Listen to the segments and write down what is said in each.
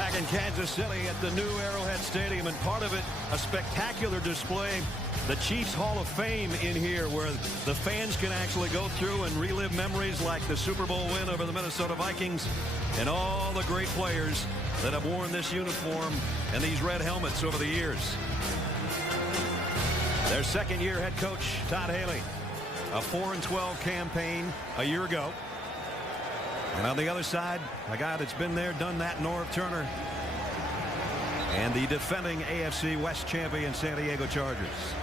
Back in Kansas City at the new Arrowhead Stadium, and part of it a spectacular display. The Chiefs Hall of Fame in here, where the fans can actually go through and relive memories like the Super Bowl win over the Minnesota Vikings and all the great players that have worn this uniform and these red helmets over the years. Their second-year head coach, Todd Haley, a 4-12 campaign a year ago. And on the other side, a guy that's been there, done that, Norv Turner, and the defending AFC West champion San Diego Chargers.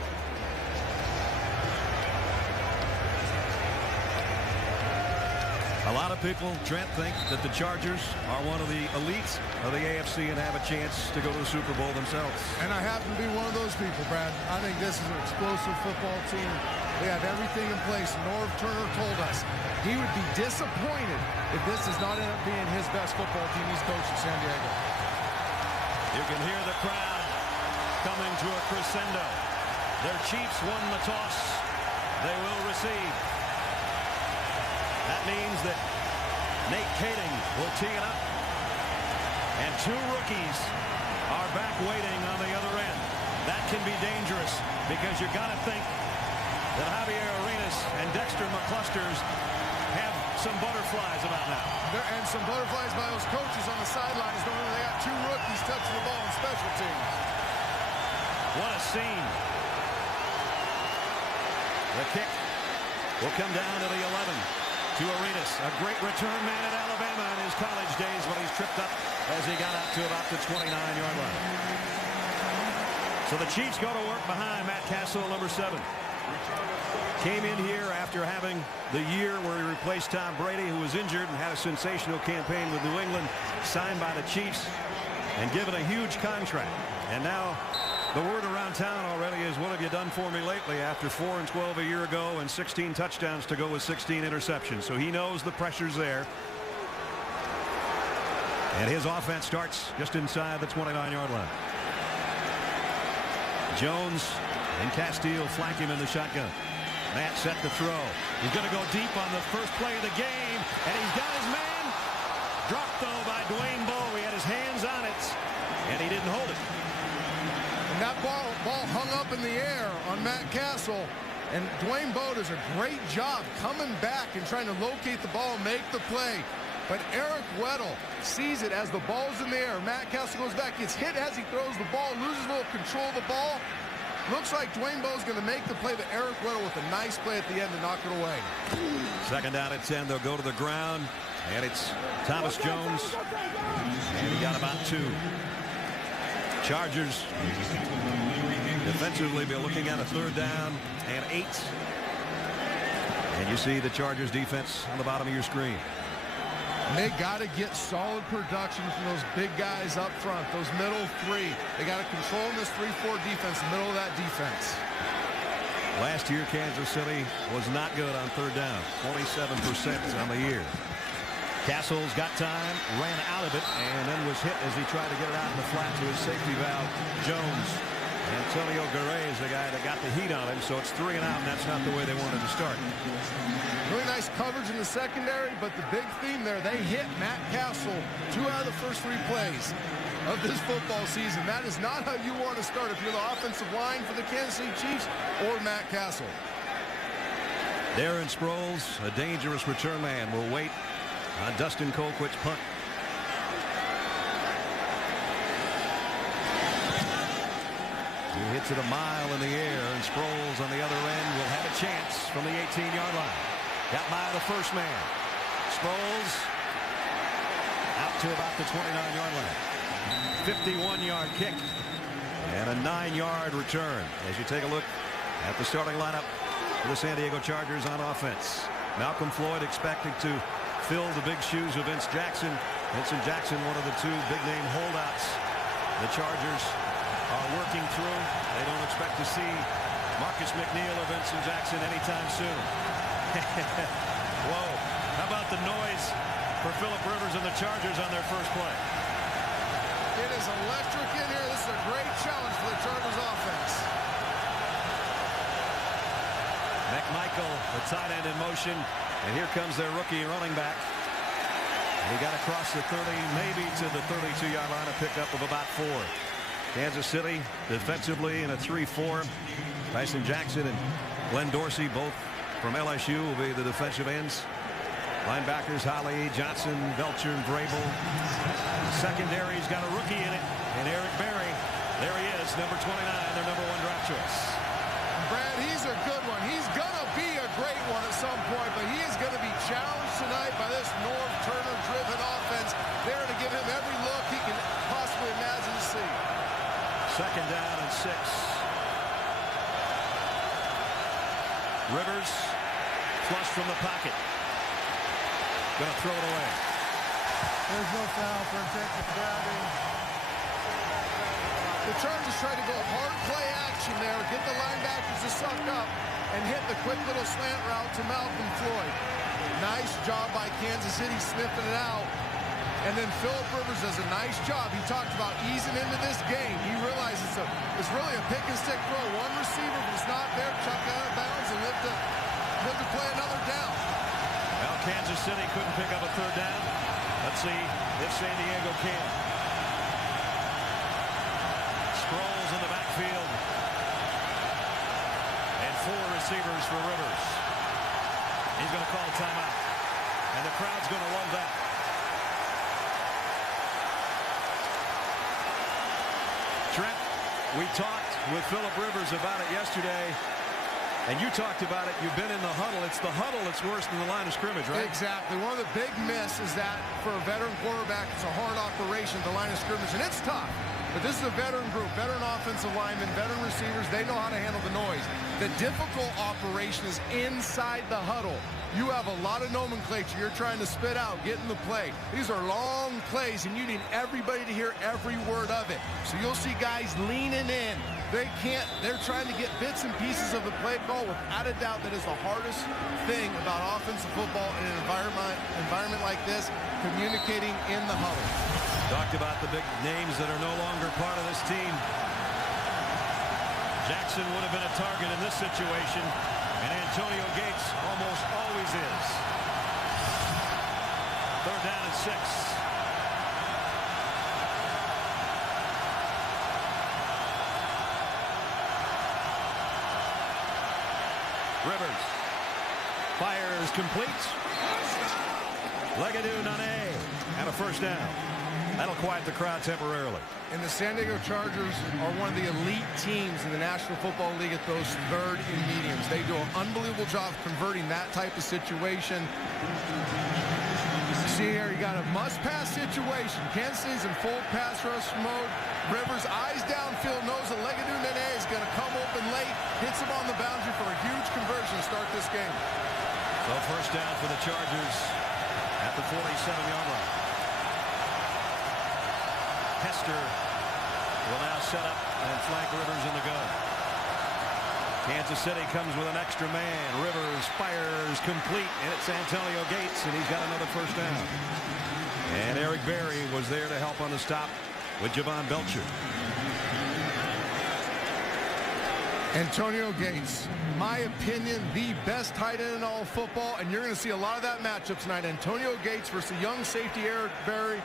A lot of people, Trent, think that the Chargers are one of the elites of the AFC and have a chance to go to the Super Bowl themselves. And I happen to be one of those people, Brad. I think this is an explosive football team. They have everything in place. Norv Turner told us he would be disappointed if this does not end up being his best football team he's coached in San Diego. You can hear the crowd coming to a crescendo. Their Chiefs won the toss. They will receive. That means that Nate Kading will tee it up. And two rookies are back waiting on the other end. That can be dangerous because you got to think that Javier Arenas and Dexter McClusters have some butterflies about now. And some butterflies by those coaches on the sidelines knowing they got two rookies touching the ball in special teams. What a scene. The kick will come down to the 11. To Arenas, a great return man at Alabama in his college days when he's tripped up as he got out to about the 29-yard line. So the Chiefs go to work behind Matt Castle, number 7. Came in here after having the year where he replaced Tom Brady, who was injured and had a sensational campaign with New England, signed by the Chiefs and given a huge contract. And now the word around town already is, what have you done for me lately, after 4-12 a year ago and 16 touchdowns to go with 16 interceptions. So he knows the pressure's there. And his offense starts just inside the 29-yard line. Jones and Castile flank him in the shotgun. Matt set to throw. He's going to go deep on the first play of the game, and he's got his man. Dropped, though, by Dwayne Bowe. He had his hands on it, and he didn't hold it. And that ball hung up in the air on Matt Castle, and Dwayne Bowe does a great job coming back and trying to locate the ball and make the play. But Eric Weddle sees it as the ball's in the air. Matt Castle goes back, gets hit as he throws the ball, loses a little control of the ball. Looks like Dwayne Bowe's going to make the play, but Eric Weddle with a nice play at the end to knock it away. Second down at 10. They'll go to the ground, and it's Thomas Jones, and he got about 2. Chargers defensively be looking at a 3rd down and 8. And you see the Chargers defense on the bottom of your screen. And they got to get solid production from those big guys up front, those middle 3. They got to control this 3-4 defense, the middle of that defense. Last year, Kansas City was not good on 3rd down, 27% on the year. Castle's got time, ran out of it, and then was hit as he tried to get it out in the flat to his safety valve, Jones. Antonio Garay is the guy that got the heat on him, so it's 3 and out, and that's not the way they wanted to start. Really nice coverage in the secondary, but the big theme there, they hit Matt Castle 2 out of the first 3 plays of this football season. That is not how you want to start if you're the offensive line for the Kansas City Chiefs or Matt Castle. Darren Sproles, a dangerous return man, will wait on Dustin Colquitt's punt. He hits it a mile in the air, and Sproles on the other end will have a chance from the 18-yard line. Got by the first man. Sproles out to about the 29-yard line. 51-yard kick and a 9-yard return. As you take a look at the starting lineup for the San Diego Chargers on offense. Malcolm Floyd expected to fill the big shoes of Vince Jackson. Vincent Jackson, one of the 2 big-name holdouts the Chargers are working through. They don't expect to see Marcus McNeil or Vincent Jackson anytime soon. Whoa. How about the noise for Phillip Rivers and the Chargers on their first play? It is electric in here. This is a great challenge for the Chargers offense. McMichael, the tight end in motion. And here comes their rookie running back. He got across the 30, maybe to the 32-yard line, a pickup of about 4. Kansas City defensively in a 3-4. Tyson Jackson and Glenn Dorsey, both from LSU, will be the defensive ends. Linebackers Holly, Johnson, Belcher, and Vrabel. The secondary's got a rookie in it, and Eric Berry. There he is, number 29, their number 1 draft choice. Brad, he's a good one. He's going to be a great one at some point, but he is going to be challenged tonight by this Norv Turner-driven offense. They're going to give him every look he can possibly imagine to see. 2nd down and 6. Rivers, flush from the pocket. Going to throw it away. There's no foul for intensive grounding. The Chargers tried to go hard play action there, get the linebackers to suck up, and hit the quick little slant route to Malcolm Floyd. Nice job by Kansas City sniffing it out. And then Phillip Rivers does a nice job. He talked about easing into this game. He realizes it's really a pick and stick throw. One receiver, if it's not there, chuck it out of bounds and live to play another down. Well, Kansas City couldn't pick up a 3rd down. Let's see if San Diego can. Sproles in the backfield. And 4 receivers for Rivers. He's going to call timeout. And the crowd's going to love that. Trent, we talked with Phillip Rivers about it yesterday. And you talked about it. You've been in the huddle. It's the huddle that's worse than the line of scrimmage, right? Exactly. One of the big misses is that for a veteran quarterback, it's a hard operation, the line of scrimmage, and it's tough. But this is a veteran group, veteran offensive linemen, veteran receivers. They know how to handle the noise. The difficult operation is inside the huddle. You have a lot of nomenclature you're trying to spit out, get in the play. These are long plays, and you need everybody to hear every word of it. So you'll see guys leaning in. They're trying to get bits and pieces of the play call. Without a doubt, that is the hardest thing about offensive football in an environment like this, communicating in the huddle. Talked about the big names that are no longer part of this team. Jackson would have been a target in this situation, and Antonio Gates almost always is. 3rd down and 6. Rivers fires complete. Legadou Nane and a 1st down. That'll quiet the crowd temporarily. And the San Diego Chargers are one of the elite teams in the National Football League at those 3rd and mediums. They do an unbelievable job of converting that type of situation. See here, you got a must-pass situation. Kansas City's in full pass rush mode. Rivers, eyes downfield, knows that Legadou Nane is going to come open late, hits him on the boundary for a huge conversion to start this game. So 1st down for the Chargers at the 47-yard line. Hester will now set up and flank Rivers in the gun. Kansas City comes with an extra man. Rivers fires complete, and it's Antonio Gates, and he's got another 1st down. And Eric Berry was there to help on the stop with Javon Belcher. Antonio Gates, my opinion, the best tight end in all of football, and you're going to see a lot of that matchup tonight. Antonio Gates versus young safety Eric Berry.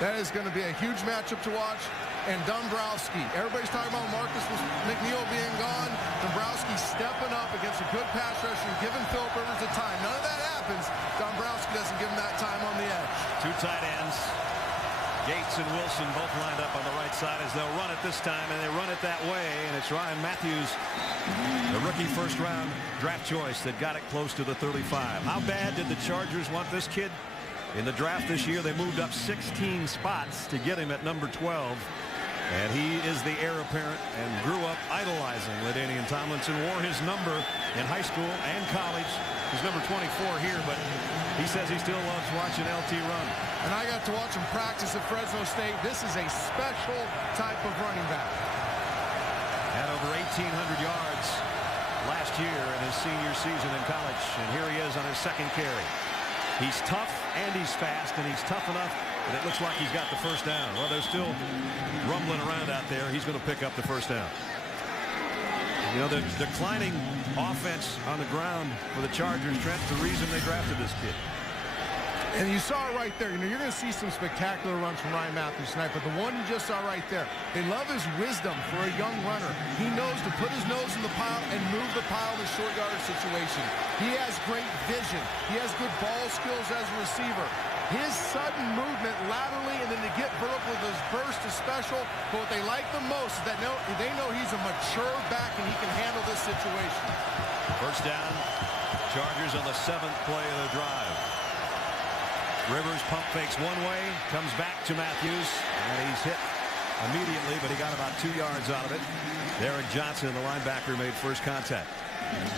That is going to be a huge matchup to watch. And Dombrowski. Everybody's talking about Marcus McNeil being gone. Dombrowski stepping up against a good pass rusher and giving Phillip Rivers the time. None of that happens. Dombrowski doesn't give him that time on the edge. 2 tight ends. Gates and Wilson both lined up on the right side as they'll run it this time, and they run it that way. And it's Ryan Matthews, the rookie 1st-round draft choice, that got it close to the 35. How bad did the Chargers want this kid? In the draft this year, they moved up 16 spots to get him at number 12. And he is the heir apparent and grew up idolizing LaDainian Tomlinson, wore his number in high school and college. He's number 24 here, but he says he still loves watching LT run. And I got to watch him practice at Fresno State. This is a special type of running back. Had over 1,800 yards last year in his senior season in college, and here he is on his 2nd carry. He's tough and he's fast, and he's tough enough that it looks like he's got the 1st down. Well, they're still rumbling around out there. He's going to pick up the 1st down. You know, the declining offense on the ground for the Chargers, Trent, the reason they drafted this kid. And you saw it right there. You know, you're going to see some spectacular runs from Ryan Matthews tonight, but the one you just saw right there, they love his wisdom for a young runner. He knows to put his nose in the pile and move the pile in a short yardage situation. He has great vision. He has good ball skills as a receiver. His sudden movement laterally and then to get vertical with his burst is special, but what they like the most is that they know he's a mature back and he can handle this situation. First down, Chargers on the 7th play of the drive. Rivers pump fakes one way, comes back to Matthews, and he's hit immediately, but he got about 2 yards out of it. Derek Johnson, the linebacker, made first contact.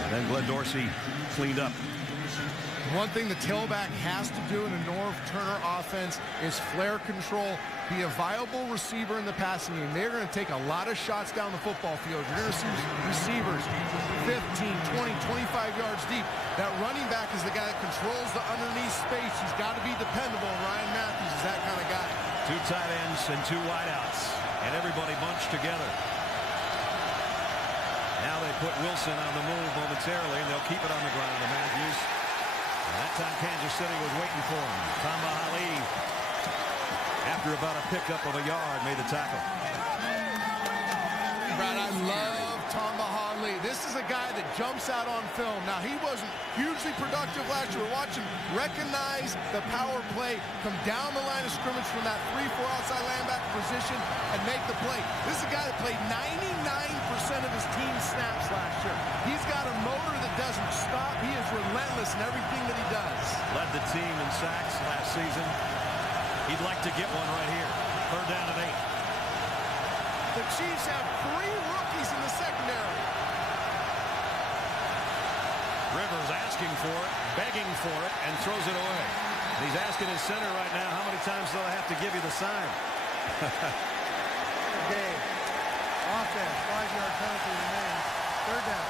And then Glenn Dorsey cleaned up. One thing the tailback has to do in a Norv Turner offense is flare control, be a viable receiver in the passing game. They're going to take a lot of shots down the football field. You're going to see receivers 15, 20, 25 yards deep. That running back is the guy that controls the underneath space. He's got to be dependable. Ryan Matthews is that kind of guy. 2 tight ends and 2 wideouts, and everybody bunched together. Now they put Wilson on the move momentarily, and they'll keep it on the ground to Matthews. That time Kansas City was waiting for him. Tamba Hali, after about a pickup of a yard, made the tackle. Brad, I love Tamba Hali. This is a guy that jumps out on film. Now, he wasn't hugely productive last year. Watch him recognize the power play, come down the line of scrimmage from that 3-4 outside linebacker position and make the play. This is a guy that played 99% of his team snaps last year. He's got a motor that doesn't stop. He is relentless in everything that he does. Led the team in sacks last season. He'd like to get one right here. 3rd down and 8. The Chiefs have 3 rookies in the secondary. Rivers asking for it, begging for it, and throws it away. And he's asking his center right now, how many times do I have to give you the sign? Okay. Offense, 5-yard penalty remains. 3rd down.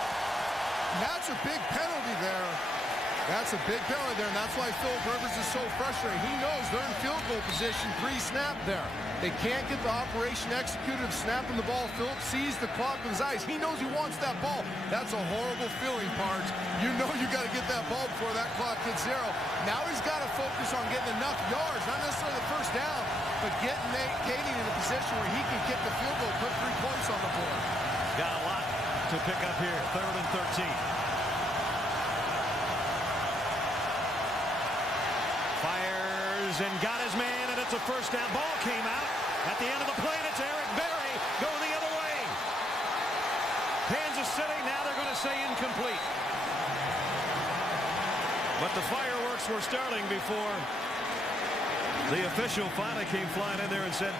And that's a big penalty there. That's a big penalty there, and that's why Philip Rivers is so frustrated. He knows they're in field goal position, pre-snap there. They can't get the operation executed of snapping the ball. Philip sees the clock with his eyes. He knows he wants that ball. That's a horrible feeling, Pards. You know you got to get that ball before that clock hits 0. Now he's got to focus on getting enough yards, not necessarily the first down, but getting Nate Kaeding in a position where he can kick the field goal, put 3 points on the board. Got a lot to pick up here. 3rd and 13. Fires and got his man, and it's a first down. Ball came out at the end of the play, and it's Eric Berry going the other way. Kansas City, now they're going to say incomplete. But the fireworks were starting before the official finally came flying in there and said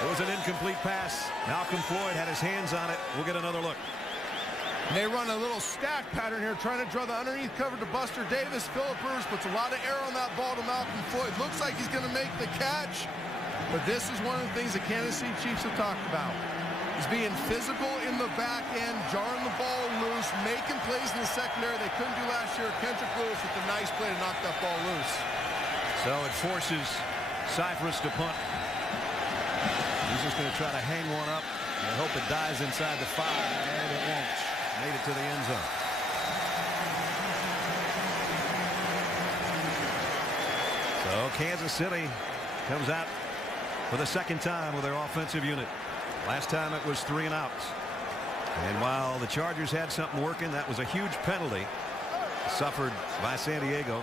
it was an incomplete pass. Malcolm Floyd had his hands on it. We'll get another look. They run a little stack pattern here, trying to draw the underneath cover to Buster Davis. Philip Rivers puts a lot of air on that ball to Malcolm Floyd. Looks like he's going to make the catch. But this is one of the things the Kansas City Chiefs have talked about. He's being physical in the back end, jarring the ball loose, making plays in the secondary they couldn't do last year. Kendrick Lewis with a nice play to knock that ball loose. So it forces Cypress to punt. He's just going to try to hang one up and hope it dies inside the 5, and it won't. Made it to the end zone. So Kansas City comes out for the 2nd time with their offensive unit. Last time it was 3 and outs. And while the Chargers had something working, that was a huge penalty suffered by San Diego.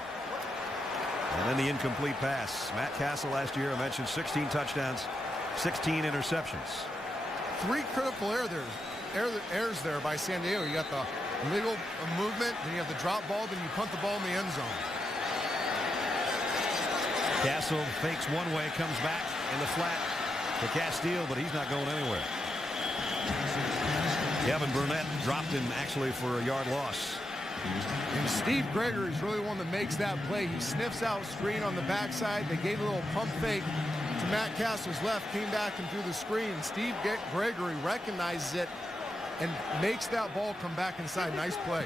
And then the incomplete pass. Matt Castle last year, I mentioned 16 touchdowns, 16 interceptions. 3 critical errors there by San Diego. You got the illegal movement, then you have the drop ball, then you punt the ball in the end zone. Castle fakes one way, comes back in the flat to Castile, but he's not going anywhere. Kevin Burnett dropped him actually for a yard loss. And Steve Gregory is really one that makes that play. He sniffs out screen on the backside. They gave a little pump fake to Matt Castle's left, came back and threw the screen. Steve Gregory recognizes it and makes that ball come back inside. Nice play.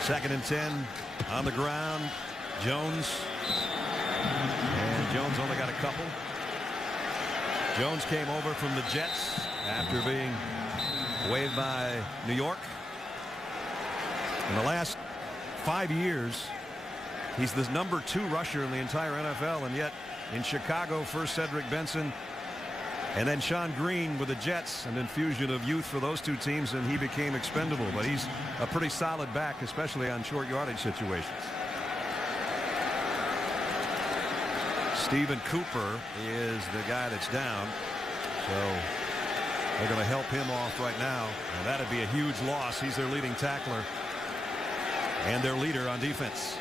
2nd and 10 on the ground. Jones. And Jones only got a couple. Jones came over from the Jets after being waived by New York. In the last 5 years, he's the number 2 rusher in the entire NFL, and yet in Chicago, first Cedric Benson, and then Sean Green with the Jets, an infusion of youth for those 2 teams, and he became expendable. But he's a pretty solid back, especially on short yardage situations. Stephen Cooper is the guy that's down, so they're going to help him off right now, and that'd be a huge loss. He's their leading tackler and their leader on defense.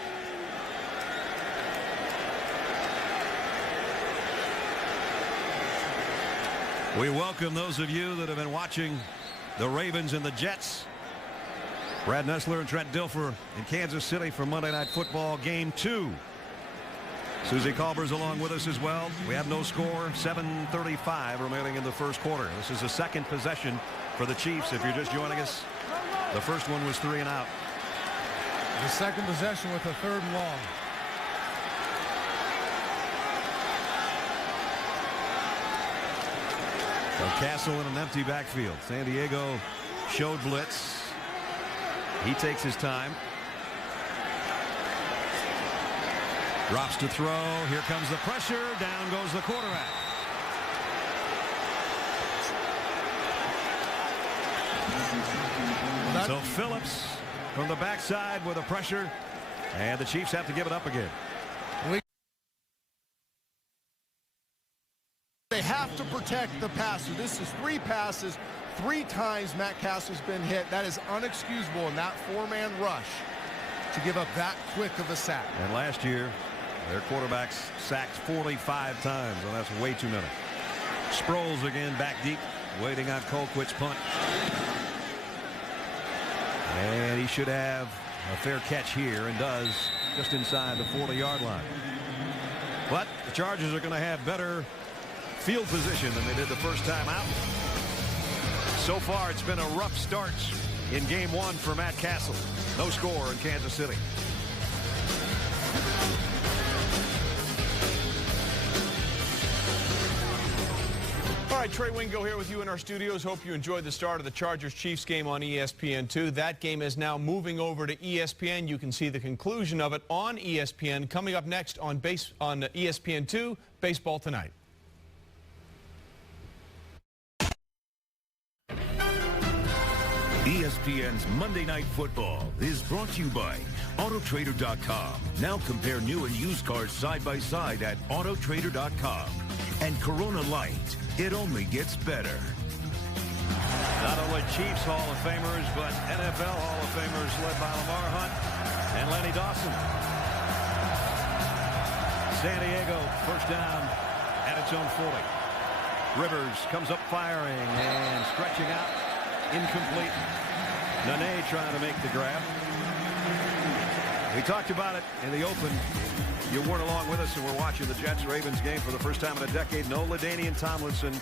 We welcome those of you that have been watching the Ravens and the Jets. Brad Nessler and Trent Dilfer in Kansas City for Monday Night Football Game 2. Susie Colbert's along with us as well. We have no score. 7:35 remaining in the first quarter. This is the second possession for the Chiefs. If you're just joining us, the first one was 3 and out. The second possession with a 3rd and long. So Castle in an empty backfield. San Diego showed blitz. He takes his time. Drops to throw. Here comes the pressure. Down goes the quarterback. So Phillips from the backside with a pressure, and the Chiefs have to give it up again. They have to protect the passer. This is 3 passes. 3 times Matt Castle's been hit. That is unexcusable in that 4-man rush to give up that quick of a sack. And last year, their quarterbacks sacked 45 times, and that's way too many. Sproles again back deep, waiting on Colquitt's punt. And he should have a fair catch here, and does, just inside the 40-yard line. But the Chargers are going to have better field position than they did the first time out. So far, it's been a rough start in Game 1 for Matt Castle. No score in Kansas City. All right, Trey Wingo here with you in our studios. Hope you enjoyed the start of the Chargers-Chiefs game on ESPN2. That game is now moving over to ESPN. You can see the conclusion of it on ESPN. Coming up next on ESPN2, Baseball Tonight. ESPN's Monday Night Football is brought to you by Autotrader.com. Now compare new and used cars side by side at Autotrader.com. And Corona Light, it only gets better. Not only Chiefs Hall of Famers, but NFL Hall of Famers led by Lamar Hunt and Lenny Dawson. San Diego first down at its own 40. Rivers comes up firing and stretching out. Incomplete. Nene trying to make the grab. We talked about it in the open. You weren't along with us, and we're watching the Jets-Ravens game for the first time in a decade. No LaDainian Tomlinson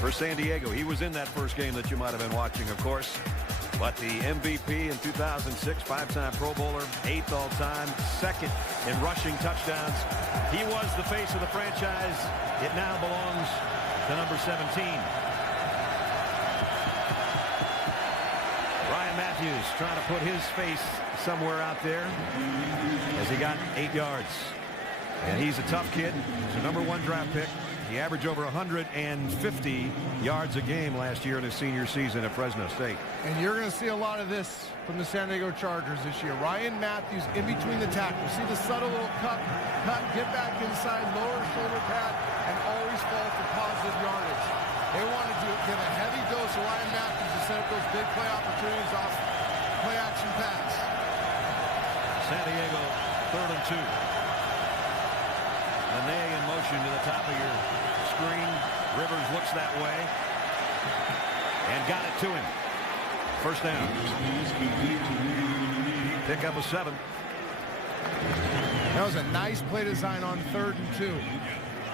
for San Diego. He was in that first game that you might have been watching, of course. But the MVP in 2006, 5-time Pro Bowler, 8th all-time, 2nd in rushing touchdowns. He was the face of the franchise. It now belongs to number 17. Ryan Matthews trying to put his face somewhere out there as he got 8 yards. And he's a tough kid. He's a #1 draft pick. He averaged over 150 yards a game last year in his senior season at Fresno State. And you're going to see a lot of this from the San Diego Chargers this year. Ryan Matthews in between the tackles. See the subtle little cut, get back inside, lower shoulder pad, and always fall for positive yardage. They wanted to give a heavy dose of Ryan Matthews to set up those big play opportunities off play action pass. San Diego 3rd and 2. Nene in motion to the top of your screen. Rivers looks that way and got it to him. First down. Pick up a 7. That was a nice play design on 3rd and 2.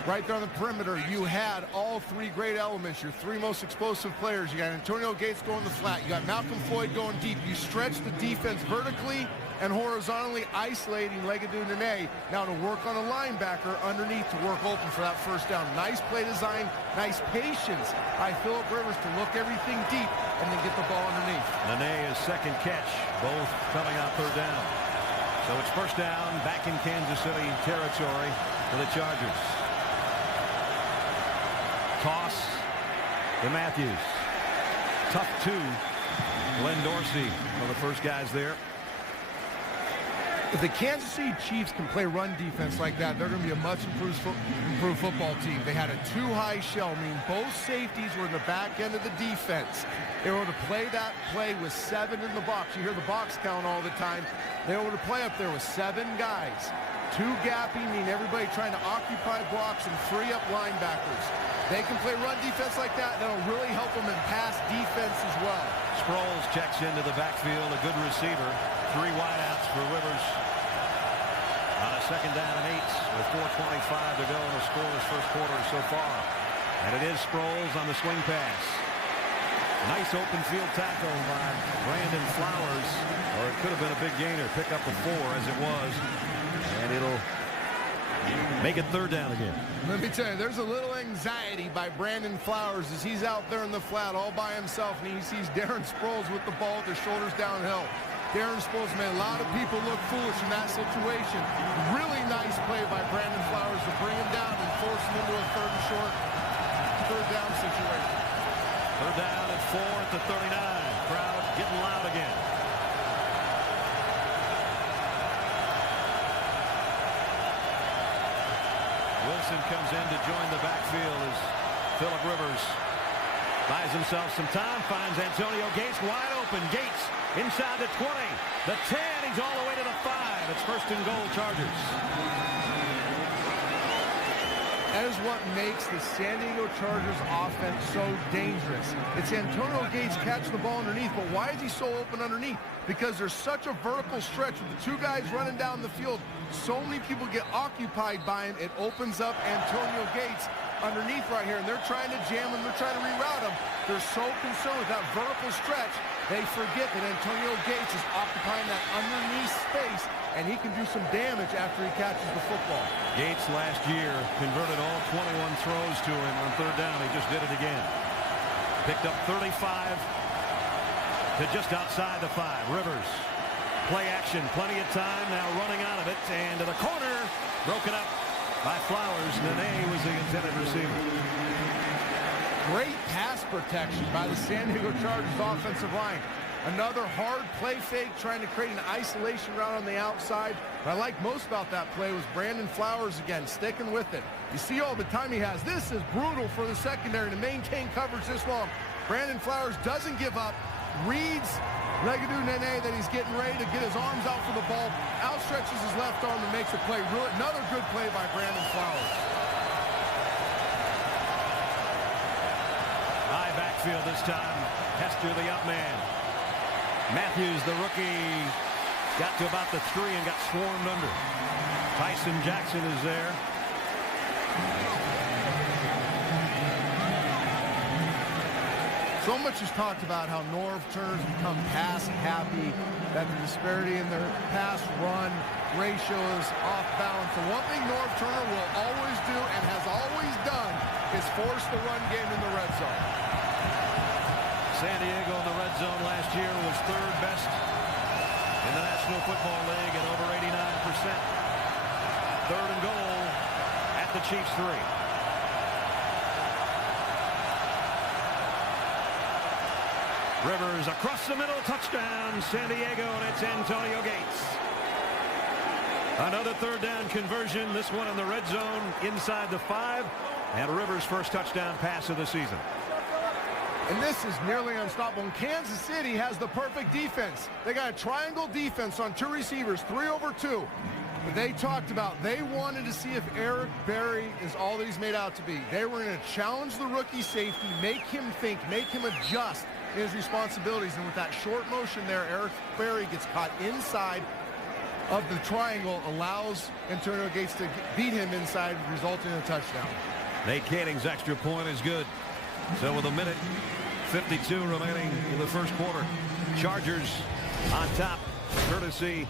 Right there on the perimeter, you had all 3 great elements. Your 3 most explosive players. You got Antonio Gates going the flat. You got Malcolm Floyd going deep. You stretch the defense vertically and horizontally, isolating Legadou Nene. Now to work on a linebacker underneath to work open for that first down. Nice play design, nice patience by Phillip Rivers to look everything deep and then get the ball underneath. Nene's 2nd catch, both coming out 3rd down. So it's first down back in Kansas City territory for the Chargers. Toss to Matthews. Tough two. Glenn Dorsey, one of the first guys there. If the Kansas City Chiefs can play run defense like that, they're going to be a much improved football team. They had a too-high shell, meaning both safeties were in the back end of the defense. They were able to play that play with 7 in the box. You hear the box count all the time. They were able to play up there with 7 guys. 2 gapping, meaning everybody trying to occupy blocks and free up linebackers. They can play run defense like that. That'll really help them in pass defense as well. Sproles checks into the backfield, a good receiver. 3 wideouts for Rivers. On a second down and 8 with 4:25 to go in the scoreless first quarter so far. And it is Sproles on the swing pass. Nice open field tackle by Brandon Flowers. Or it could have been a big gainer. Pick up the 4 as it was. And it'll make it third down again. Let me tell you, there's a little anxiety by Brandon Flowers as he's out there in the flat all by himself, and he sees Darren Sproles with the ball with his shoulders downhill. Darren Sproles made a lot of people look foolish in that situation. Really nice play by Brandon Flowers to bring him down and force him into a third down situation. Third down and 4 at the 39. Crowd getting loud again. Wilson comes in to join the backfield as Phillip Rivers buys himself some time, finds Antonio Gates wide open. Gates inside the 20, the 10, he's all the way to the 5. It's first and goal, Chargers. That is what makes the San Diego Chargers offense so dangerous. It's Antonio Gates catching the ball underneath, but why is he so open underneath? Because there's such a vertical stretch with the 2 guys running down the field. So many people get occupied by him. It opens up Antonio Gates underneath right here, and they're trying to jam him. They're trying to reroute him. They're so concerned with that vertical stretch, they forget that Antonio Gates is occupying that underneath space, and he can do some damage after he catches the football. Gates last year converted all 21 throws to him on third down. He just did it again. Picked up 35 to just outside the 5. Rivers, play action, plenty of time, now running out of it, and to the corner, broken up by Flowers. Nene was the intended receiver. Great pass protection by the San Diego Chargers offensive line. Another hard play fake, trying to create an isolation route on the outside. What I like most about that play was Brandon Flowers again, sticking with it. You see all the time he has. This is brutal for the secondary to maintain coverage this long. Brandon Flowers doesn't give up, reads Legadou Nene that he's getting ready to get his arms out for the ball, outstretches his left arm and makes a play. Another good play by Brandon Flowers. High backfield this time. Hester the up man. Matthews, the rookie, got to about the 3 and got swarmed under. Tyson Jackson is there. So much is talked about how Norv Turner's become pass happy, that the disparity in their pass run ratio is off balance. The one thing Norv Turner will always do and has always done is force the run game in the red zone. San Diego in the red zone last year was 3rd best in the National Football League at over 89%. 3rd and goal at the Chiefs 3. Rivers across the middle, touchdown, San Diego, and it's Antonio Gates. Another 3rd down conversion, this one in the red zone inside the 5, and Rivers' first touchdown pass of the season. And this is nearly unstoppable. And Kansas City has the perfect defense. They got a triangle defense on 2 receivers, 3 over 2. But they talked about, they wanted to see if Eric Berry is all that he's made out to be. They were going to challenge the rookie safety, make him think, make him adjust in his responsibilities. And with that short motion there, Eric Berry gets caught inside of the triangle, allows Antonio Gates to beat him inside, resulting in a touchdown. Nate Canning's extra point is good. So with 1:52 remaining in the first quarter, Chargers on top, courtesy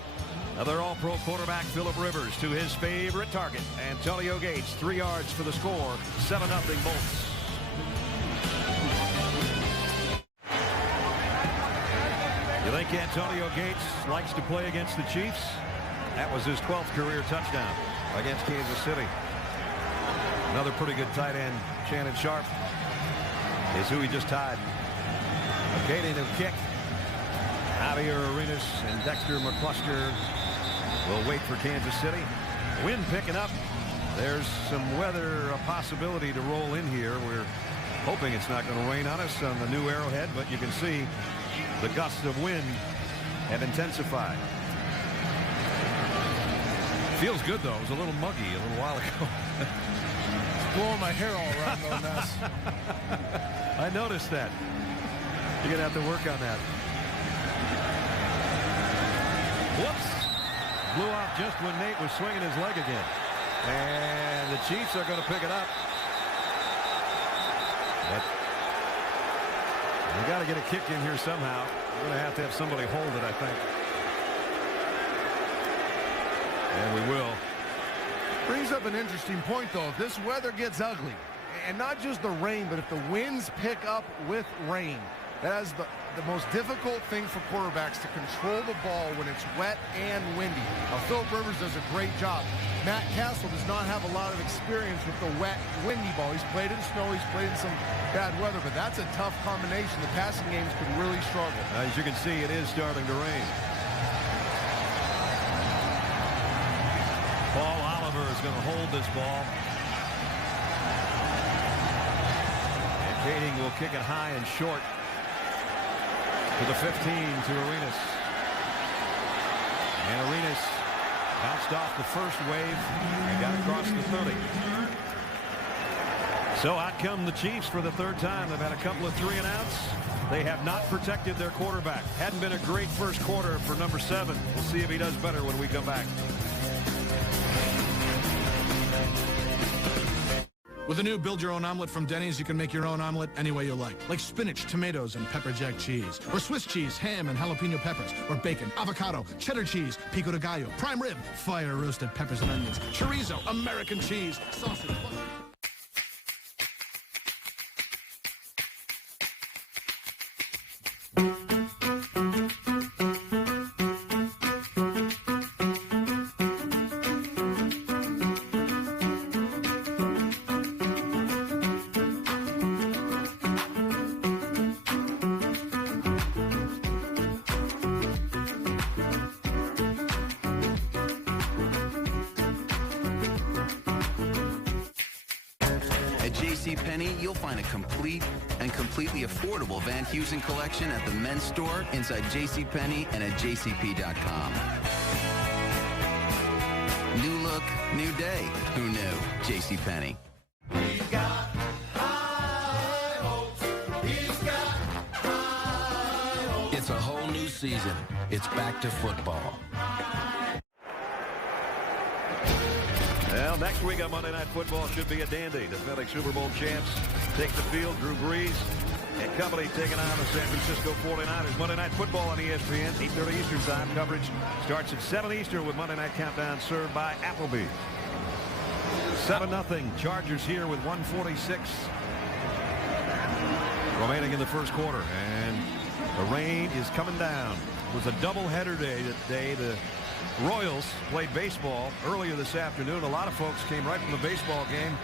of their all-pro quarterback Phillip Rivers to his favorite target, Antonio Gates. 3 yards for the score, 7-0 Bolts. You think Antonio Gates likes to play against the Chiefs? That was his 12th career touchdown against Kansas City. Another pretty good tight end, Shannon Sharpe, is who he just tied. Locating the kick. Javier Arenas and Dexter McCluster will wait for Kansas City. Wind picking up. There's some weather, a possibility to roll in here. We're hoping it's not going to rain on us on the new Arrowhead, but you can see the gusts of wind have intensified. Feels good, though. It was a little muggy a little while ago. It's blowing my hair all around, though, Ness. I noticed that. You're going to have to work on that. Whoops. Blew off just when Nate was swinging his leg again. And the Chiefs are going to pick it up. But we got to get a kick in here somehow. We're going to have somebody hold it, I think. And we will. Brings up an interesting point, though. If this weather gets ugly, and not just the rain, but if the winds pick up with rain, that is the most difficult thing for quarterbacks, to control the ball when it's wet and windy. Now, Philip Rivers does a great job. Matt Castle does not have a lot of experience with the wet, windy ball. He's played in snow, he's played in some bad weather, but that's a tough combination. The passing games could really struggle. As you can see, it is starting to rain. Paul Oliver is going to hold this ball. And Kading will kick it high and short to the 15 to Arenas. And Arenas bounced off the first wave and got across the 30. So out come the Chiefs for the third time. They've had a couple of 3-and-outs. They have not protected their quarterback. Hadn't been a great first quarter for number 7. We'll see if he does better when we come back. With a new Build Your Own Omelet from Denny's, you can make your own omelet any way you like spinach, tomatoes, and pepper jack cheese, or Swiss cheese, ham, and jalapeno peppers, or bacon, avocado, cheddar cheese, pico de gallo, prime rib, fire roasted peppers and onions, chorizo, American cheese, sausage. JCPenney, you'll find a complete and completely affordable Van Heusen collection at the men's store inside JCPenney and at jcp.com. New look, new day. Who knew? JCPenney. He's got high hopes. He's got high hopes. It's a whole new season. It's back to football. Well, next week on Monday Night Football should be a dandy. Defending Super Bowl champs take the field. Drew Brees and company taking on the San Francisco 49ers. Monday Night Football on ESPN, 8:30 Eastern Time. Coverage starts at 7 Eastern with Monday Night Countdown served by Applebee's. 7-0. Chargers here with 1:46 remaining in the first quarter. And the rain is coming down. It was a doubleheader day today. The Royals played baseball earlier this afternoon. A lot of folks came right from the baseball game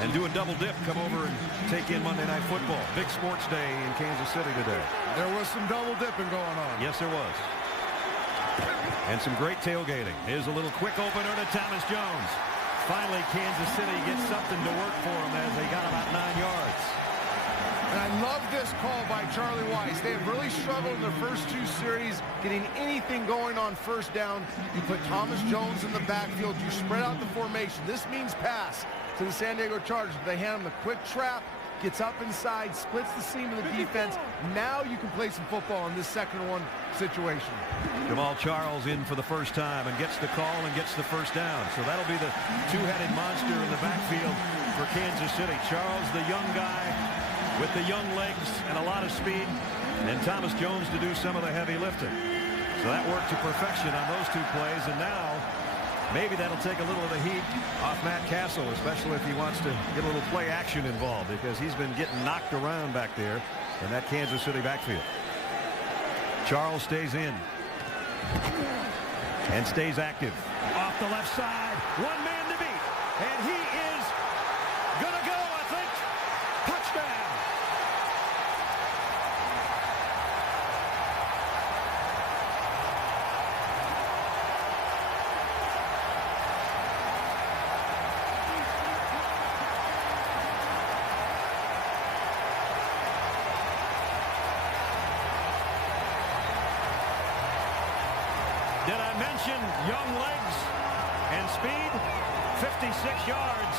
and do a double dip, come over and take in Monday Night Football. Big sports day in Kansas City today. There was some double dipping going on. Yes, there was. And some great tailgating. Here's a little quick opener to Thomas Jones. Finally, Kansas City gets something to work for them as they got about 9 yards. And I love this call by Charlie Weis. They have really struggled in their first 2 series getting anything going on first down. You put Thomas Jones in the backfield. You spread out the formation. This means pass to the San Diego Chargers. They hand him the quick trap, gets up inside, splits the seam of the defense. Now you can play some football in this 2nd-and-1 situation. Jamal Charles in for the first time and gets the call and gets the first down. So that'll be the two-headed monster in the backfield for Kansas City. Charles, the young guy, with the young legs and a lot of speed, and Thomas Jones to do some of the heavy lifting. So that worked to perfection on those 2 plays, and now maybe that'll take a little of the heat off Matt Castle, especially if he wants to get a little play action involved, because he's been getting knocked around back there in that Kansas City backfield. Charles stays in. and stays active. Off the left side, one man to beat, and he is gonna go, I think. Touchdown. Did I mention young legs and speed? 56 yards,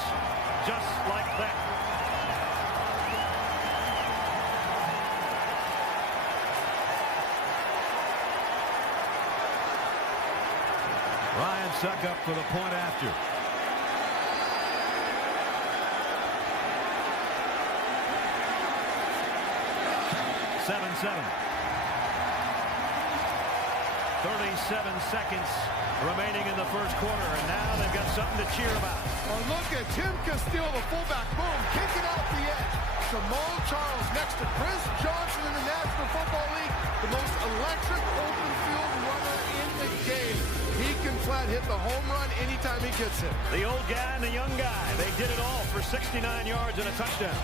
just like that. Ryan Succop for the point after. Seven. 37 seconds remaining in the first quarter, and now they've got something to cheer about. Oh, look at Tim Castile, the fullback. Boom, kicking out the edge. Jamal Charles next to Chris Johnson in the National Football League, the most electric open field runner in the game. He can flat hit the home run anytime he gets it. The old guy and the young guy, they did it all for 69 yards and a touchdown.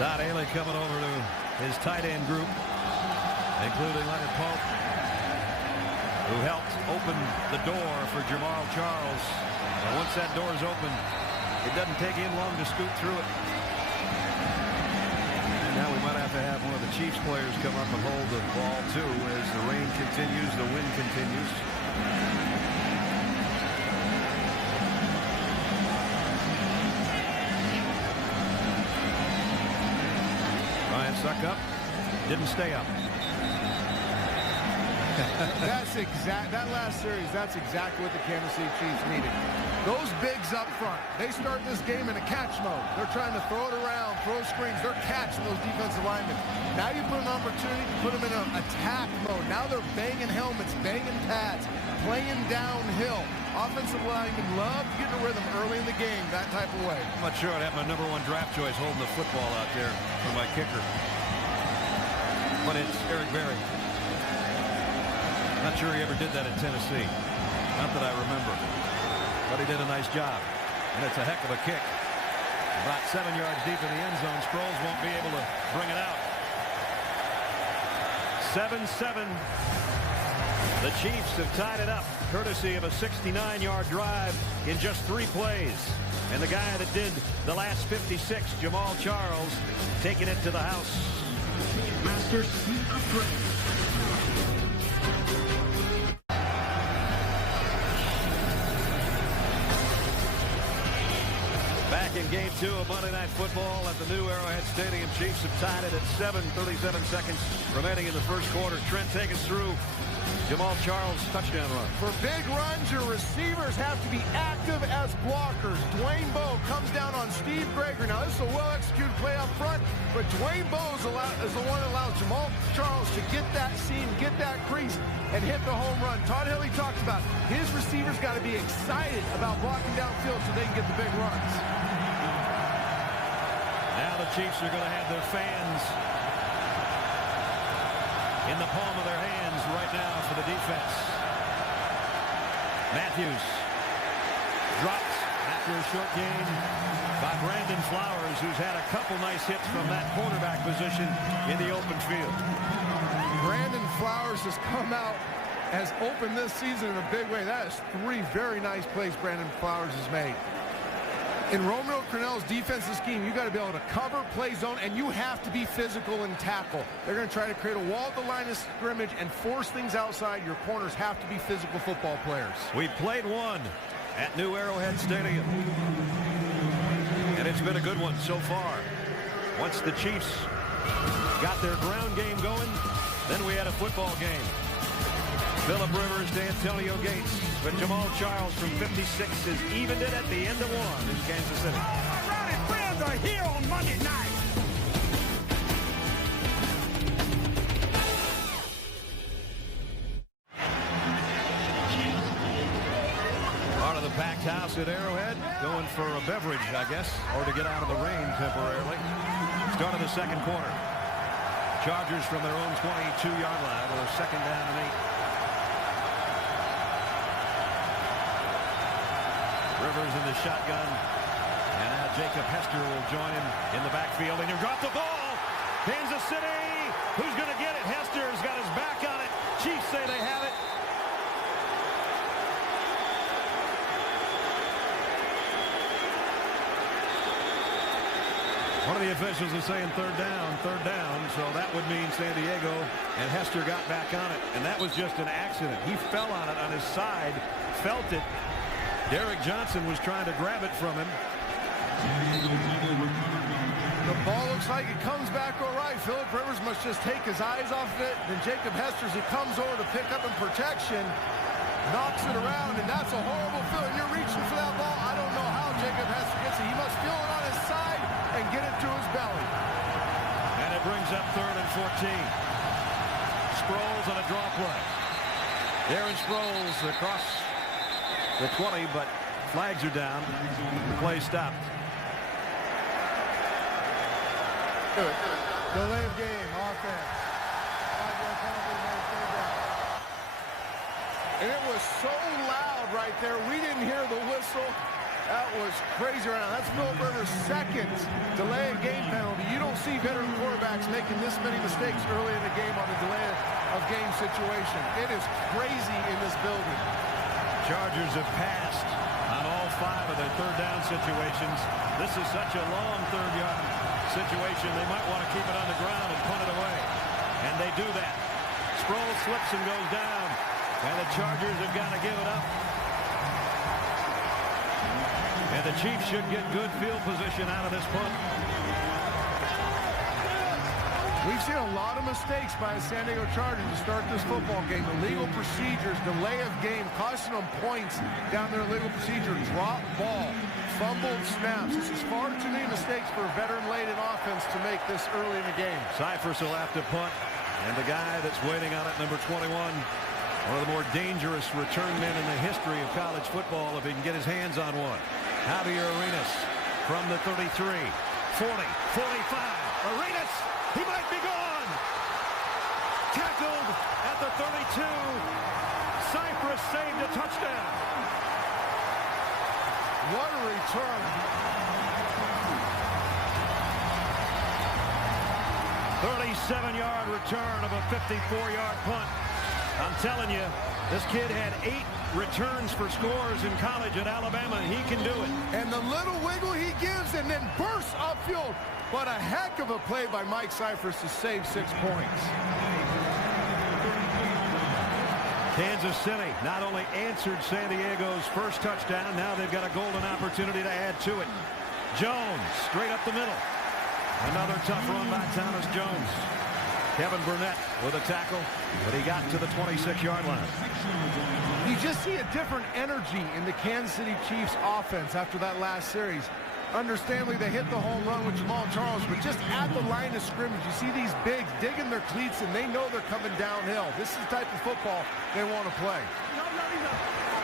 Todd Haley coming over to his tight end group, including Leonard Pope, who helped open the door for Jamal Charles. And once that door is open, it doesn't take him long to scoot through it. And now we might have to have one of the Chiefs players come up and hold the ball too as the rain continues, the wind continues. Succop didn't stay up. That last series, that's exactly what the Kansas City Chiefs needed. Those bigs up front, they start this game in a catch mode. They're trying to throw it around, throw screens. They're catching those defensive linemen. Now you put an opportunity to put them in an attack mode. Now they're banging helmets, banging pads, playing downhill. Offensive linemen love getting a rhythm early in the game, that type of way. I'm not sure I'd have my #1 draft choice holding the football out there for my kicker. But it's Eric Berry. Not sure he ever did that in Tennessee. Not that I remember. But he did a nice job. And it's a heck of a kick. About 7 yards deep in the end zone. Sproles won't be able to bring it out. 7-7. The Chiefs have tied it up, courtesy of a 69-yard drive in just 3 plays. And the guy that did the last 56, Jamal Charles, taking it to the house. Master Seat upgrade. Back in game 2 of Monday Night Football at the new Arrowhead Stadium. Chiefs have tied it at 7:37 seconds remaining in the first quarter. Trent, take us through Jamal Charles' touchdown run. For big runs, your receivers have to be active as blockers. Dwayne Bowe comes down on Steve Gregory. Now, this is a well-executed play up front, but Dwayne Bowe is the one that allows Jamal Charles to get that seam, get that crease, and hit the home run. Todd Haley talked about his receivers got to be excited about blocking downfield so they can get the big runs. Now the Chiefs are going to have their fans in the palm of their hands right now for the defense. Matthews dropped after a short gain by Brandon Flowers, who's had a couple nice hits from that quarterback position in the open field. Brandon Flowers has come out, has opened this season in a big way. That is 3 very nice plays Brandon Flowers has made. In Romeo Crennel's defensive scheme, you got to be able to cover, play zone, and you have to be physical and tackle. They're going to try to create a wall at the line of scrimmage and force things outside. Your corners have to be physical football players. We've played one at New Arrowhead Stadium, and it's been a good one so far. Once the Chiefs got their ground game going, then we had a football game. Phillip Rivers to Antonio Gates, but Jamal Charles from 56 has evened it at the end of 1 in Kansas City. All our rowdy friends are here on Monday night. Part of the packed house at Arrowhead, going for a beverage, I guess, or to get out of the rain temporarily. Start of the second quarter. Chargers from their own 22-yard line with a 2nd down and 8. Rivers in the shotgun. And now Jacob Hester will join him in the backfield. And he'll drop the ball. Kansas City. Who's going to get it? Hester's got his back on it. Chiefs say they have it. One of the officials is saying third down, so that would mean San Diego, and Hester got back on it, and that was just an accident. He fell on it on his side, felt it. Derek Johnson was trying to grab it from him. The ball looks like it comes back all right. Philip Rivers must just take his eyes off of it. Then Jacob Hester, as he comes over to pick up in protection, knocks it around, and that's a horrible feeling. You're reaching for that ball. I don't know how Jacob Hester gets it. He must feel it on his side and get it to his belly. And it brings up 3rd and 14. Sproles on a draw play. Darren Sproles across the 20, but flags are down. The play stopped. Delay of game, offense. 5-yard penalty, made 3rd down. And it was so loud right there. We didn't hear the whistle. That was crazy right now. That's Philip Rivers' 2nd delay of game penalty. You don't see veteran quarterbacks making this many mistakes early in the game on the delay of game situation. It is crazy in this building. Chargers have passed on all 5 of their 3rd down situations. This is such a long 3rd-yard situation. They might want to keep it on the ground and punt it away. And they do that. Sproles slips and goes down. And the Chargers have got to give it up. And the Chiefs should get good field position out of this punt. We've seen a lot of mistakes by the San Diego Chargers to start this football game. Illegal procedures, delay of game, costing them points down their illegal procedure, drop ball, fumbled snaps. This is far too many mistakes for a veteran-laden offense to make this early in the game. Cyphers will have to punt. And the guy that's waiting on it, number 21, one of the more dangerous return men in the history of college football, if he can get his hands on one. Javier Arenas from the 33, 40, 45. Arenas, he might be gone. Tackled at the 32. Cypress saved a touchdown. What a return. 37-yard return of a 54-yard punt. I'm telling you, this kid had 8 returns for scores in college at Alabama, and he can do it. And the little wiggle he gives and then bursts upfield. But a heck of a play by Mike Cyphers to save 6 points. Kansas City not only answered San Diego's first touchdown, now they've got a golden opportunity to add to it. Jones, straight up the middle. Another tough run by Thomas Jones. Kevin Burnett with a tackle, but he got to the 26-yard line. You just see a different energy in the Kansas City Chiefs offense after that last series. Understandably, they hit the home run with Jamal Charles, but just at the line of scrimmage, you see these bigs digging their cleats, and they know they're coming downhill. This is the type of football they want to play.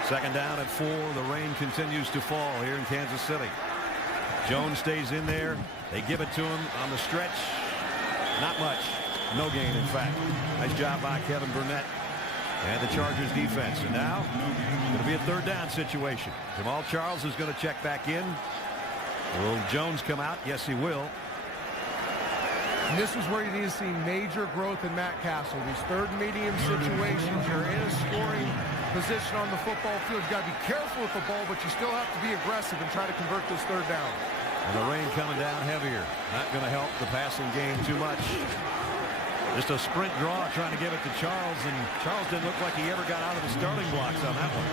2nd down and 4. The rain continues to fall here in Kansas City. Jones stays in there. They give it to him on the stretch. Not much. No gain, in fact. Nice job by Kevin Burnett and the Chargers defense. And now, going to be a 3rd down situation. Jamal Charles is going to check back in. Will Jones come out? Yes, he will. And this is where you need to see major growth in Matt Castle. These 3rd and medium situations, you're in a scoring position on the football field. You've got to be careful with the ball, but you still have to be aggressive and try to convert this 3rd down. And the rain coming down heavier. Not going to help the passing game too much. Just a sprint draw trying to give it to Charles, and Charles didn't look like he ever got out of the starting blocks on that one.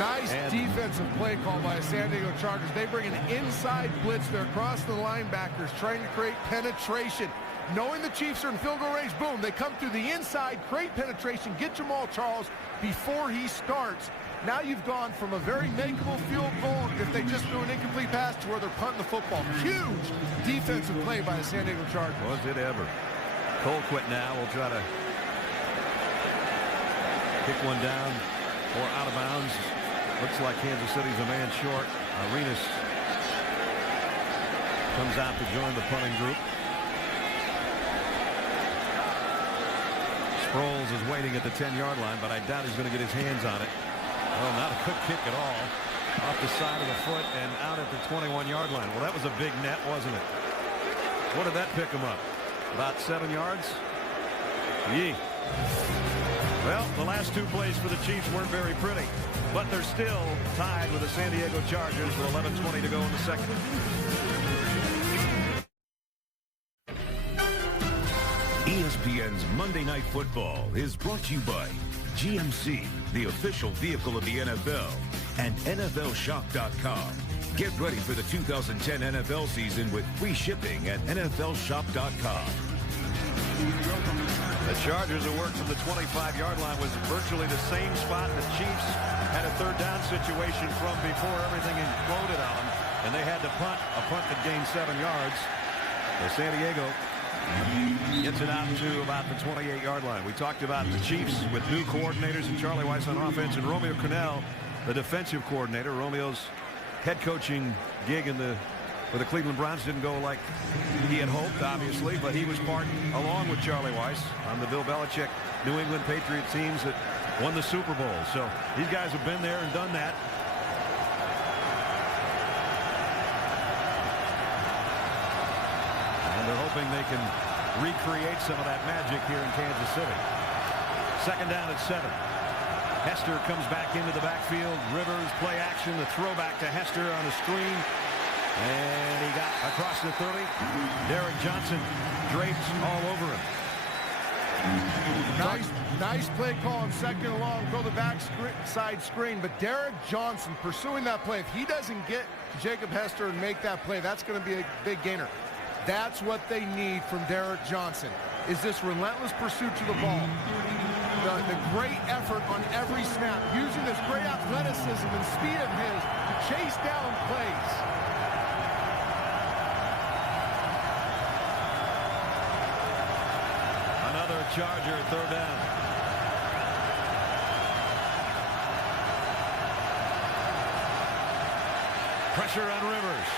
Nice defensive play call by the San Diego Chargers. They bring an inside blitz. They're across the linebackers trying to create penetration. Knowing the Chiefs are in field goal range, boom, they come through the inside, create penetration, get Jamal Charles before he starts. Now you've gone from a very makeable field goal if they just threw an incomplete pass to where they're punting the football. Huge defensive play by the San Diego Chargers. Was it ever? Colquitt now will try to kick one down or out of bounds. Looks like Kansas City's a man short. Arenas comes out to join the punting group. Sproles is waiting at the 10-yard line, but I doubt he's going to get his hands on it. Oh, not a good kick at all. Off the side of the foot and out at the 21-yard line. Well, that was a big net, wasn't it? What did that pick him up? About 7 yards? Yee. Well, the last 2 plays for the Chiefs weren't very pretty, but they're still tied with the San Diego Chargers with 11:20 to go in the second. ESPN's Monday Night Football is brought to you by GMC, the official vehicle of the NFL, and NFLShop.com. Get ready for the 2010 NFL season with free shipping at NFLShop.com. The Chargers who worked from the 25-yard line was virtually the same spot the Chiefs had a third down situation from before everything imploded on them, and they had to punt, a punt that gained 7 yards. So San Diego gets it out to about the 28-yard line. We talked about the Chiefs with new coordinators and Charlie Weis on offense and Romeo Crennel, the defensive coordinator. Romeo's head coaching gig with the Cleveland Browns didn't go like he had hoped, obviously, but he was part, along with Charlie Weis, on the Bill Belichick New England Patriot teams that won the Super Bowl. So these guys have been there and done that. And they're hoping they can recreate some of that magic here in Kansas City. Second down at 7. Hester comes back into the backfield. Rivers play action. The throwback to Hester on a screen. And he got across the 30. Derek Johnson draped all over him. Nice play call on second and long. Go the backside screen. But Derek Johnson pursuing that play. If he doesn't get Jacob Hester and make that play, that's going to be a big gainer. That's what they need from Derek Johnson, is this relentless pursuit to the ball. The great effort on every snap, using this great athleticism and speed of his to chase down plays. Another Charger third down. Pressure on Rivers.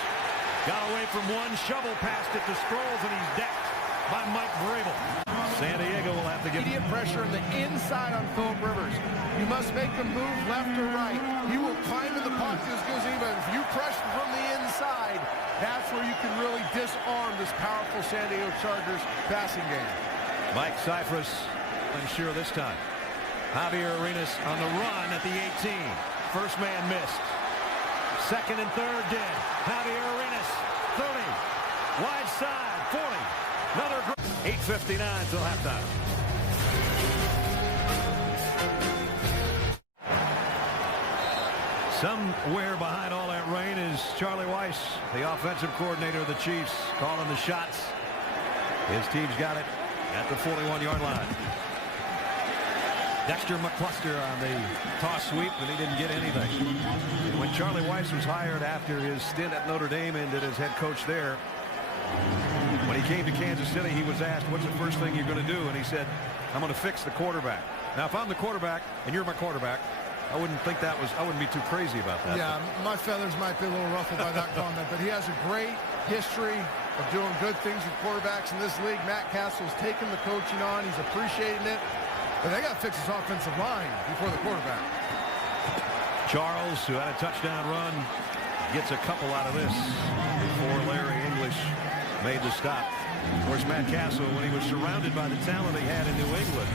Got away from one, shovel past it to Sproles, and he's decked by Mike Vrabel. San Diego will have to get immediate pressure on the inside on Philip Rivers. You must make them move left or right. He will climb in the pocket as good as anybody. If you pressure from the inside, that's where you can really disarm this powerful San Diego Chargers passing game. Mike Cypress unsure this time. Javier Arenas on the run at the 18. First man missed. Second and third did. Javier Arenas, 30. Wide side, 40. Another 8:59 till halftime. Somewhere behind all that rain is Charlie Weis, the offensive coordinator of the Chiefs, calling the shots. His team's got it at the 41-yard line. Dexter McCluster on the toss sweep, and he didn't get anything. When Charlie Weis was hired after his stint at Notre Dame and did his head coach there, when he came to Kansas City, he was asked, what's the first thing you're going to do? And he said, I'm going to fix the quarterback. Now, if I'm the quarterback and you're my quarterback, I wouldn't be too crazy about that. Yeah, my feathers might be a little ruffled by that comment, but he has a great history of doing good things with quarterbacks in this league. Matt Castle's taken the coaching on. He's appreciating it. But they got to fix his offensive line before the quarterback. Charles, who had a touchdown run, gets a couple out of this before Larry English made the stop. Of course, Matt Castle, when he was surrounded by the talent he had in New England,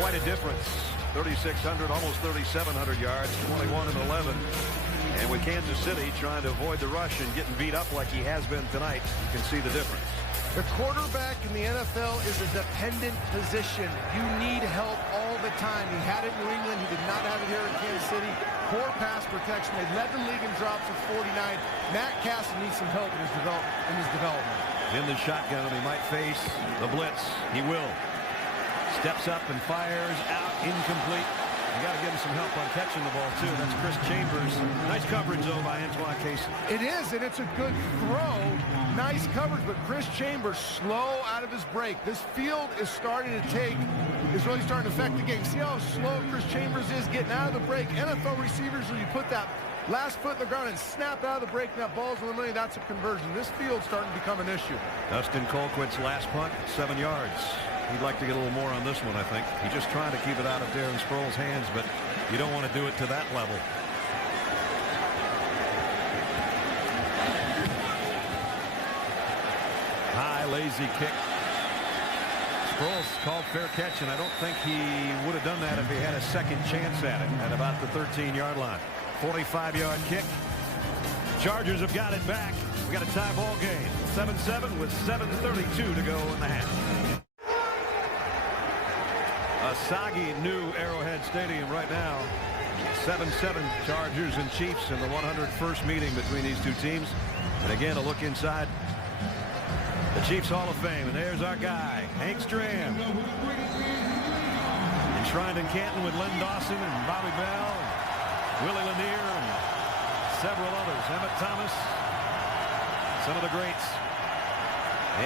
quite a difference. 3,600, almost 3,700 yards, 21 and 11. And with Kansas City trying to avoid the rush and getting beat up like he has been tonight, you can see the difference. The quarterback in the NFL is a dependent position. You need help all the time. He had it in New England. He did not have it here in Kansas City. Poor pass protection. They led the league in drops of 49. Matt Castle needs some help in his development. In the shotgun, he might face the blitz. He will. Steps up and fires out, incomplete. You got to give him some help on catching the ball, too. That's Chris Chambers. Nice coverage, though, by Antoine Casey. It is, and it's a good throw. Nice coverage, but Chris Chambers slow out of his break. This field is really starting to affect the game. See how slow Chris Chambers is getting out of the break. NFL receivers, when you put that last foot in the ground and snap out of the break, and that ball's eliminated, that's a conversion. This field's starting to become an issue. Dustin Colquitt's last punt, 7 yards. He'd like to get a little more on this one, I think. He's just trying to keep it out of Darren Sproles' hands, but you don't want to do it to that level. High, lazy kick. Sproles called fair catch, and I don't think he would have done that if he had a second chance at it at about the 13-yard line. 45-yard kick. Chargers have got it back. We got a tie ball game. 7-7 with 7:32 to go in the half. A soggy new Arrowhead Stadium right now. 7-7 Chargers and Chiefs in the 101st meeting between these two teams. And again, a look inside the Chiefs Hall of Fame. And there's our guy, Hank Stram. Enshrined in Canton with Len Dawson and Bobby Bell, and Willie Lanier, and several others. Emmett Thomas, some of the greats.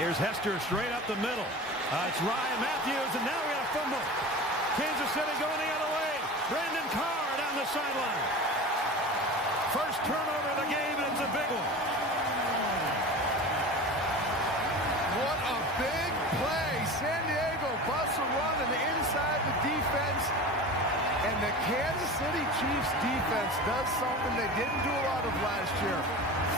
Here's Hester straight up the middle. It's Ryan Matthews, and now we got a fumble. Kansas City going the other way. Brandon Carr down the sideline. First turnover of the game, and it's a big one. What a big play. San Diego busts a run and inside the defense. And the Kansas City Chiefs defense does something they didn't do a lot of last year.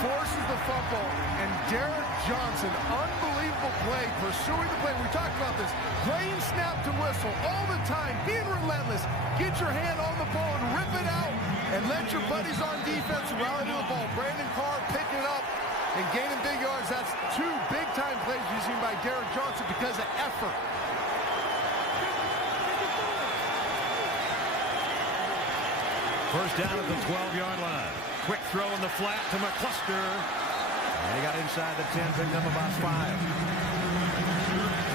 Forces the fumble, and Derek Johnson, unbelievable play, pursuing the play. We talked about this. Playing snap to whistle all the time, being relentless. Get your hand on the ball and rip it out, and let your buddies on defense rally to the ball. Brandon Carr picking it up and gaining big yards. That's two big-time plays you've seen by Derek Johnson because of effort. First down at the 12-yard line. Quick throw in the flat to McCluster. And he got inside the 10, picked up about 5.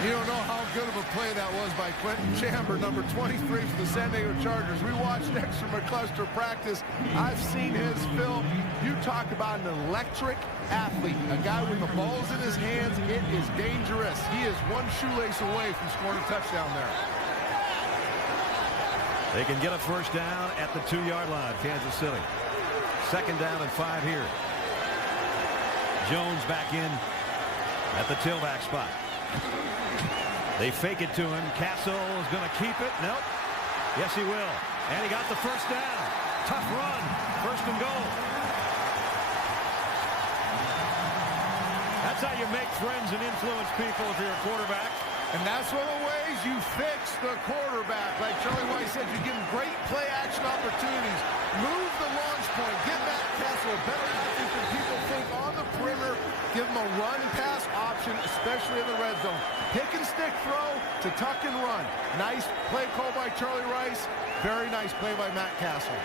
You don't know how good of a play that was by Quentin Chamber, number 23 for the San Diego Chargers. We watched Dexter McCluster practice. I've seen his film. You talk about an electric athlete, a guy with the balls in his hands. It is dangerous. He is one shoelace away from scoring a touchdown there. They can get a first down at the 2-yard line, Kansas City. Second down and 5 here. Jones back in at the tailback spot. They fake it to him. Castle is going to keep it. Nope. Yes, he will. And he got the first down. Tough run. First and goal. That's how you make friends and influence people if you're a quarterback. And that's one of the ways you fix the quarterback. Like Charlie White said, you give him great play action opportunities. Move the launch point. Give Matt Castle a better athlete than people think on the perimeter. Give him a run-pass option, especially in the red zone. Pick and stick throw to tuck and run. Nice play call by Charlie Rice. Very nice play by Matt Castle.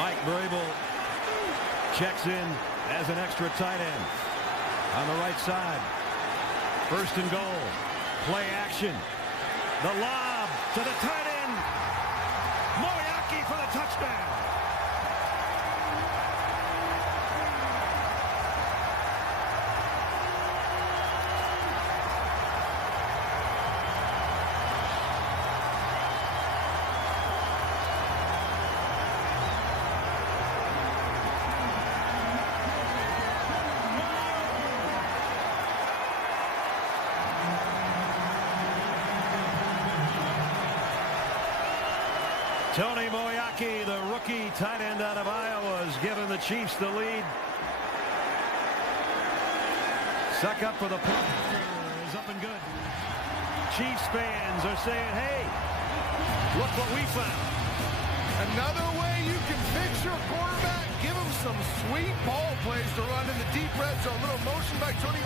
Mike Vrabel checks in as an extra tight end on the right side. First and goal. Play action. The lob to the tight end. Moriarty for the touchdown. Tony Moeaki, the rookie tight end out of Iowa, has given the Chiefs the lead. Suck up for the punt. Is up and good. Chiefs fans are saying, hey, look what we found. Another way you can fix your quarterback, give him some sweet ball plays to run in the deep red zone. Little motion by Tony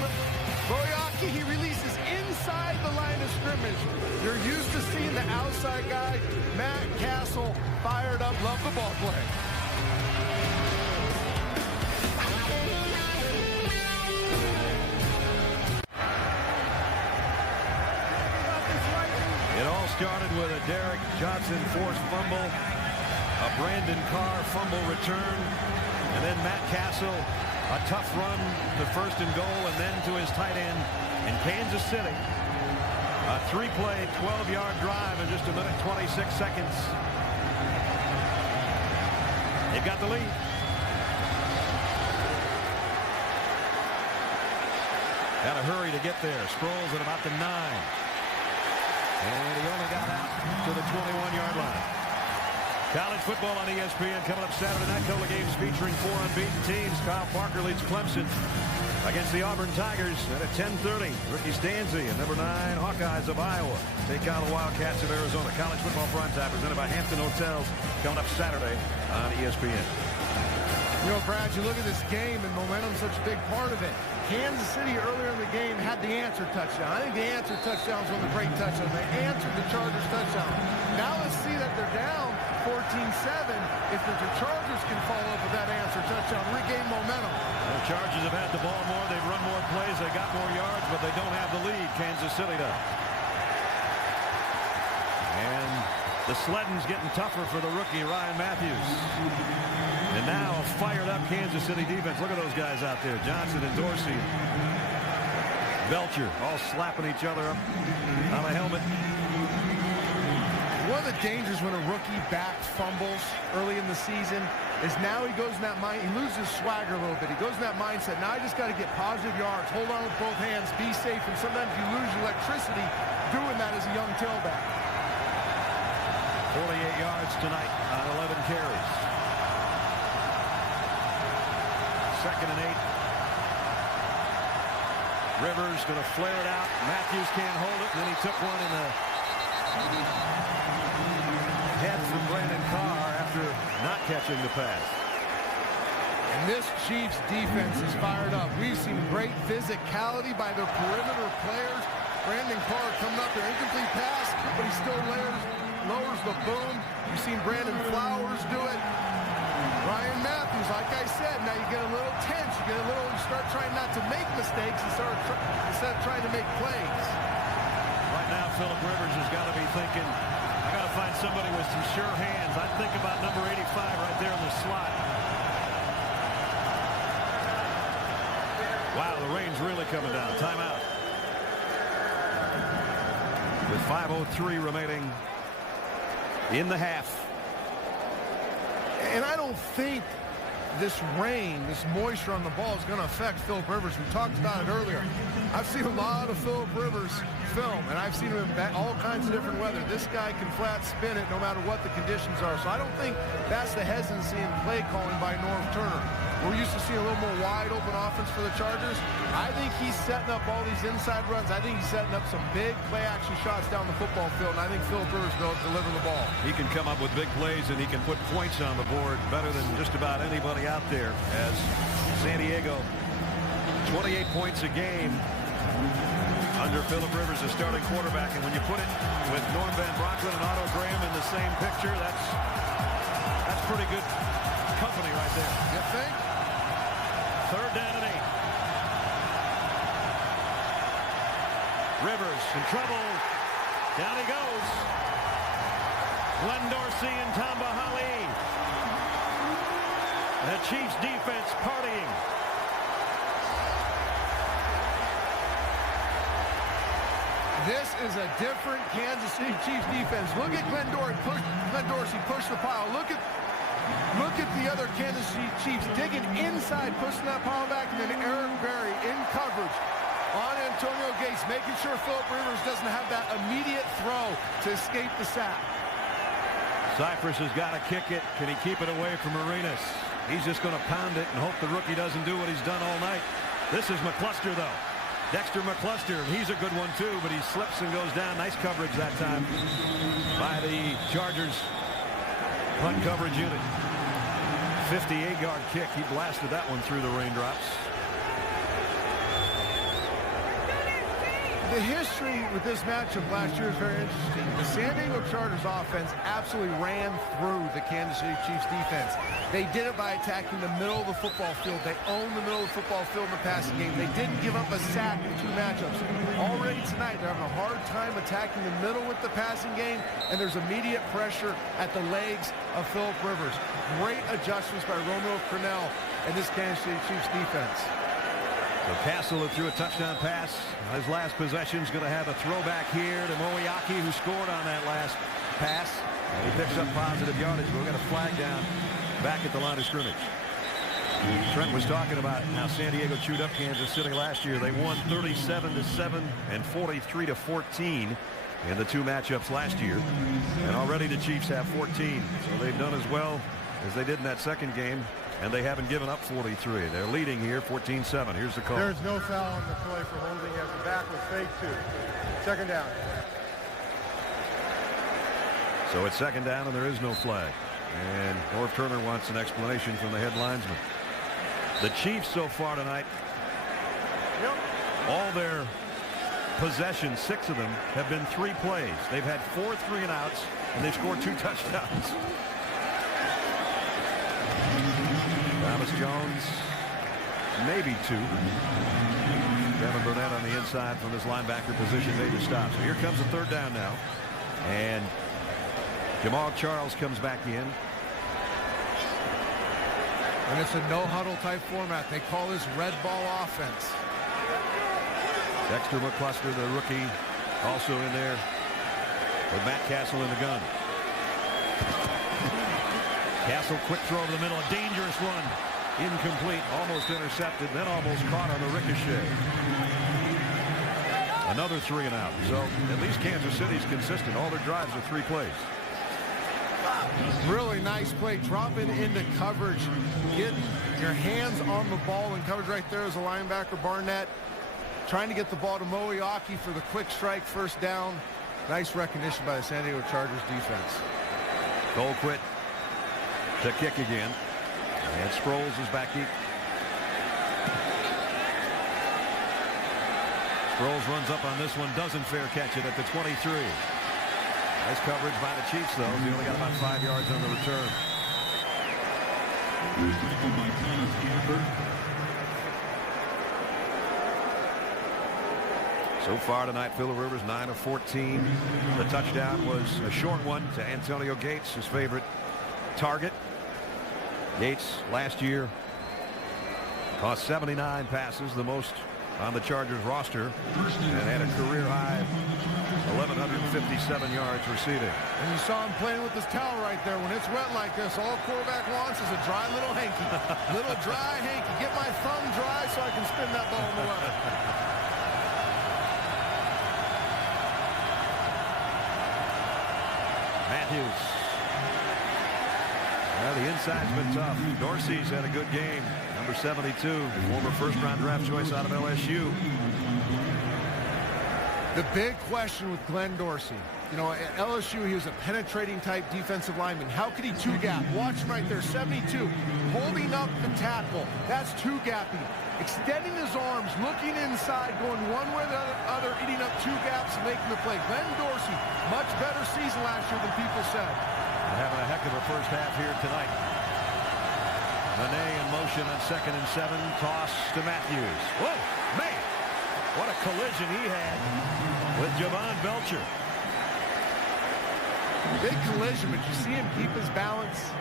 Moeaki. He releases inside the line of scrimmage. You're used to seeing the outside guy. Matt Castle fired up. Love the ball play. It all started with a Derek Johnson forced fumble, a Brandon Carr fumble return, and then Matt Castle, a tough run to first and goal, and then to his tight end in Kansas City. A 3-play, 12-yard drive in just a minute, 26 seconds. They've got the lead. Got to hurry to get there. Sproles at about the 9. And he only got out to the 21-yard line. College football on ESPN coming up Saturday night. Couple of games featuring 4 unbeaten teams. Kyle Parker leads Clemson against the Auburn Tigers at 10:30. Ricky Stanzi and number 9 Hawkeyes of Iowa take on the Wildcats of Arizona. College football primetime presented by Hampton Hotels coming up Saturday on ESPN. You know, Brad, you look at this game and momentum's such a big part of it. Kansas City earlier in the game had the answer touchdown. I think the answer touchdown was one of the great touchdowns. They answered the Chargers touchdown. Now let's see that they're down 14-7. If the Chargers can follow up with that answer touchdown, regain momentum. The Chargers have had the ball more. They've run more plays. They got more yards, but they don't have the lead. Kansas City does. And the sledding's getting tougher for the rookie, Ryan Matthews. And now a fired-up Kansas City defense. Look at those guys out there. Johnson and Dorsey. Belcher all slapping each other up on a helmet. One of the dangers when a rookie back fumbles early in the season is now he goes in that mind, he loses swagger a little bit. He goes in that mindset. Now I just got to get positive yards, hold on with both hands, be safe, and sometimes you lose your electricity doing that as a young tailback. 48 yards tonight on 11 carries. 2nd and 8. Rivers going to flare it out. Matthews can't hold it. And then he took one in the head from Brandon Carr after not catching the pass. And this Chiefs defense is fired up. We've seen great physicality by their perimeter players. Brandon Carr coming up there, incomplete pass, but he still lowers the boom. You've seen Brandon Flowers do it. Ryan Matthews, like I said, now you get a little tense. You start trying not to make mistakes instead of trying to make plays. Right now, Phillip Rivers has got to be thinking, I got to find somebody with some sure hands. I think about number 85 right there in the slot. Wow, the rain's really coming down. Timeout. With 5:03 remaining in the half. And I don't think this rain, this moisture on the ball is going to affect Phillip Rivers. We talked about it earlier. I've seen a lot of Phillip Rivers film, and I've seen him in all kinds of different weather. This guy can flat spin it no matter what the conditions are. So I don't think that's the hesitancy in play calling by Norv Turner. We're used to seeing a little more wide open offense for the Chargers. I think he's setting up all these inside runs. I think he's setting up some big play action shots down the football field, and I think Phillip Rivers will deliver the ball. He can come up with big plays, and he can put points on the board better than just about anybody out there, as San Diego 28 points a game under Phillip Rivers, the starting quarterback. And when you put it with Norm Van Brocklin and Otto Graham in the same picture, that's pretty good company right there. You think? 3rd down and 8. Rivers in trouble. Down he goes. Glenn Dorsey and Tamba Hali. The Chiefs defense partying. This is a different Kansas City Chiefs defense. Look at Glenn Dorsey push the pile. Look at the other Kansas City Chiefs digging inside, pushing that pile back, and then Eric Berry in coverage on Antonio Gates, making sure Phillip Rivers doesn't have that immediate throw to escape the sack. Cypress has got to kick it. Can he keep it away from Arenas? He's just going to pound it and hope the rookie doesn't do what he's done all night. This is McCluster, though. Dexter McCluster, he's a good one, too, but he slips and goes down. Nice coverage that time by the Chargers punt coverage unit. 58-yard kick. He blasted that one through the raindrops. The history with this matchup last year is very interesting. The San Diego Chargers offense absolutely ran through the Kansas City Chiefs defense. They did it by attacking the middle of the football field. They owned the middle of the football field in the passing game. They didn't give up a sack in 2 matchups. Already tonight, they're having a hard time attacking the middle with the passing game, and there's immediate pressure at the legs of Phillip Rivers. Great adjustments by Romeo Crennel and this Kansas City Chiefs defense. So Castle, who threw a touchdown pass on his last possession, is going to have a throwback here to Moeaki, who scored on that last pass. And he picks up positive yardage. We'll get a flag down back at the line of scrimmage. Trent was talking about how San Diego chewed up Kansas City last year. They won 37-7 and 43-14 in the 2 matchups last year. And already the Chiefs have 14. So they've done as well as they did in that second game. And they haven't given up 43. They're leading here 14-7. Here's the call. There's no foul on the play for holding as the back was fake too. Second down. So it's second down and there is no flag. And Norv Turner wants an explanation from the head linesman. The Chiefs so far tonight, all their possessions, 6 of them, have been 3 plays. They've had 4 3-and-outs, and they've scored 2 touchdowns. Thomas Jones, maybe 2. Kevin Burnett on the inside from his linebacker position made the stop. So here comes a third down now. And Jamal Charles comes back in. And it's a no-huddle type format. They call this red ball offense. Dexter McCluster, the rookie, also in there with Matt Castle in the gun. Castle, quick throw over the middle, a dangerous one. Incomplete, almost intercepted, then almost caught on the ricochet. Another 3-and-out. So at least Kansas City's consistent. All their drives are 3 plays. Really nice play, dropping into coverage, getting your hands on the ball in coverage. Right there is a linebacker, Barnett, trying to get the ball to Mo Iaki for the quick strike, first down. Nice recognition by the San Diego Chargers defense. Colquitt to kick again, and Sproles is back deep. Sproles runs up on this one, doesn't fair catch it at the 23. Nice coverage by the Chiefs, though. He only got about 5 yards on the return. So far tonight, Phillip Rivers 9 of 14. The touchdown was a short one to Antonio Gates, his favorite target. Gates last year caught 79 passes, the most on the Chargers roster, and had a career high 1,157 yards receiving. And you saw him playing with his towel right there. When it's wet like this, all quarterback wants is a dry little hanky. Little dry hanky. Get my thumb dry so I can spin that ball in the weather. Matthews. Well, the inside's been tough. Dorsey's had a good game. Number 72, former first-round draft choice out of LSU. The big question with Glenn Dorsey, you know, at LSU, he was a penetrating type defensive lineman. How could he two-gap? Watch him right there, 72, holding up the tackle. That's two-gapping. Extending his arms, looking inside, going one way or the other, eating up 2 gaps and making the play. Glenn Dorsey, much better season last year than people said. Having a heck of a first half here tonight. Nene in motion on 2nd and 7. Toss to Matthews. Whoa, man! What a collision he had with Javon Belcher. Big collision, but you see him keep his balance.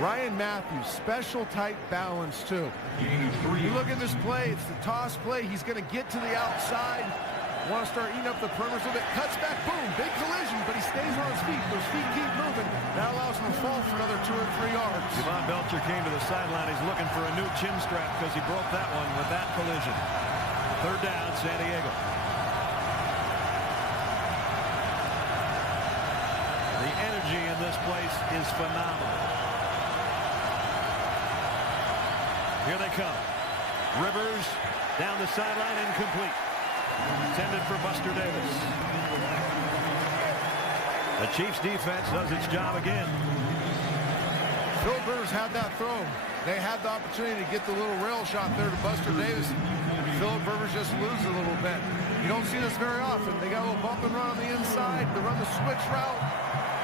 Ryan Matthews, special type balance too. You look at this play, it's the toss play. He's going to get to the outside. Want to start eating up the perimeter a little bit. Cuts back, boom, big collision, but he stays on his feet. Those feet keep moving. That allows him to fall for another 2 or 3 yards. Javon Belcher came to the sideline. He's looking for a new chin strap because he broke that one with that collision. 3rd down, San Diego. The energy in this place is phenomenal. Here they come. Rivers down the sideline, incomplete. Intended for Buster Davis. The Chiefs defense does its job again. Phillip Rivers had that throw. They had the opportunity to get the little rail shot there to Buster Davis. Phillip Rivers just loses a little bit. You don't see this very often. They got a little bump and run on the inside. They run the switch route.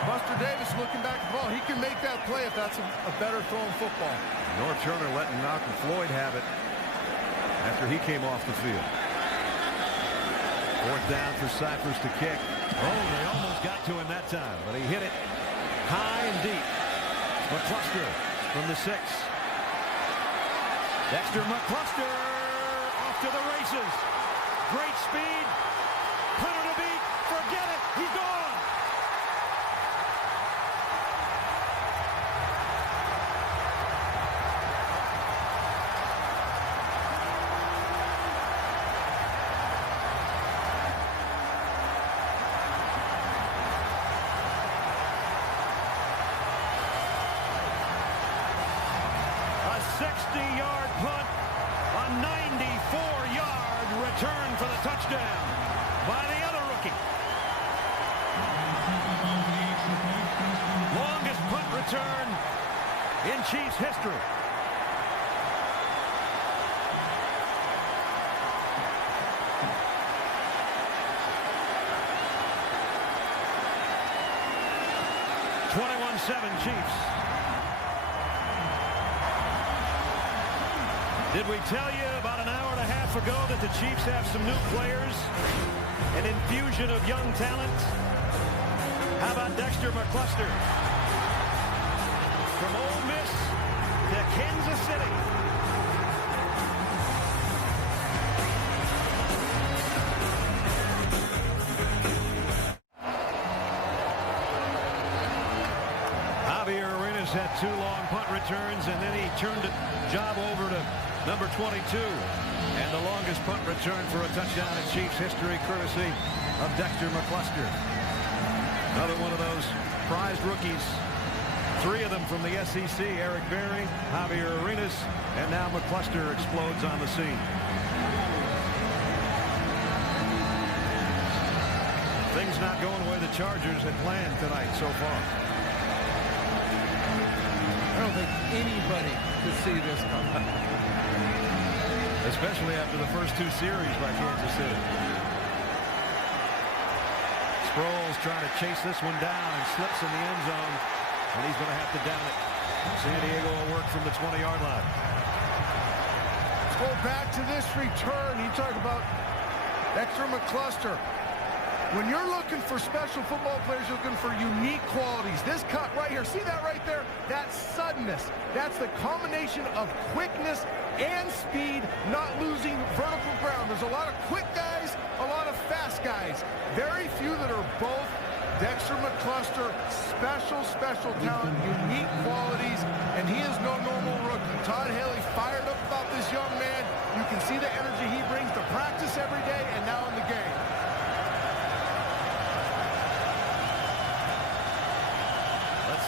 Buster Davis looking back at the ball. He can make that play if that's a better throw in football. Norv Turner letting Malcolm Floyd have it after he came off the field. 4th down for Cyphers to kick. Oh, they almost got to him that time, but he hit it high and deep. McCluster from the 6. Dexter McCluster off to the races. Great speed. Punter to beat. Forget it. He's gone. 60-yard punt, a 94-yard return for the touchdown by the other rookie. Longest punt return in Chiefs history. Chiefs. Did we tell you about an hour and a half ago that the Chiefs have some new players? An infusion of young talent? How about Dexter McCluster? From Ole Miss to Kansas City. Had 2 long punt returns, and then he turned the job over to number 22, and the longest punt return for a touchdown in Chiefs history, courtesy of Dexter McCluster. Another one of those prized rookies, 3 of them from the SEC: Eric Berry, Javier Arenas, and now McCluster explodes on the scene. Things not going the way the Chargers had planned tonight so far. I don't think anybody could see this coming. Especially after the first 2 series by Kansas City. Sproles trying to chase this one down and slips in the end zone, and he's going to have to down it. San Diego will work from the 20-yard line. Let's go back to this return. You talk about Dexter McCluster. When you're looking for special football players, you're looking for unique qualities. This cut right here, see that right there? That's suddenness. That's the combination of quickness and speed, not losing vertical ground. There's a lot of quick guys, a lot of fast guys. Very few that are both. Dexter McCluster, special talent, unique qualities, and he is no normal rookie. Todd Haley fired up about this young man. You can see the energy he brings to practice every day and now in the game.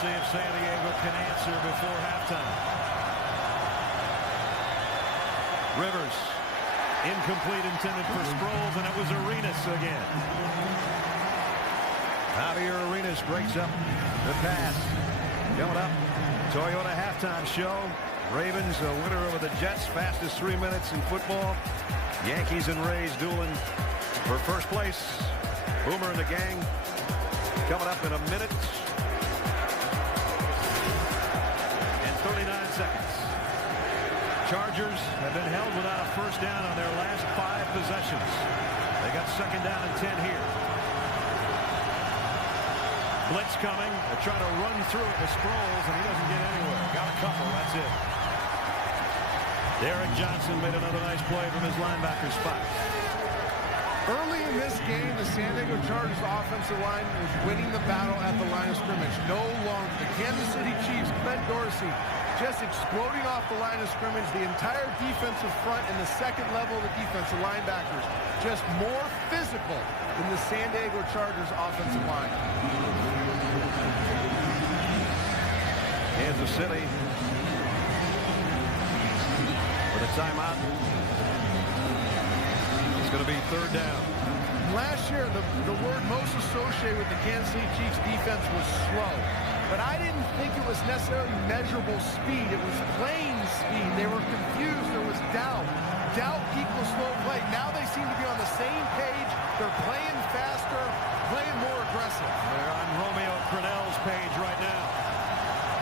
See if San Diego can answer before halftime. Rivers, incomplete, intended for Sproles, and it was Arenas again. Javier Arenas breaks up the pass. Coming up, Toyota halftime show. Ravens a winner over the Jets, fastest 3 minutes in football. Yankees and Rays dueling for first place. Boomer and the gang coming up in a minute. 39 seconds. Chargers have been held without a first down on their last 5 possessions. They got second down and 10 here. Blitz coming. They try to run through it with Sproles, and he doesn't get anywhere. Got a couple. That's it. Derek Johnson made another nice play from his linebacker spot. Early in this game, the San Diego Chargers offensive line was winning the battle at the line of scrimmage. No longer. The Kansas City Chiefs, Clint Dorsey, just exploding off the line of scrimmage. The entire defensive front and the second level of the defensive linebackers just more physical than the San Diego Chargers offensive line. Kansas City with a timeout. It's going to be third down. Last year, the word most associated with the Kansas City Chiefs defense was slow. But I didn't think it was necessarily measurable speed. It was playing speed. They were confused. There was doubt. Doubt equals slow play. Now they seem to be on the same page. They're playing faster, playing more aggressive. They're on Romeo Crennel's page right now.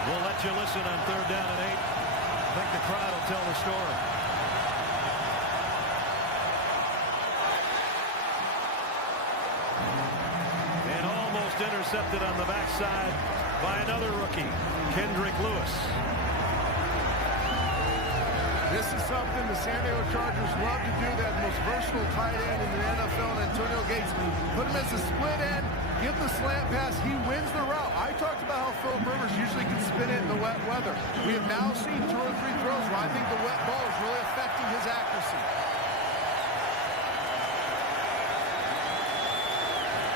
We'll let you listen on third down and 8. I think the crowd will tell the story. Intercepted on the backside by another rookie, Kendrick Lewis. This is something the San Diego Chargers love to do. That most versatile tight end in the NFL, Antonio Gates. Put him as a split end, give the slant pass, he wins the route. I talked about how Philip Rivers usually can spin it in the wet weather. We have now seen 2 or 3 throws where I think the wet ball is really affecting his accuracy.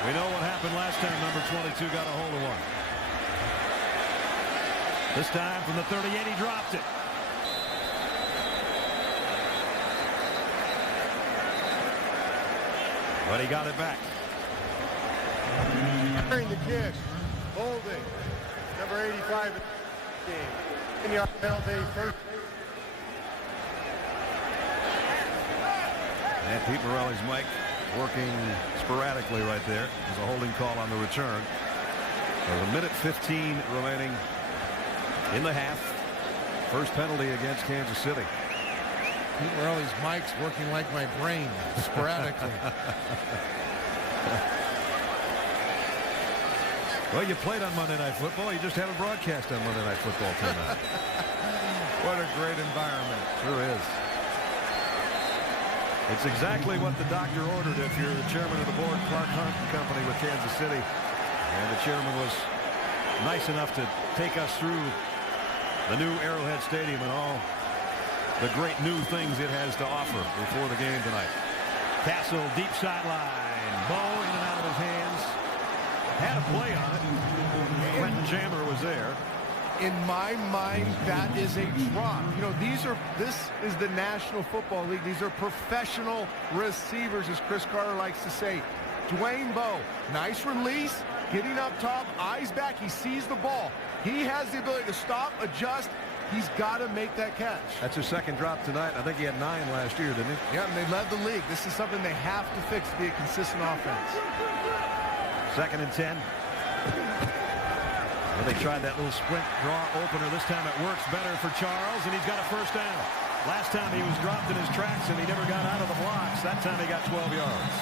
We know what happened last time number 22 got a hold of one. This time from the 38, he dropped it. But he got it back. Carrying the kick. Holding. Number 85 game. 10-yard penalty. First. And Pete Morelli's mic working sporadically right there. There's a holding call on the return. There's a minute 15 remaining in the half. First penalty against Kansas City. Pete Morelli's mic's working like my brain, sporadically. Well, you played on Monday Night Football. You just had a broadcast on Monday Night Football tonight. What a great environment. Sure is. It's exactly what the doctor ordered if you're the chairman of the board, Clark Hunt and Company with Kansas City. And the chairman was nice enough to take us through the new Arrowhead Stadium and all the great new things it has to offer before the game tonight. Castle, deep sideline. Ball in and out of his hands. Had a play on it. Quentin Chandler was there. In my mind, that is a drop. You know, this is the National Football League. These are professional receivers, as Chris Carter likes to say. Dwayne Bowe, nice release, getting up top, eyes back, he sees the ball. He has the ability to stop, adjust. He's got to make that catch. That's his second drop tonight. I think he had 9 last year, didn't he? Yeah, and they led the league. This is something they have to fix to be a consistent offense. 2nd and 10. Well, they tried that little sprint draw opener. This time it works better for Charles, and he's got a first down. Last time he was dropped in his tracks, and he never got out of the blocks. That time he got 12 yards.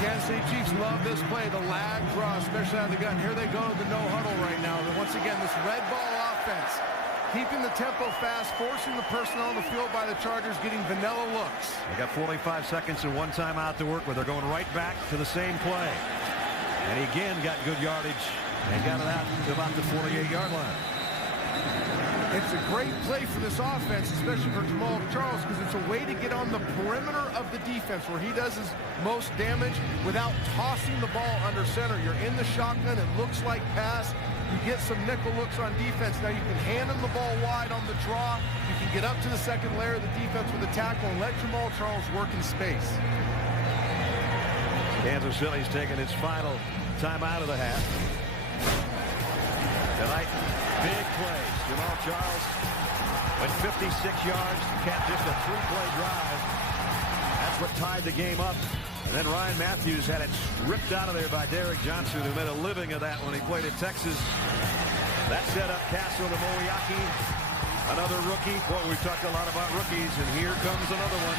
Kansas City Chiefs love this play, the lag draw, especially out of the gun. Here they go to the no huddle right now. But once again, this red ball offense, keeping the tempo fast, forcing the personnel on the field by the Chargers, getting vanilla looks. They got 45 seconds and 1 timeout to work with. They're going right back to the same play. And he again got good yardage and got it out to about the 48-yard line. It's a great play for this offense, especially for Jamal Charles, because it's a way to get on the perimeter of the defense where he does his most damage without tossing the ball under center. You're in the shotgun. It looks like pass. You get some nickel looks on defense. Now you can hand him the ball wide on the draw. You can get up to the second layer of the defense with a tackle and let Jamal Charles work in space. Kansas City's taking its final time out of the half. Tonight, big plays. Jamal Charles went 56 yards, capped just a 3-play drive. That's what tied the game up. And then Ryan Matthews had it ripped out of there by Derek Johnson, who made a living of that when he played at Texas. That set up Castle to Moiaki, another rookie. Boy, we've talked a lot about rookies, and here comes another one.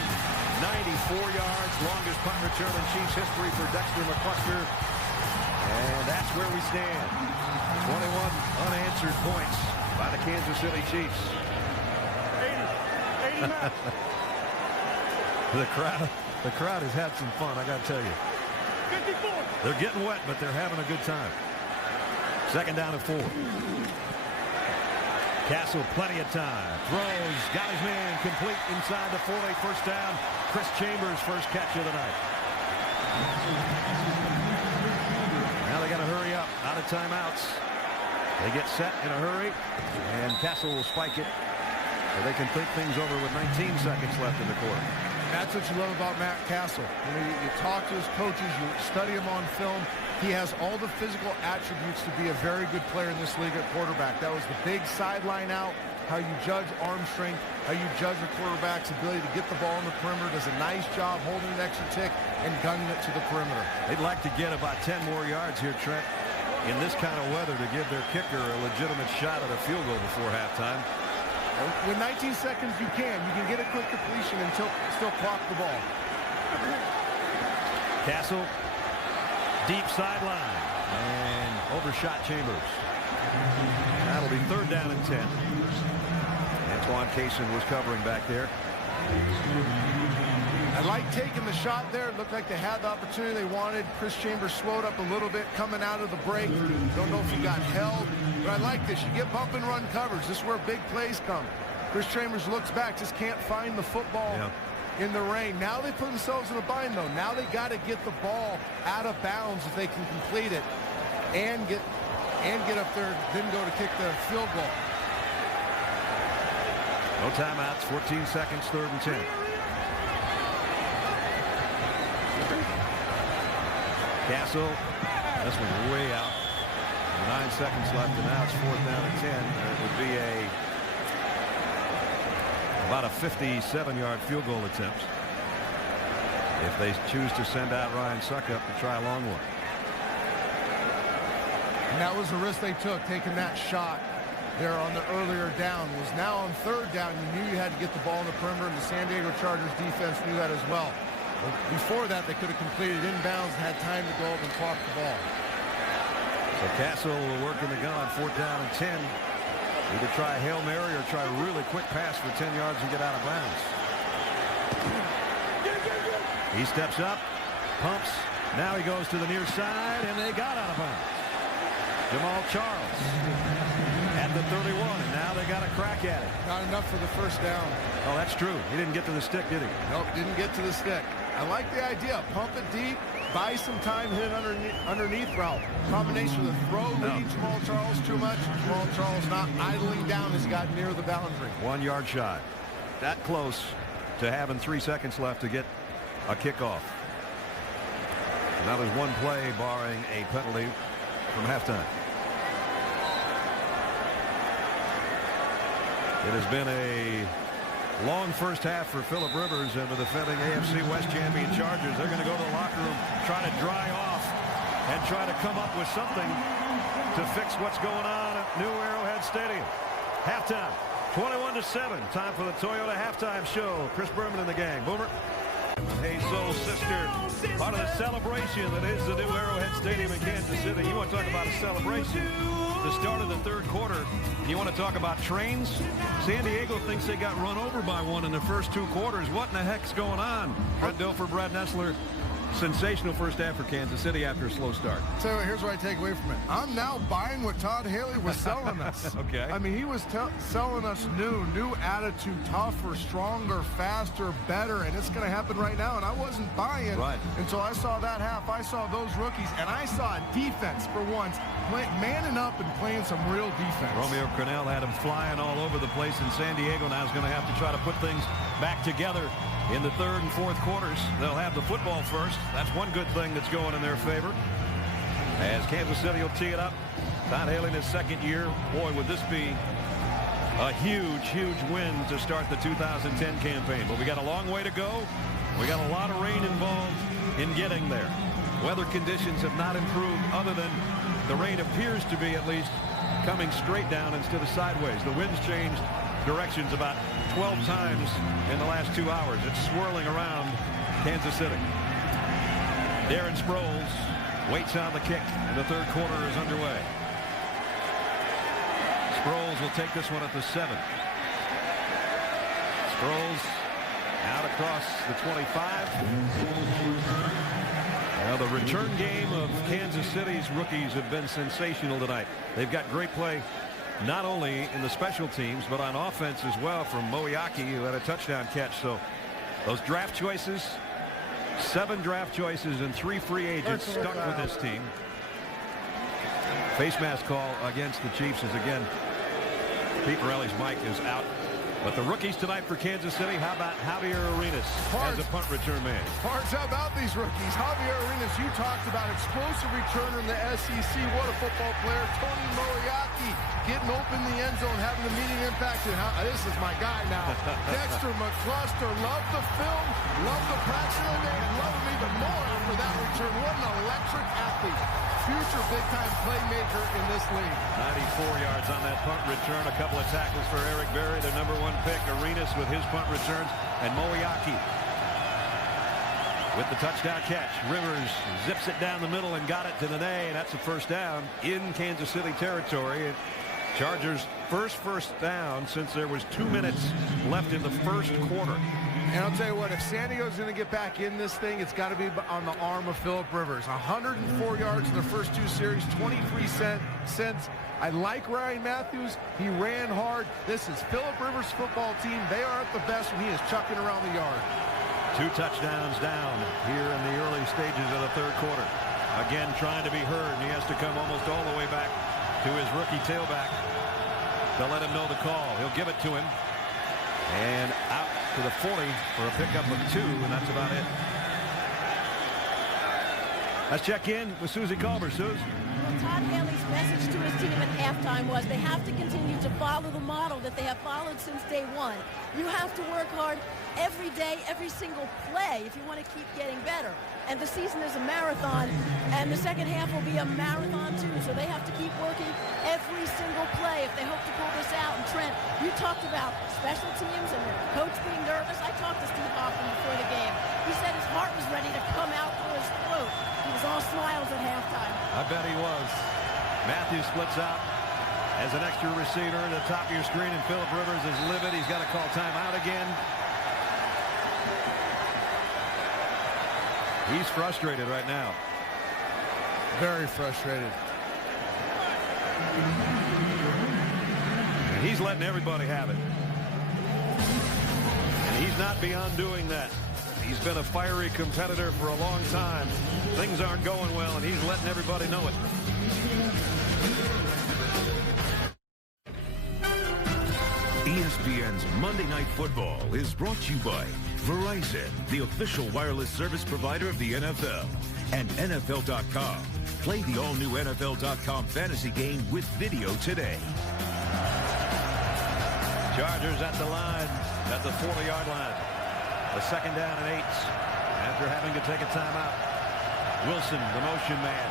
94 yards, longest punt return in Chiefs history for Dexter McCluster. And that's where we stand. 21 unanswered points by the Kansas City Chiefs. 80 match. The crowd has had some fun, I got to tell you. 54. They're getting wet, but they're having a good time. 2nd down and 4. Castle, plenty of time. Throws, got his man complete inside the 40. First down. Chris Chambers' first catch of the night. Now they got to hurry up. Out of timeouts. They get set in a hurry, and Castle will spike it so they can think things over with 19 seconds left in the quarter. That's what you love about Matt Castle. You talk to his coaches, you study him on film. He has all the physical attributes to be a very good player in this league at quarterback. That was the big sideline out, how you judge arm strength, how you judge a quarterback's ability to get the ball in the perimeter. Does a nice job holding an extra tick and gunning it to the perimeter. They'd like to get about 10 more yards here, Trent, in this kind of weather to give their kicker a legitimate shot at a field goal before halftime. With 19 seconds, you can get a quick completion and still clock the ball. Castle, deep sideline, and overshot Chambers. That'll be 3rd down and 10. Antoine Cason was covering back there. I like taking the shot there. It looked like they had the opportunity they wanted. Chris Chambers slowed up a little bit coming out of the break. Don't know if he got held, but I like this. You get bump and run coverage. This is where big plays come. Chris Chambers looks back, just can't find the football in the rain. Now they put themselves in a bind, though. Now they got to get the ball out of bounds if they can complete it and get up there, then go to kick the field goal. No timeouts, 14 seconds, 3rd and 10. Castle, this one's way out. 9 seconds left, and now it's 4th down and 10. It would be about a 57-yard field goal attempt if they choose to send out Ryan Succop to try a long one. And that was the risk they took, taking that shot there on the earlier down. Was now on 3rd down. You knew you had to get the ball in the perimeter, and the San Diego Chargers defense knew that as well. But before that, they could have completed inbounds and had time to go up and clock the ball. So Castle will work in the gun on 4th down and 10. Either try a Hail Mary or try a really quick pass for 10 yards and get out of bounds. He steps up, pumps. Now he goes to the near side, and they got out of bounds. Jamal Charles at the 31, and now they got a crack at it. Not enough for the first down. Oh, that's true. He didn't get to the stick, did he? Nope, didn't get to the stick. I like the idea. Pump it deep, buy some time, hit it underneath route. Combination of the throw leading Jamal Charles too much. Jamal Charles not idling down as he got near the boundary. 1 yard shot. That close to having 3 seconds left to get a kickoff. Now there's one play barring a penalty from halftime. It has been a long first half for Philip Rivers and the defending AFC West champion Chargers. They're going to go to the locker room, try to dry off, and try to come up with something to fix what's going on at New Arrowhead Stadium. Halftime, 21-7. Time for the Toyota halftime show. Chris Berman and the gang. Boomer. Hey, Soul Sister, part of the celebration that is the New Arrowhead Stadium in Kansas City. You want to talk about a celebration? The start of the 3rd quarter. You want to talk about trains? San Diego thinks they got run over by one in the first 2 quarters. What in the heck's going on? Brett Dilfer, Brad Nessler. Sensational first half for Kansas City after a slow start. So here's what I take away from it. I'm now buying what Todd Haley was selling us. Okay. I mean, he was selling us new attitude, tougher, stronger, faster, better, and it's going to happen right now. And I wasn't buying until I saw that half. I saw those rookies, and I saw a defense for once manning up and playing some real defense. Romeo Crennel had him flying all over the place, and San Diego now is going to have to try to put things back together in the 3rd and 4th quarters. They'll have the football first. That's one good thing that's going in their favor. As Kansas City will tee it up. Todd Haley in his 2nd year. Boy, would this be a huge, huge win to start the 2010 campaign. But we got a long way to go. We got a lot of rain involved in getting there. Weather conditions have not improved other than the rain appears to be at least coming straight down instead of sideways. The wind's changed directions about 12 times in the last 2 hours. It's swirling around Kansas City. Darren Sproles waits on the kick, and the 3rd quarter is underway. Sproles will take this one at the 7. Sproles out across the 25. Now the return game of Kansas City's rookies have been sensational tonight. They've got great play not only in the special teams but on offense as well, from Moeaki, who had a touchdown catch. So those draft choices, 7 draft choices and 3 free agents stuck with this team. Face mask call against the Chiefs is again Pete Morelli's mic is out. But the rookies tonight for Kansas City, how about Javier Arenas as a punt return man? Parts, how about these rookies? Javier Arenas, you talked about explosive returner in the SEC. What a football player. Tony Moeaki getting open the end zone, having the immediate impact. And this is my guy now. Dexter McCluster, love the film, love the practice of the day, love him even more after that return. What an electric athlete. Future big-time playmaker in this league. 94 yards on that punt return. A couple of tackles for Eric Berry, their #1 pick. Arenas with his punt returns, and Moeaki with the touchdown catch. Rivers zips it down the middle and got it to the nay. That's a first down in Kansas City territory. Chargers' first down since there was 2 minutes left in the first quarter. And I'll tell you what, if San Diego's going to get back in this thing, it's got to be on the arm of Philip Rivers. 104 yards in the first 2 series, 23 cents. I like Ryan Matthews. He ran hard. This is Philip Rivers' football team. They are at the best when he is chucking around the yard. 2 touchdowns down here in the early stages of the 3rd quarter. Again, trying to be heard, and he has to come almost all the way back to his rookie tailback to let him know the call. He'll give it to him. And out to the 40 for a pickup of 2, and that's about it. Let's check in with Susie Culver. Suze. Well, Todd Haley's message to his team at halftime was they have to continue to follow the model that they have followed since day one. You have to work hard every day, every single play if you want to keep getting better. And the season is a marathon, and the second half will be a marathon too, so they have to keep working every single play if they hope to pull this out. And Trent, you talked about special teams and the coach being nervous. I talked to Steve Hoffman before the game. He said his heart was ready to come out through his throat. He was all smiles at halftime. I bet he was. Matthews splits out as an extra receiver at the top of your screen, and Philip Rivers is livid. He's got to call timeout again. He's frustrated right now. Very frustrated. And he's letting everybody have it. And he's not beyond doing that. He's been a fiery competitor for a long time. Things aren't going well, and he's letting everybody know it. ESPN's Monday Night Football is brought to you by Verizon, the official wireless service provider of the NFL, and NFL.com. Play the all-new NFL.com fantasy game with video today. Chargers at the line, at the 40-yard line. A second down and 8 after having to take a timeout. Wilson, the motion man.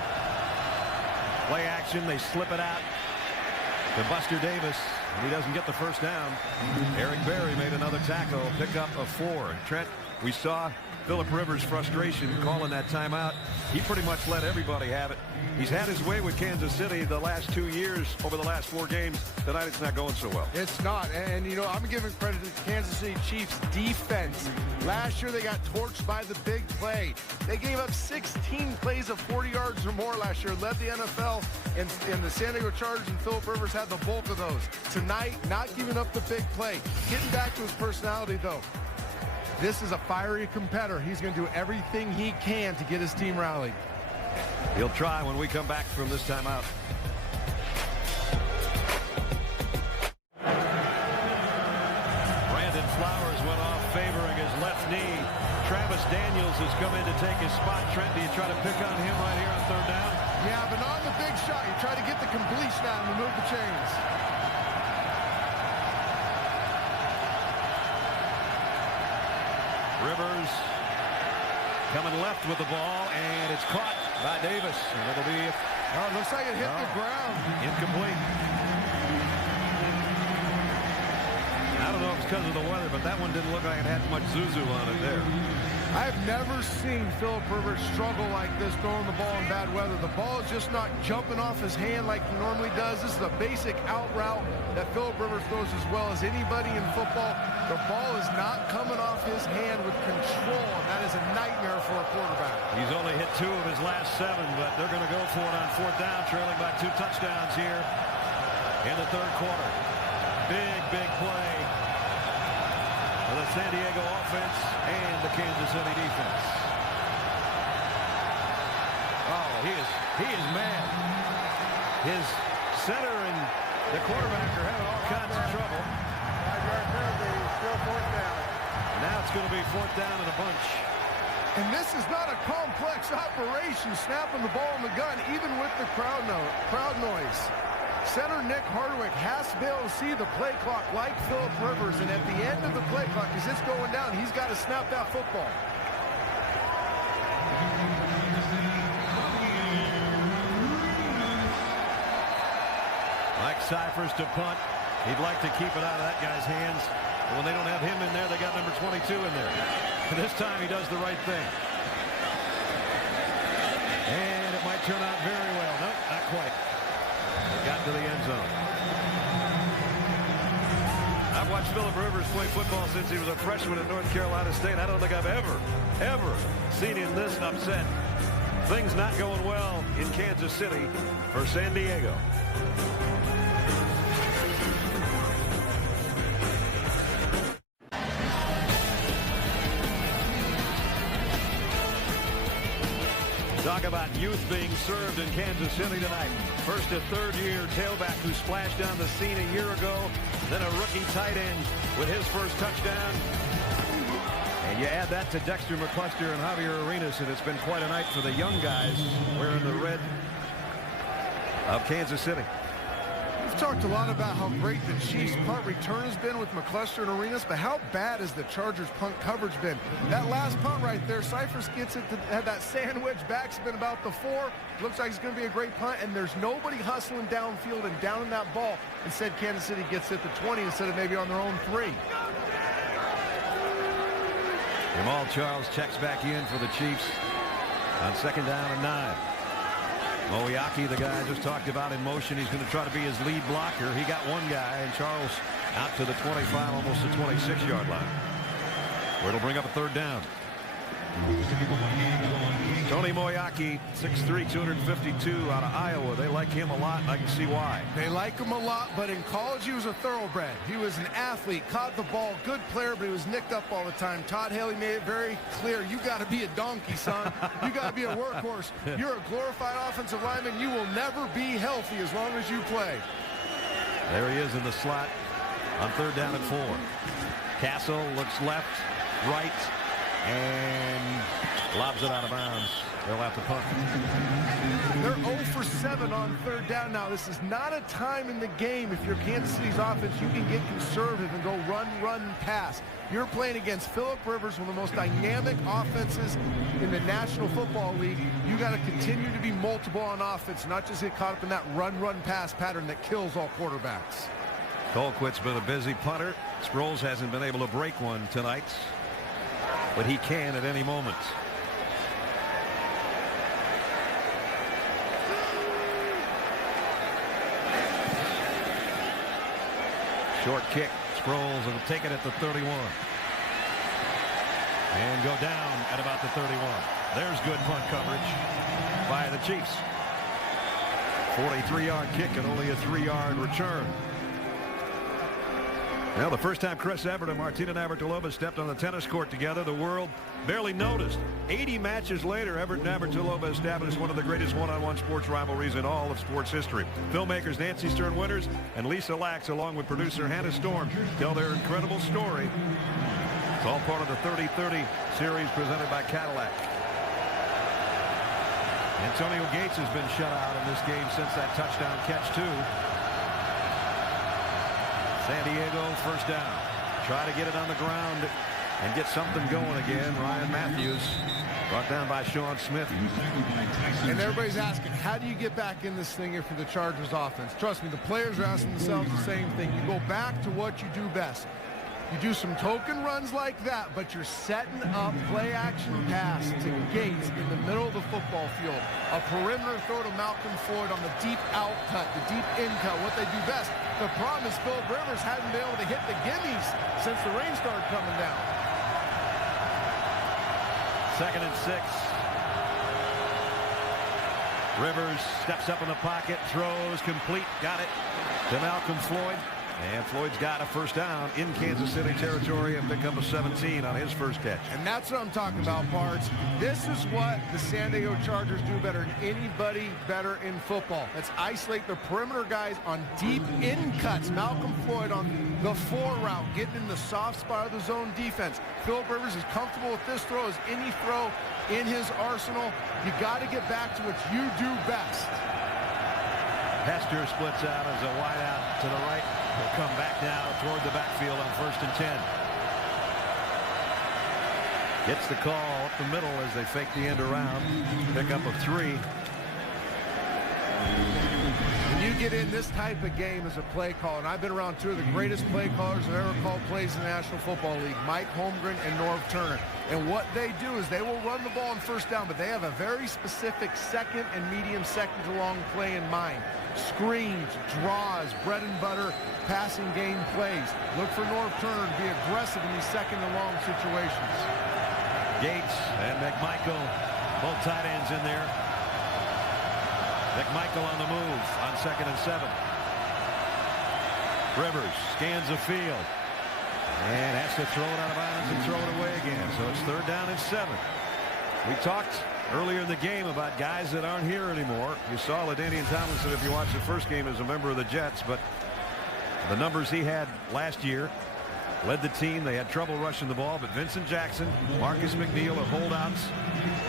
Play action, they slip it out to Buster Davis, and he doesn't get the first down. Eric Berry made another tackle, pick up a 4. Trent, we saw Philip Rivers' frustration calling that timeout. He pretty much let everybody have it. He's had his way with Kansas City the last 2 years over the last 4 games. Tonight it's not going so well. It's not, and you know, I'm giving credit to the Kansas City Chiefs defense. Last year they got torched by the big play. They gave up 16 plays of 40 yards or more last year, led the NFL, and the San Diego Chargers and Philip Rivers had the bulk of those. Tonight, not giving up the big play. Getting back to his personality, though. This is a fiery competitor. He's going to do everything he can to get his team rallied. He'll try when we come back from this timeout. Brandon Flowers went off favoring his left knee. Travis Daniels has come in to take his spot. Trent, do you try to pick on him right here on third down? Yeah, but not on the big shot. You try to get the completion out and remove the chains. Rivers coming left with the ball, and it's caught by Davis. And it'll be it looks like it hit the ground. Incomplete. I don't know if it's because of the weather, but that one didn't look like it had much zuzu on it there. I've never seen Philip Rivers struggle like this throwing the ball in bad weather. The ball is just not jumping off his hand like he normally does. This is a basic out route that Philip Rivers throws as well as anybody in football. The ball is not coming off his hand with control, and that is a nightmare for a quarterback. He's only hit 2 of his last 7, but they're going to go for it on 4th down, trailing by 2 touchdowns here in the third quarter. Big play for the San Diego offense and the Kansas City defense. Oh, he is mad. His center and the quarterback are having all kinds of trouble. Still 4th down. Now it's going to be 4th down and a bunch. And this is not a complex operation, snapping the ball in the gun, even with the crowd noise. Center Nick Hardwick has to be able to see the play clock like Philip Rivers, and at the end of the play clock, as it's going down, he's got to snap that football. Mike Cyphers to punt. He'd like to keep it out of that guy's hands. When they don't have him in there, they got number 22 in there. And this time he does the right thing. And it might turn out very well. Nope, not quite. They got to the end zone. I've watched Philip Rivers play football since he was a freshman at North Carolina State. I don't think I've ever seen him this upset. Things not going well in Kansas City for San Diego. Talk about youth being served in Kansas City tonight. First a third-year tailback who splashed on the scene a year ago. Then a rookie tight end with his first touchdown. And You add that to Dexter McCluster and Javier Arenas, and it's been quite a night for the young guys wearing the red of Kansas City. We've talked a lot about how great the Chiefs punt return has been with McCluster and Arenas, but how bad has the Chargers punt coverage been? That last punt right there, Cyphers gets it to have that sandwich, backspin about the 4. Looks like it's going to be a great punt, and there's nobody hustling downfield and down in that ball. Instead, Kansas City gets it to 20 instead of maybe on their own 3. Jamal Charles checks back in for the Chiefs on 2nd down and 9. Moeaki, the guy I just talked about, in motion. He's going to try to be his lead blocker. He got one guy, and Charles out to the 25, almost the 26-yard line, where it'll bring up a 3rd down. Tony Moeaki, 6'3", 252, out of Iowa. They like him a lot, and I can see why. They like him a lot, but in college he was a thoroughbred. He was an athlete, caught the ball, good player, but he was nicked up all the time. Todd Haley made it very clear, you got to be a donkey, son. You got to be a workhorse. You're a glorified offensive lineman. You will never be healthy as long as you play. There he is in the slot on 3rd down and 4. Castle looks left, right, and lobs it out of bounds. They'll have to punt. They're 0 for 7 on 3rd down. Now, this is not a time in the game, if you're Kansas City's offense, you can get conservative and go run, pass. You're playing against Phillip Rivers, one of the most dynamic offenses in the National Football League. You got to continue to be multiple on offense, not just get caught up in that run, pass pattern that kills all quarterbacks. Colquitt's been a busy punter. Sproles hasn't been able to break one tonight, but he can at any moment. Short kick. Sproles will take it at the 31. And go down at about the 31. There's good punt coverage by the Chiefs. 43-yard kick and only a 3-yard return. Now, the first time Chris Evert and Martina Navratilova stepped on the tennis court together, the world barely noticed. 80 matches later, Evert and Navratilova established one of the greatest one-on-one sports rivalries in all of sports history. Filmmakers Nancy Stern Winters and Lisa Lax, along with producer Hannah Storm, tell their incredible story. It's all part of the 30-30 series presented by Cadillac. Antonio Gates has been shut out in this game since that touchdown catch, too. San Diego, 1st down. Try to get it on the ground and get something going again. Ryan Matthews brought down by Sean Smith. And everybody's asking, how do you get back in this thing here for the Chargers offense? Trust me, the players are asking themselves the same thing. You go back to what you do best. You do some token runs like that, but you're setting up play-action pass to Gates in the middle of the football field. A perimeter throw to Malcolm Floyd on the deep out cut, the deep in cut, what they do best. The problem is Phillip Rivers hasn't been able to hit the gimmies since the rain started coming down. 2nd and 6. Rivers steps up in the pocket, throws, complete, got it to Malcolm Floyd. And Floyd's got a 1st down in Kansas City territory and pick up a 17 on his first catch. And that's what I'm talking about, Pards. This is what the San Diego Chargers do better than anybody better in football. Let's isolate the perimeter guys on deep in cuts. Malcolm Floyd on the 4 route, getting in the soft spot of the zone defense. Phillip Rivers is comfortable with this throw as any throw in his arsenal. You got to get back to what you do best. Hester splits out as a wide out to the right. He'll come back now toward the backfield on 1st and 10. Gets the call up the middle as they fake the end around. Pick up a 3. When you get in this type of game as a play caller, and I've been around 2 of the greatest play callers that ever called plays in the National Football League, Mike Holmgren and Norv Turner. And what they do is they will run the ball on 1st down, but they have a very specific 2nd and medium second to long play in mind. Screens, draws, bread and butter, passing game plays. Look for Norv Turner to be aggressive in these 2nd and long situations. Gates and McMichael, both tight ends in there. McMichael on the move on 2nd and 7. Rivers scans the field and has to throw it out of bounds and throw it away again. So it's 3rd down and 7. We talked earlier in the game about guys that aren't here anymore. You saw LaDainian Tomlinson, if you watched the first game, as a member of the Jets, but the numbers he had last year led the team. They had trouble rushing the ball, but Vincent Jackson, Marcus McNeil are holdouts.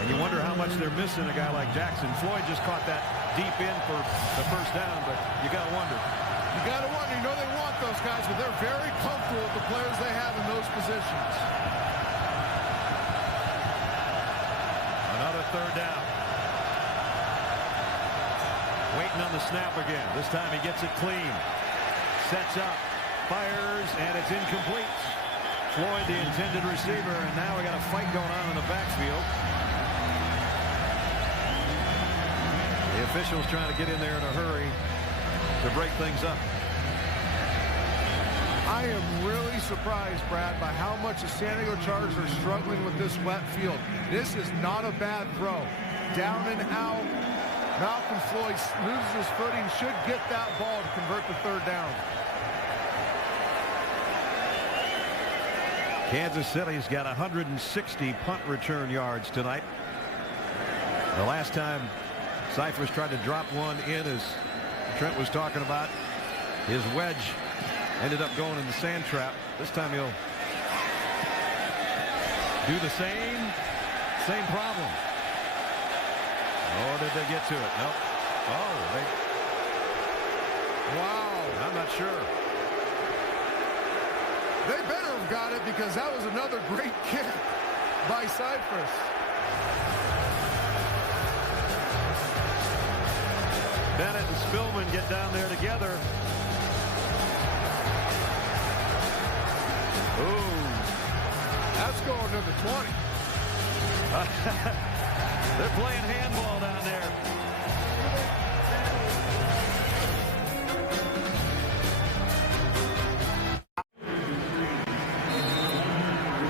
And you wonder how much they're missing a guy like Jackson. Floyd just caught that deep in for the first down, but you got to wonder. You got to wonder. You know they want those guys, but they're very comfortable with the players they have in those positions. Another third down. Waiting on the snap again. This time he gets it clean. Sets up. Fires, and it's incomplete. Floyd, the intended receiver, and now we got a fight going on in the backfield. The officials trying to get in there in a hurry to break things up. I am really surprised, Brad, by how much the San Diego Chargers are struggling with this wet field. This is not a bad throw. Down and out. Malcolm Floyd loses his footing, should get that ball to convert the third down. Kansas City's got 160 punt return yards tonight. The last time Cyphers tried to drop one in, as Trent was talking about, his wedge ended up going in the sand trap. This time he'll do the same problem. Or did they get to it? Nope. Oh, wow. I'm not sure. They better have got it, because that was another great kick by Cypress. Bennett and Spillman get down there together. Ooh. That's going to the 20. They're playing handball down there.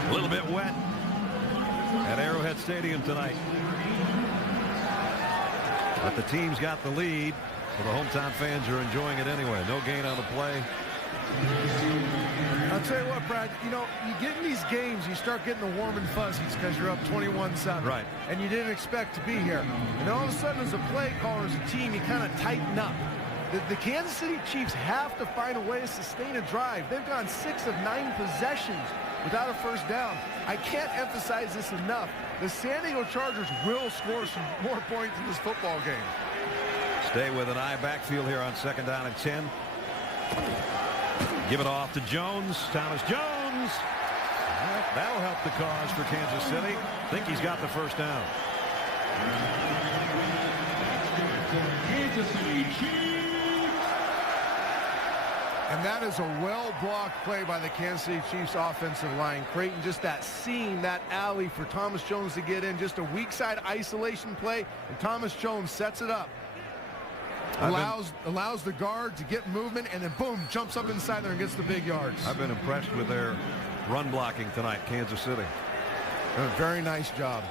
A little bit wet at Arrowhead Stadium tonight. But the team's got the lead, so the hometown fans are enjoying it anyway. No gain on the play. I'll tell you what, Brad, you know, you get in these games, you start getting the warm and fuzzies because you're up 21-7. Right. And you didn't expect to be here. And all of a sudden, as a play caller, as a team, you kind of tighten up. The Kansas City Chiefs have to find a way to sustain a drive. They've gone 6 of 9 possessions without a first down. I can't emphasize this enough. The San Diego Chargers will score some more points in this football game. Stay with an eye backfield here on 2nd down and 10. Give it off to Jones. Thomas Jones. That'll help the cause for Kansas City. I think he's got the first down. Kansas City Chiefs. And that is a well-blocked play by the Kansas City Chiefs offensive line. Creighton, just that seam, that alley for Thomas Jones to get in. Just a weak side isolation play, and Thomas Jones sets it up. Allows the guard to get movement, and then boom, jumps up inside there and gets the big yards. I've been impressed with their run blocking tonight, Kansas City. A very nice job.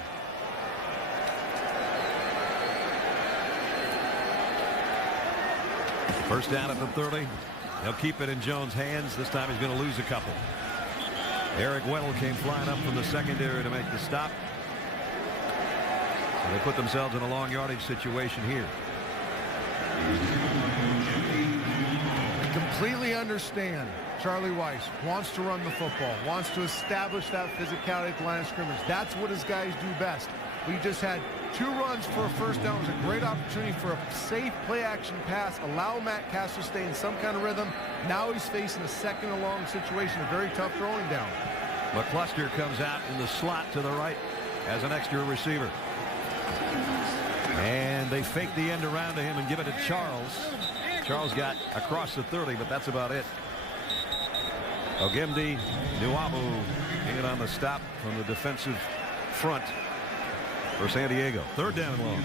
First down at the 30. They'll keep it in Jones' hands. This time he's going to lose a couple. Eric Weddle came flying up from the secondary to make the stop. So they put themselves in a long yardage situation here. I completely understand Charlie Weiss wants to run the football, wants to establish that physicality at the line of scrimmage. That's what his guys do best. We just had 2 runs for a first down. It was a great opportunity for a safe play-action pass, allow Matt Cassel to stay in some kind of rhythm. Now he's facing a second and long situation, a very tough throwing down. McCluster comes out in the slot to the right as an extra receiver. And they fake the end around to him and give it to Charles. Charles got across the 30, but that's about it. Ogemdi Nuamu hanging on the stop from the defensive front for San Diego. 3rd down and long.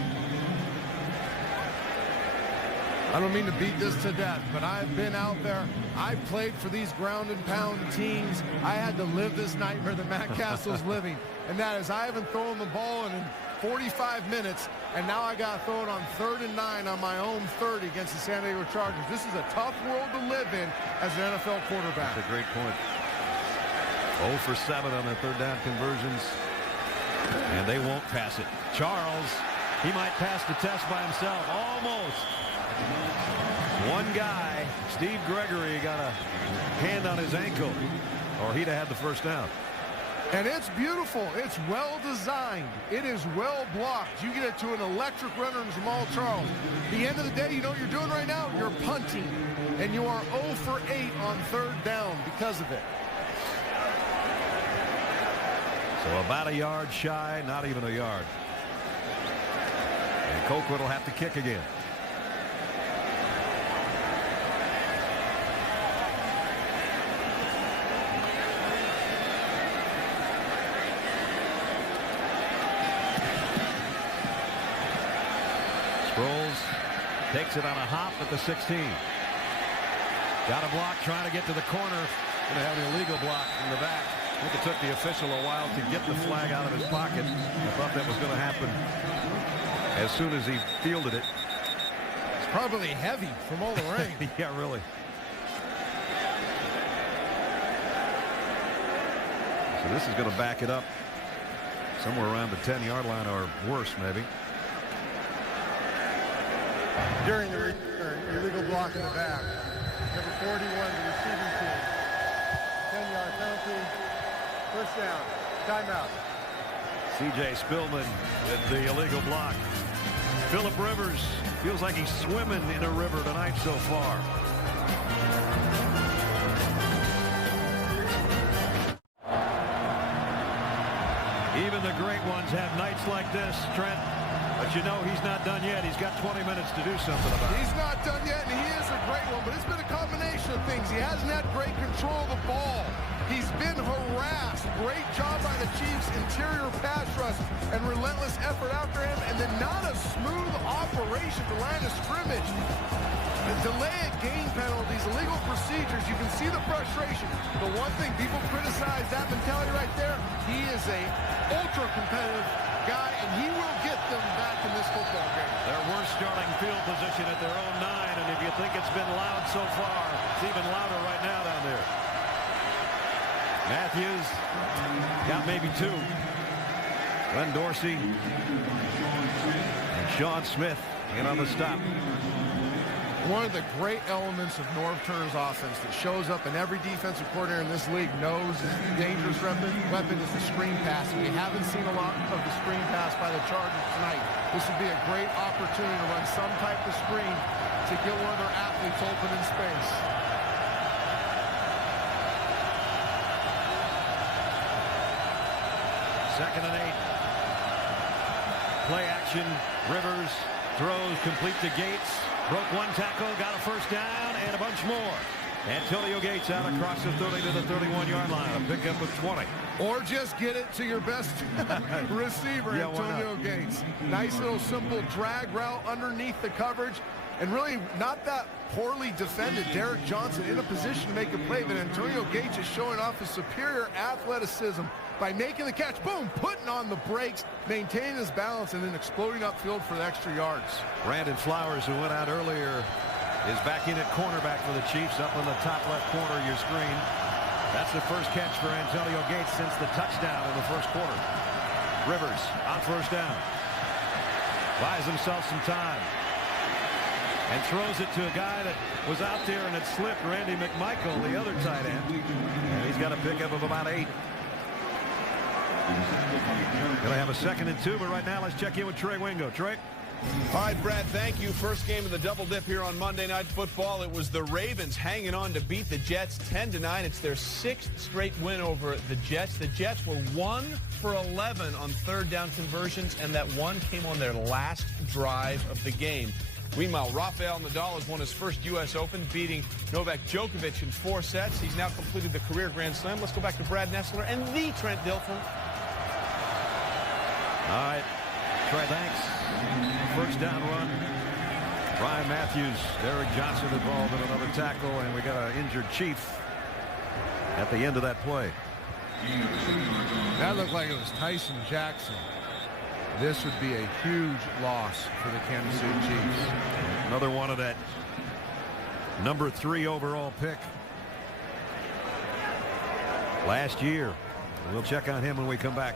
I don't mean to beat this to death, but I've been out there. I played for these ground and pound teams. I had to live this nightmare that Matt Cassel's living, and that is I haven't thrown the ball in 45 minutes, and now I got thrown on 3rd and 9 on my own 30 against the San Diego Chargers. This is a tough world to live in as an NFL quarterback. That's a great point. 0 for 7 on their 3rd down conversions, and they won't pass it. Charles, he might pass the test by himself. Almost. One guy, Steve Gregory, got a hand on his ankle. or he'd have had the first down. And it's beautiful. It's well designed. It is well blocked. You get it to an electric runner in Jamal Charles. At the end of the day, you know what you're doing right now? You're punting. And you are 0 for 8 on 3rd down because of it. So about a yard shy, not even a yard. And Colquitt will have to kick again. Sproles takes it on a hop at the 16. Got a block trying to get to the corner. Going to have an illegal block from the back. I think it took the official a while to get the flag out of his pocket. I thought that was going to happen as soon as he fielded it. It's probably heavy from all the rain. Yeah, really. So this is going to back it up somewhere around the 10-yard line or worse, maybe. During the return, illegal block in the back. Number 41, the receiving team. 10-yard penalty. First down. Timeout. C.J. Spillman with the illegal block. Phillip Rivers feels like he's swimming in a river tonight so far. Even the great ones have nights like this, Trent. But you know he's not done yet. He's got 20 minutes to do something about it. He's not done yet, and he is a great one, but it's been a combination of things. He hasn't had great control of the ball. He's been harassed. Great job by the Chiefs. Interior pass rush and relentless effort after him, and then not a smooth operation to line of scrimmage. The delay of game penalties, illegal procedures, you can see the frustration. The one thing, people criticize that mentality right there. He is a ultra-competitive guy, and he will get them back in this football game. Their worst starting field position at their own 9, and if you think it's been loud so far, it's even louder right now down there. Matthews got maybe 2. Glenn Dorsey and Sean Smith in on the stop. One of the great elements of Norv Turner's offense that shows up in every defensive coordinator in this league knows is the dangerous weapon is the screen pass. We haven't seen a lot of the screen pass by the Chargers tonight. This would be a great opportunity to run some type of screen to get one of their athletes open in space. Second and 8. Play action. Rivers throws complete to Gates. Broke one tackle, got a first down, and a bunch more. Antonio Gates out across the 30 to the 31-yard line. A pickup of 20. Or just get it to your best receiver, Yeah, Antonio Gates. Nice little simple drag route underneath the coverage. And really not that poorly defended. Derek Johnson in a position to make a play, but Antonio Gates is showing off his superior athleticism by making the catch, boom, putting on the brakes, maintaining his balance, and then exploding upfield for the extra yards. Brandon Flowers, who went out earlier, is back in at cornerback for the Chiefs, up in the top left corner of your screen. That's the first catch for Antonio Gates since the touchdown in the first quarter. Rivers on first down. Buys himself some time. And throws it to a guy that was out there and had slipped, Randy McMichael, the other tight end. And he's got a pickup of about 8. Going to have a 2nd and 2, but right now let's check in with Trey Wingo. Trey? All right, Brad, thank you. First game of the double dip here on Monday Night Football. It was the Ravens hanging on to beat the Jets 10-9. It's their 6th straight win over the Jets. The Jets were 1 for 11 on 3rd down conversions, and that one came on their last drive of the game. Meanwhile, Rafael Nadal has won his first U.S. Open, beating Novak Djokovic in 4 sets. He's now completed the career Grand Slam. Let's go back to Brad Nessler and the Trent Dilfer. All right, Trey, thanks. First down run. Ryan Matthews, Derek Johnson involved in another tackle, and we got an injured Chief at the end of that play. That looked like it was Tyson Jackson. This would be a huge loss for the Kansas City Chiefs. Another one of that number 3 overall pick last year. We'll check on him when we come back.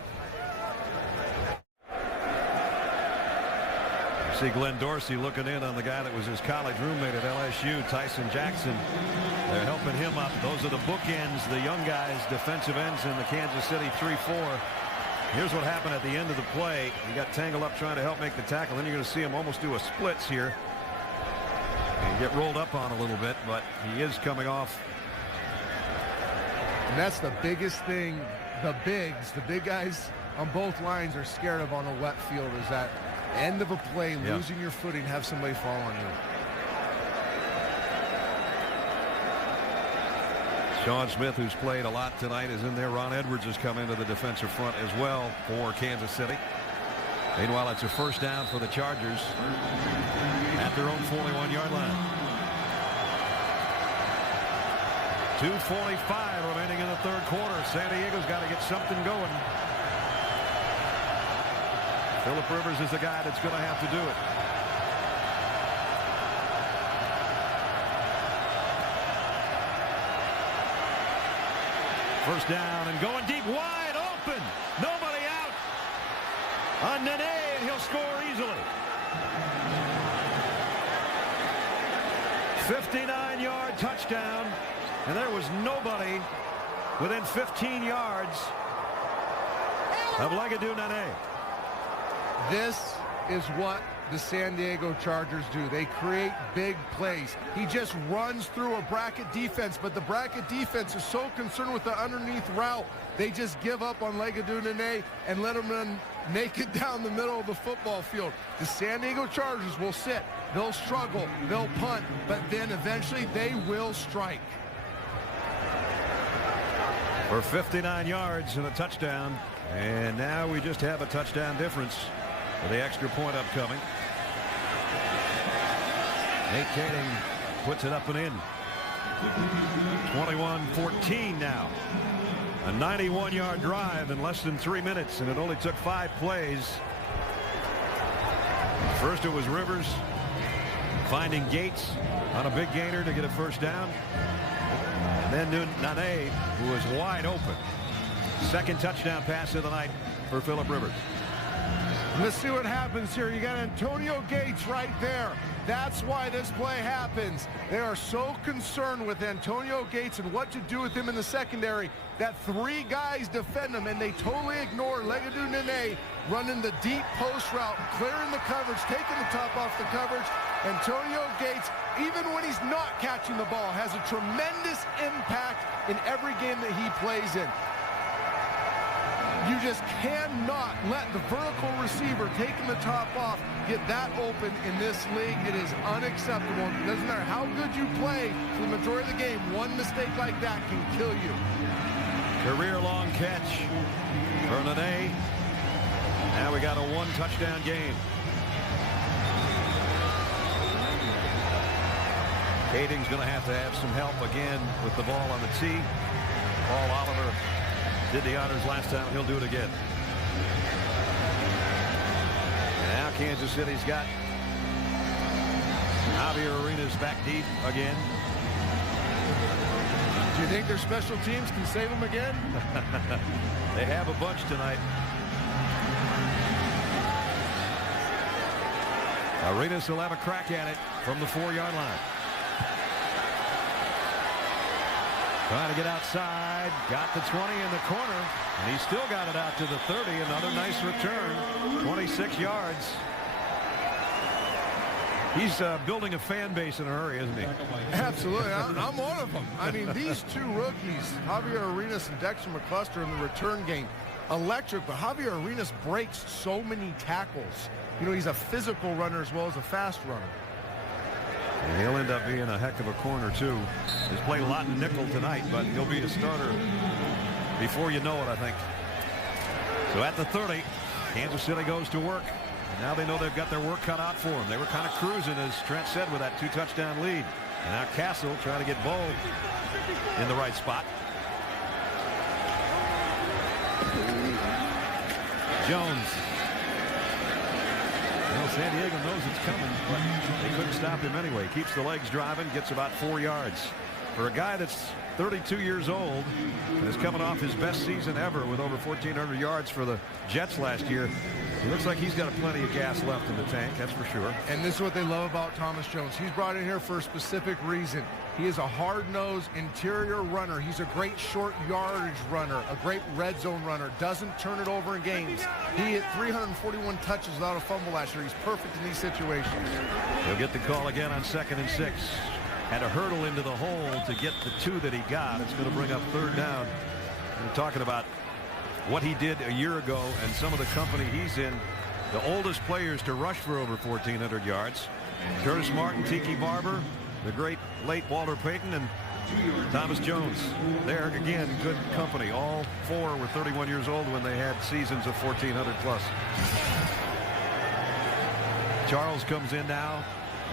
See Glenn Dorsey looking in on the guy that was his college roommate at LSU, Tyson Jackson. They're helping him up. Those are the bookends, the young guys, defensive ends in the Kansas City 3-4. Here's what happened at the end of the play. He got tangled up trying to help make the tackle. Then you're going to see him almost do a splits here and get rolled up on a little bit, but he is coming off. And that's the biggest thing. The big guys on both lines are scared of on a wet field, is that end of a play, losing your footing, have somebody fall on you. Sean Smith, who's played a lot tonight, is in there. Ron Edwards has come into the defensive front as well for Kansas City. Meanwhile, it's a first down for the Chargers at their own 41-yard line. 2:45 remaining in the third quarter. San Diego's got to get something going. Phillip Rivers is the guy that's going to have to do it. First down and going deep, wide open. Nobody out. On Nene, and he'll score easily. 59-yard touchdown, and there was nobody within 15 yards of Legadou Nene. This is what the San Diego Chargers do. They create big plays. He just runs through a bracket defense, but the bracket defense is so concerned with the underneath route, they just give up on Legadou Nene and let him run naked down the middle of the football field. The San Diego Chargers will sit, they'll struggle, they'll punt, but then eventually they will strike. For 59 yards and a touchdown, and now we just have a touchdown difference with the extra point upcoming. Nate Kading puts it up and in. 21-14 now. A 91-yard drive in less than 3 minutes, and it only took 5 plays. First it was Rivers finding Gates on a big gainer to get a first down. And then Nene, who was wide open. Second touchdown pass of the night for Phillip Rivers. Let's see what happens here. You got Antonio Gates right there. That's why this play happens. They are so concerned with Antonio Gates and what to do with him in the secondary that 3 guys defend him, and they totally ignore Legadou Nene running the deep post route, clearing the coverage, taking the top off the coverage. Antonio Gates, even when he's not catching the ball, has a tremendous impact in every game that he plays in. You just cannot let the vertical receiver taking the top off get that open in this league. It is unacceptable. It doesn't matter how good you play for the majority of the game. One mistake like that can kill you. Career-long catch for Nene. Now we got a 1-touchdown game. Kading's going to have some help again with the ball on the tee. Paul Oliver did the honors last time. He'll do it again. And now Kansas City's got Javier Arenas back deep again. Do you think their special teams can save them again? They have a bunch tonight. Arenas will have a crack at it from the 4-yard line. Trying to get outside, got the 20 in the corner, and he still got it out to the 30. Another nice return, 26 yards. He's building a fan base in a hurry, isn't he? Absolutely. I'm one of them. I mean, these 2 rookies, Javier Arenas and Dexter McCluster, in the return game, electric, but Javier Arenas breaks so many tackles. You know, he's a physical runner as well as a fast runner. And he'll end up being a heck of a corner, too. He's played a lot in nickel tonight, but he'll be a starter before you know it, I think. So at the 30, Kansas City goes to work. And now they know they've got their work cut out for them. They were kind of cruising, as Trent said, with that 2-touchdown lead. And now Castle trying to get Bo in the right spot. Jones. Well, San Diego knows it's coming, but they couldn't stop him anyway. Keeps the legs driving, gets about 4 yards. for a guy that's 32 years old and is coming off his best season ever with over 1,400 yards for the Jets last year. He looks like he's got plenty of gas left in the tank, that's for sure. And this is what they love about Thomas Jones. He's brought in here for a specific reason. He is a hard-nosed interior runner. He's a great short yardage runner, a great red zone runner, doesn't turn it over in games. He hit 341 touches without a fumble last year. He's perfect in these situations. He'll get the call again on 2nd and 6. Had to hurdle into the hole to get the 2 that he got. It's going to bring up 3rd down. We're talking about what he did a year ago and some of the company he's in. The oldest players to rush for over 1,400 yards. Curtis Martin, Tiki Barber, the great late Walter Payton, and Thomas Jones. There again, good company. All 4 were 31 years old when they had seasons of 1,400 plus. Charles comes in now,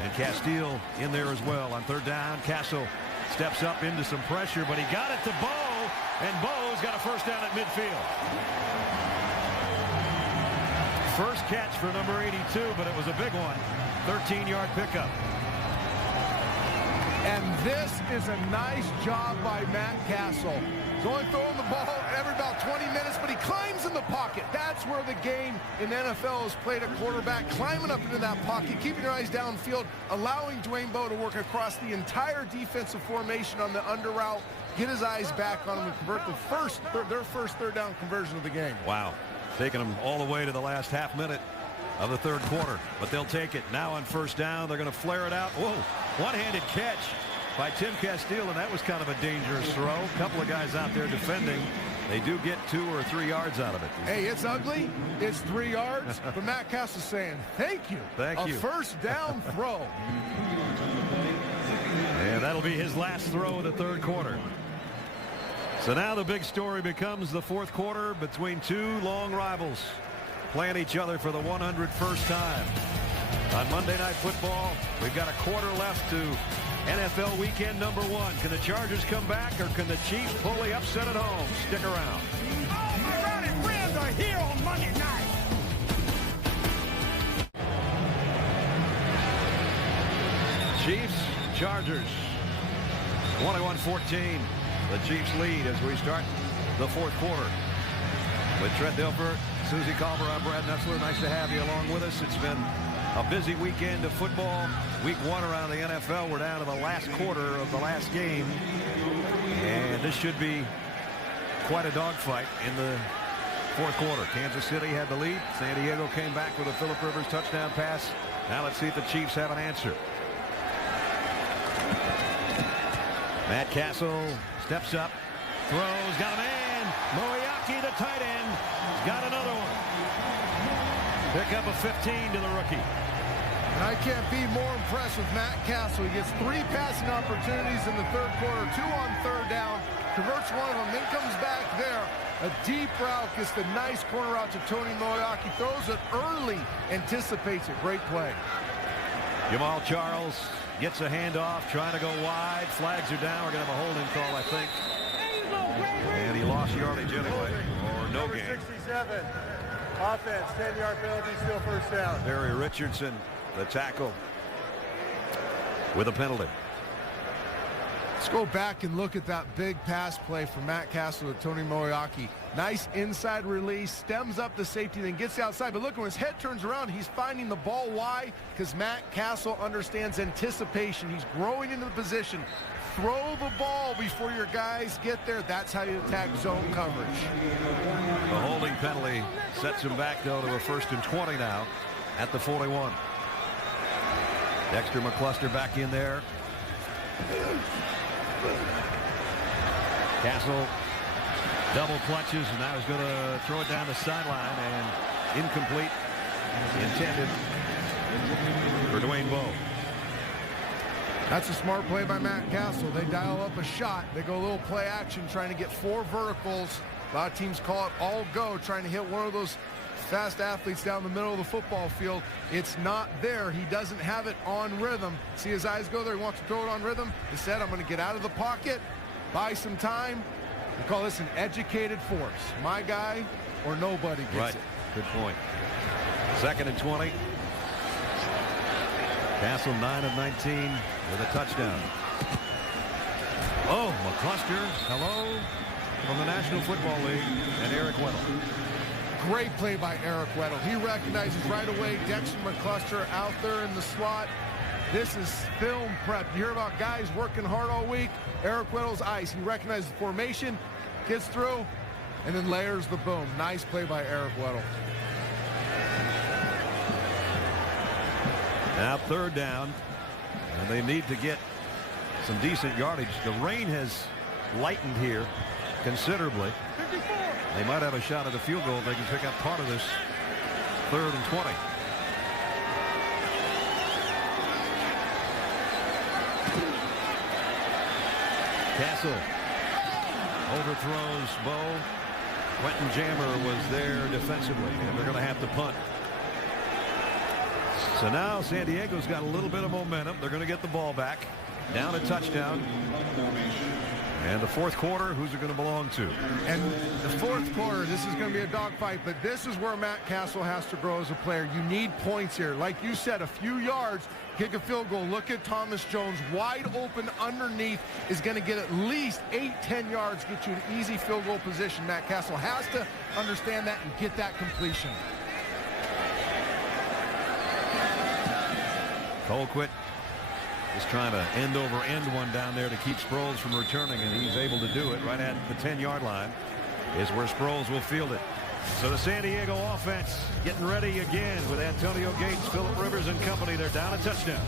and Castile in there as well. On 3rd down, Castle steps up into some pressure, but he got it to Bo, and Bo's got a 1st down at midfield. First catch for number 82, but it was a big one. 13-yard pickup. And this is a nice job by Matt Castle. He's only throwing the ball every about 20 minutes, but he climbs in the pocket. That's where the game in the NFL is played at quarterback, climbing up into that pocket, keeping your eyes downfield, allowing Dwayne Bowe to work across the entire defensive formation on the under route, get his eyes back on him, and convert their first 3rd down conversion of the game. Wow. Taking them all the way to the last half minute of the 3rd quarter, but they'll take it. Now on 1st down, they're going to flare it out. Whoa, one-handed catch by Tim Castile, and that was kind of a dangerous throw. A couple of guys out there defending. They do get 2 or 3 yards out of it. Hey, it's ugly. It's 3 yards, but Matt Castle's saying, thank you. Thank you. A 1st down throw. And that'll be his last throw of the 3rd quarter. So now the big story becomes the 4th quarter between 2 long rivals playing each other for the 101st time. On Monday Night Football, we've got a quarter left to NFL weekend number 1. Can the Chargers come back, or can the Chiefs pull the upset at home? Stick around. Oh, my Rowdy friends are here on Monday night. Chiefs, Chargers, 21-14. The Chiefs lead as we start the 4th quarter. With Trent Dilfer, Susie Calver, I'm Brad Nessler. Nice to have you along with us. It's been a busy weekend of football. Week 1 around the NFL. We're down to the last quarter of the last game. And this should be quite a dogfight in the 4th quarter. Kansas City had the lead. San Diego came back with a Phillip Rivers touchdown pass. Now let's see if the Chiefs have an answer. Matt Castle steps up, throws, got a man. Moriarty, the tight end, got another one. Pick up a 15 to the rookie. And I can't be more impressed with Matt Castle. He gets 3 passing opportunities in the 3rd quarter, 2 on 3rd down, converts one of them, then comes back there. A deep route, gets the nice corner route to Tony Moriarty, throws it early, anticipates it. Great play. Jamal Charles gets a handoff, trying to go wide. Flags are down. We're going to have a holding call, I think. And he lost yardage anyway, or no Number gain. 67. Offense, 10-yard penalty, still 1st down. Barry Richardson, the tackle, with a penalty. Let's go back and look at that big pass play from Matt Castle to Tony Moriarty. Nice inside release, stems up the safety, then gets outside. But look, when his head turns around, he's finding the ball. Why? Because Matt Castle understands anticipation. He's growing into the position. Throw the ball before your guys get there. That's how you attack zone coverage. The holding penalty sets him back, though, to a 1st and 20 now at the 41. Dexter McCluster back in there. Castle double clutches, and now he's going to throw it down the sideline, and incomplete, intended for Dwayne Bowe. That's a smart play by Matt Castle. They dial up a shot. They go a little play action, trying to get 4 verticals. A lot of teams call it all go, trying to hit one of those fast athletes down the middle of the football field. It's not there. He doesn't have it on rhythm. See his eyes go there. He wants to throw it on rhythm. Instead, I'm going to get out of the pocket, buy some time. We call this an educated force. My guy or nobody gets Right. it. Good point. 2nd and 20. Castle 9 of 19 with a touchdown. Oh, McCluster, hello from the National Football League, and Eric Weddle. Great play by Eric Weddle. He recognizes right away Dexter McCluster out there in the slot. This is film prep. You hear about guys working hard all week. Eric Weddle's ice. He recognizes the formation, gets through, and then layers the boom. Nice play by Eric Weddle. Now 3rd down, and they need to get some decent yardage. The rain has lightened here considerably. They might have a shot at a field goal if they can pick up part of this 3rd and 20. Castle overthrows Bo. Quentin Jammer was there defensively, and they're going to have to punt. So now San Diego's got a little bit of momentum. They're going to get the ball back. Down a touchdown. And the 4th quarter, who's it going to belong to? And the 4th quarter, this is going to be a dogfight, but this is where Matt Castle has to grow as a player. You need points here. Like you said, a few yards, kick a field goal. Look at Thomas Jones, wide open underneath, is going to get at least 8-10 yards, get you an easy field goal position. Matt Castle has to understand that and get that completion. Colquitt is trying to end over end one down there to keep Sproles from returning, and he's able to do it right at the 10-yard line is where Sproles will field it. So the San Diego offense getting ready again with Antonio Gates, Phillip Rivers and company. They're down a touchdown.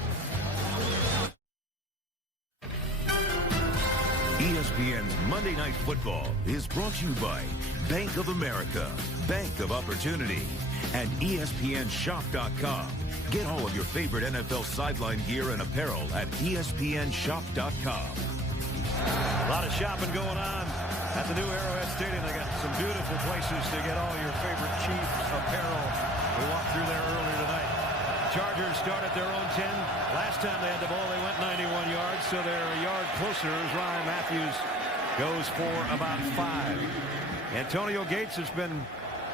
ESPN's Monday Night Football is brought to you by Bank of America, Bank of Opportunity, and ESPNShop.com. Get all of your favorite NFL sideline gear and apparel at ESPNShop.com. A lot of shopping going on at the new Arrowhead Stadium. They got some beautiful places to get all your favorite Chiefs apparel. We walked through there earlier tonight. Chargers start at their own 10. Last time they had the ball, they went 91 yards, so they're a yard closer as Ryan Matthews goes for about 5. Antonio Gates has been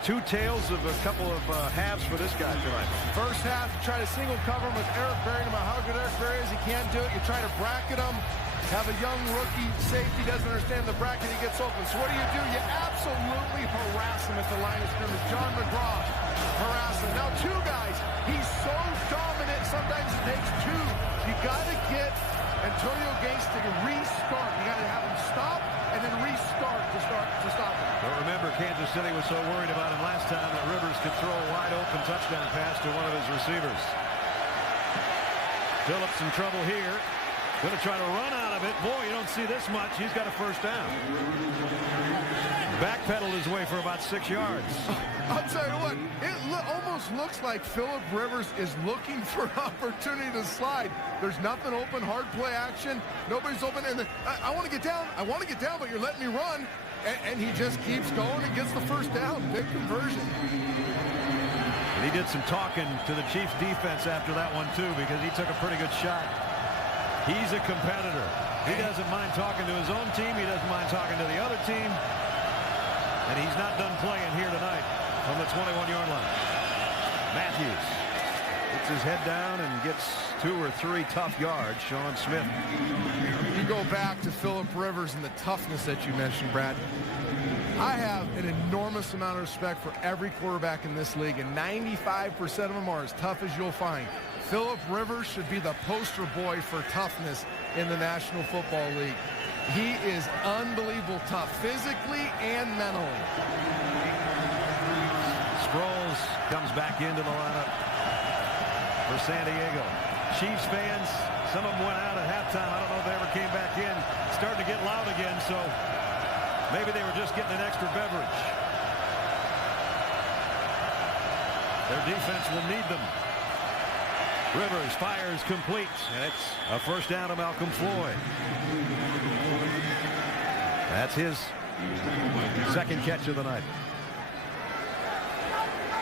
2 tails of a couple of halves for this guy tonight. First half, you try to single cover him with Eric Berry. No matter how good Eric Berry is, he can't do it. You try to bracket him. Have a young rookie safety, doesn't understand the bracket, he gets open. So what do? You absolutely harass him at the line of scrimmage. John McGraw harass him. Now 2 guys. He's so dominant, sometimes it takes 2. You got to get Antonio Gates to restart. You got to have him stop and then restart to stop him. But remember, Kansas City was so worried about him last time that Rivers could throw a wide open touchdown pass to one of his receivers. Phillips in trouble here. Going to try to run out of it. Boy, you don't see this much. He's got a first down. Backpedaled his way for about 6 yards. I'll tell you what, it almost looks like Phillip Rivers is looking for an opportunity to slide. There's nothing open, hard play action. Nobody's open. And I want to get down. I want to get down, but you're letting me run. And he just keeps going and gets the first down. Big conversion. And he did some talking to the Chiefs defense after that one, too, because he took a pretty good shot. He's a competitor. He doesn't mind talking to his own team. He doesn't mind talking to the other team. And he's not done playing here tonight from the 21-yard line. Matthews gets his head down and gets 2 or 3 tough yards. Sean Smith. You go back to Phillip Rivers and the toughness that you mentioned, Brad. I have an enormous amount of respect for every quarterback in this league, and 95% of them are as tough as you'll find. Phillip Rivers should be the poster boy for toughness in the National Football League. He is unbelievable tough, physically and mentally. Sproles comes back into the lineup for San Diego. Chiefs fans, some of them went out at halftime. I don't know if they ever came back in. Starting to get loud again, so maybe they were just getting an extra beverage. Their defense will need them. Rivers fires complete, and it's a first down to Malcolm Floyd. That's his second catch of the night.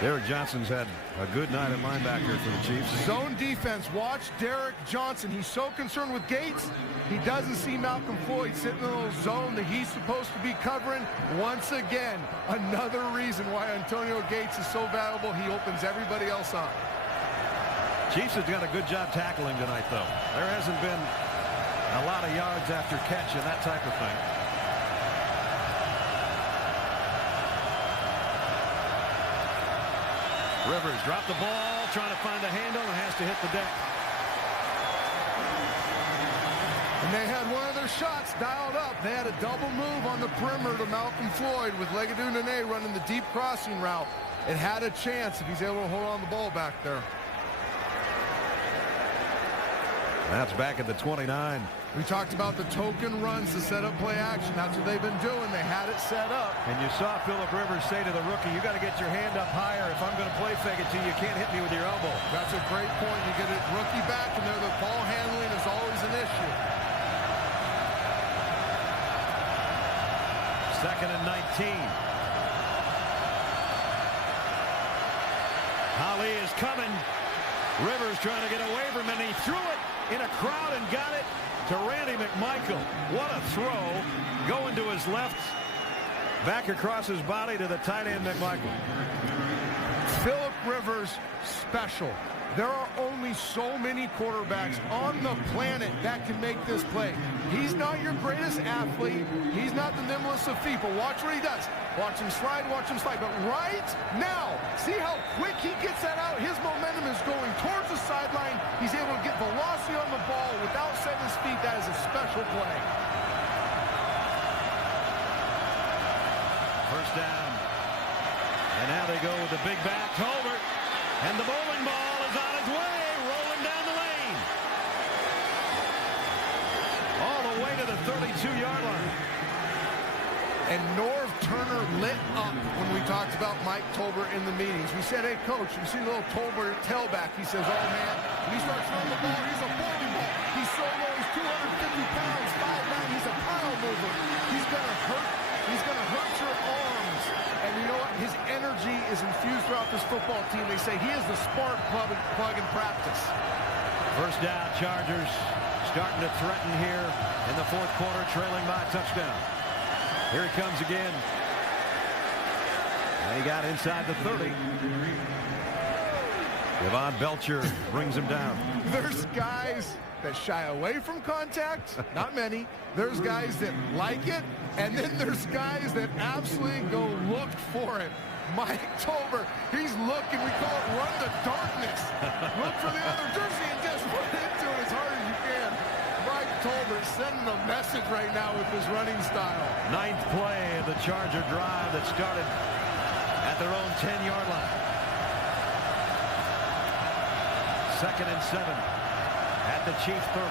Derek Johnson's had a good night at linebacker for the Chiefs. Zone defense. Watch Derek Johnson. He's so concerned with Gates, he doesn't see Malcolm Floyd sitting in a little zone that he's supposed to be covering. Once again, another reason why Antonio Gates is so valuable. He opens everybody else up. Chiefs have done a good job tackling tonight, though. There hasn't been A lot of yards after catch and that type of thing. Rivers dropped the ball, trying to find a handle, and has to hit the deck. And they had one of their shots dialed up. They had a double move on the perimeter to Malcolm Floyd with Legadou Nene running the deep crossing route. It had a chance if he's able to hold on the ball back there. That's back at the 29. We talked about the token runs to set up play action. That's what they've been doing. They had it set up. And you saw Phillip Rivers say to the rookie, you got to get your hand up higher. If I'm going to play fake it to you, you can't hit me with your elbow. That's a great point. You get a rookie back in there. The ball handling is always an issue. 2nd and 19. Ali is coming. Rivers trying to get away from it, and he threw it in a crowd and got it to Randy McMichael. What a throw. Going to his left. Back across his body to the tight end McMichael. Phillip Rivers special. There are only so many quarterbacks on the planet that can make this play. He's not your greatest athlete. He's not the nimblest of feet, but watch what he does. Watch him slide, watch him slide. But right now, see how quick he gets that out? His momentum is going towards the sideline. He's able to get velocity on the ball without setting his feet. That is a special play. First down. And now they go with the big back, Tolbert. And the bowling ball is on its way, rolling down the lane. All the way to the 32-yard line. And Norv Turner lit up when we talked about Mike Tolbert in the meetings. We said, hey, coach, you see the little Tolbert tailback. He says, oh, man, when he starts throwing the ball, he's a bowling ball. He's so low, he's 250 pounds, 5'9", he's a pile mover. He's going to hurt your arms. And you know what? His energy is infused throughout this football team. They say he is the spark plug in practice. First down, Chargers starting to threaten here in the fourth quarter, trailing by a touchdown. Here he comes again. And he got inside the 30. Devon Belcher brings him down. There's guys that shy away from contact, not many. There's guys that like it, and then there's guys that absolutely go look for it. Mike Tolbert, he's looking. We call it run the darkness. Look for the other jersey and just run into it as hard as you can. Mike Tolbert sending a message right now with his running style. 9th play of the Charger drive that started at their own 10-yard line. 2nd and 7 at the Chief 30.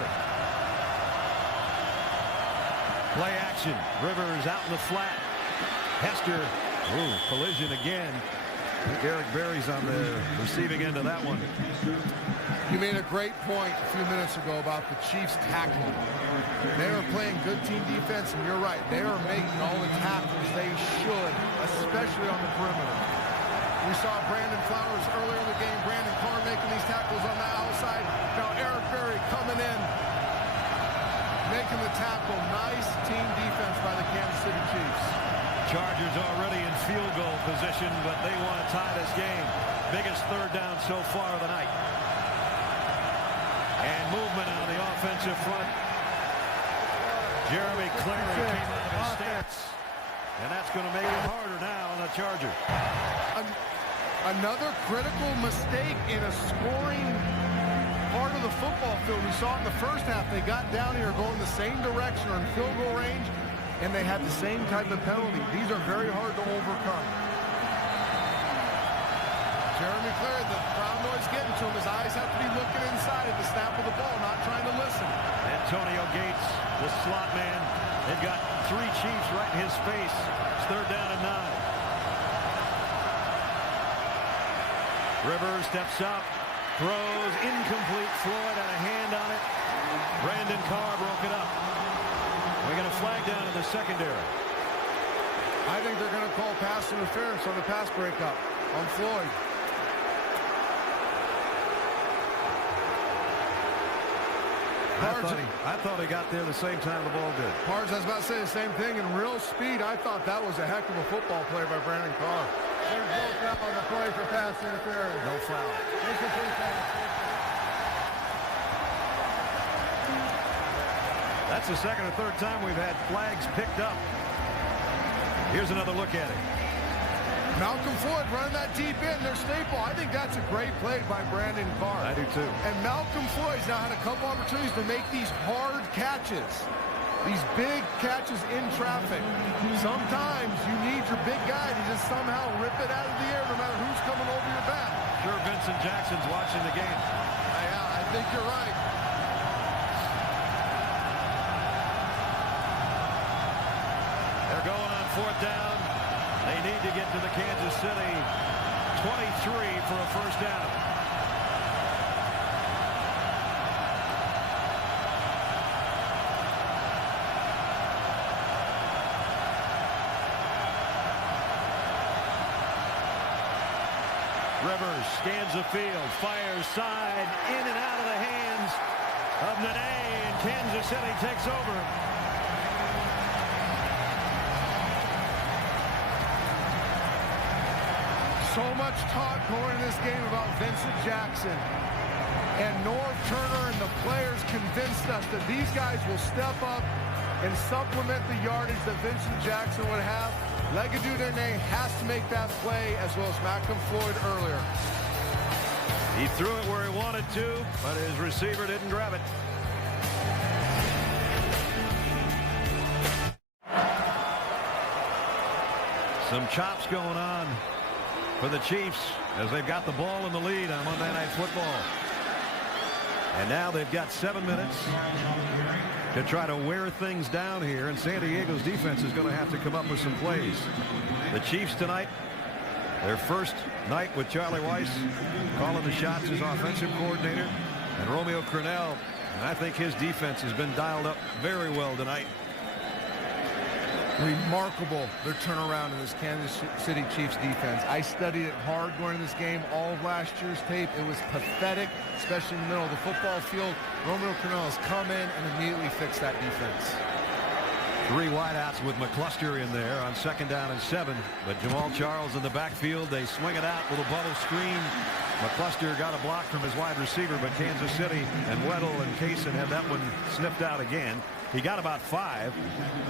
Play action. Rivers out in the flat. Hester. Ooh, collision again. Eric Berry's on the receiving end of that one. You made a great point a few minutes ago about the Chiefs tackling. They are playing good team defense, and you're right. They are making all the tackles they should, especially on the perimeter. We saw Brandon Flowers earlier in the game. Brandon Carr making these tackles on the outside. Now Eric Berry coming in, making the tackle. Nice team defense by the Kansas City Chiefs. Chargers already in field goal position, but they want to tie this game. Biggest third down so far of the night. And movement on the offensive front. Jeremy Clary came out of his stance. And that's going to make it harder now on the Chargers. Another critical mistake in a scoring part of the football field. We saw in the first half they got down here going the same direction or in field goal range, and they had the same type of penalty. These are very hard to overcome. Jeremy Clary, the crowd noise getting to him. His eyes have to be looking inside at the snap of the ball, not trying to listen. Antonio Gates, the slot man. They've got 3 Chiefs right in his face. It's 3rd down and 9. Rivers steps up, throws, incomplete. Floyd had a hand on it. Brandon Carr broke it up. We got a flag down in the secondary. I think they're going to call pass interference on the pass breakup on Floyd. I thought he got there the same time the ball did. Pards, I was about to say the same thing. In real speed, I thought that was a heck of a football play by Brandon Carr. There's no foul on the play for pass interference. No foul. That's the second or third time we've had flags picked up. Here's another look at it. Malcolm Floyd running that deep in, their staple. I think that's a great play by Brandon Carr. I do too. And Malcolm Floyd's now had a couple opportunities to make these hard catches. These big catches in traffic. Sometimes you need your big guy to just somehow rip it out of the air no matter who's coming over your back. Sure, Vincent Jackson's watching the game. Yeah, I think you're right. They're going on fourth down. They need to get to the Kansas City 23 for a first down. Rivers scans the field, fires side, in and out of the hands of Nene, and Kansas City takes over. So much talk going in this game about Vincent Jackson. And Norv Turner and the players convinced us that these guys will step up and supplement the yardage that Vincent Jackson would have. Legadou Nene has to make that play, as well as Malcolm Floyd earlier. He threw it where he wanted to, but his receiver didn't grab it. Some chops going on for the Chiefs as they've got the ball in the lead on Monday Night Football. And now they've got 7 minutes to try to wear things down here, and San Diego's defense is going to have to come up with some plays. The Chiefs tonight, their first night with Charlie Weiss calling the shots as offensive coordinator, and Romeo Crennel, and I think his defense has been dialed up very well tonight. Remarkable, their turnaround in this Kansas City Chiefs defense. I studied it hard going into this game, all of last year's tape. It was pathetic, especially in the middle of the football field. Romeo Crennel has come in and immediately fixed that defense. 3 wideouts with McCluster in there on 2nd down and 7. But Jamal Charles in the backfield. They swing it out with a bubble screen. McCluster got a block from his wide receiver, but Kansas City and Weddle and Kaysen had that one sniffed out again. He got about 5,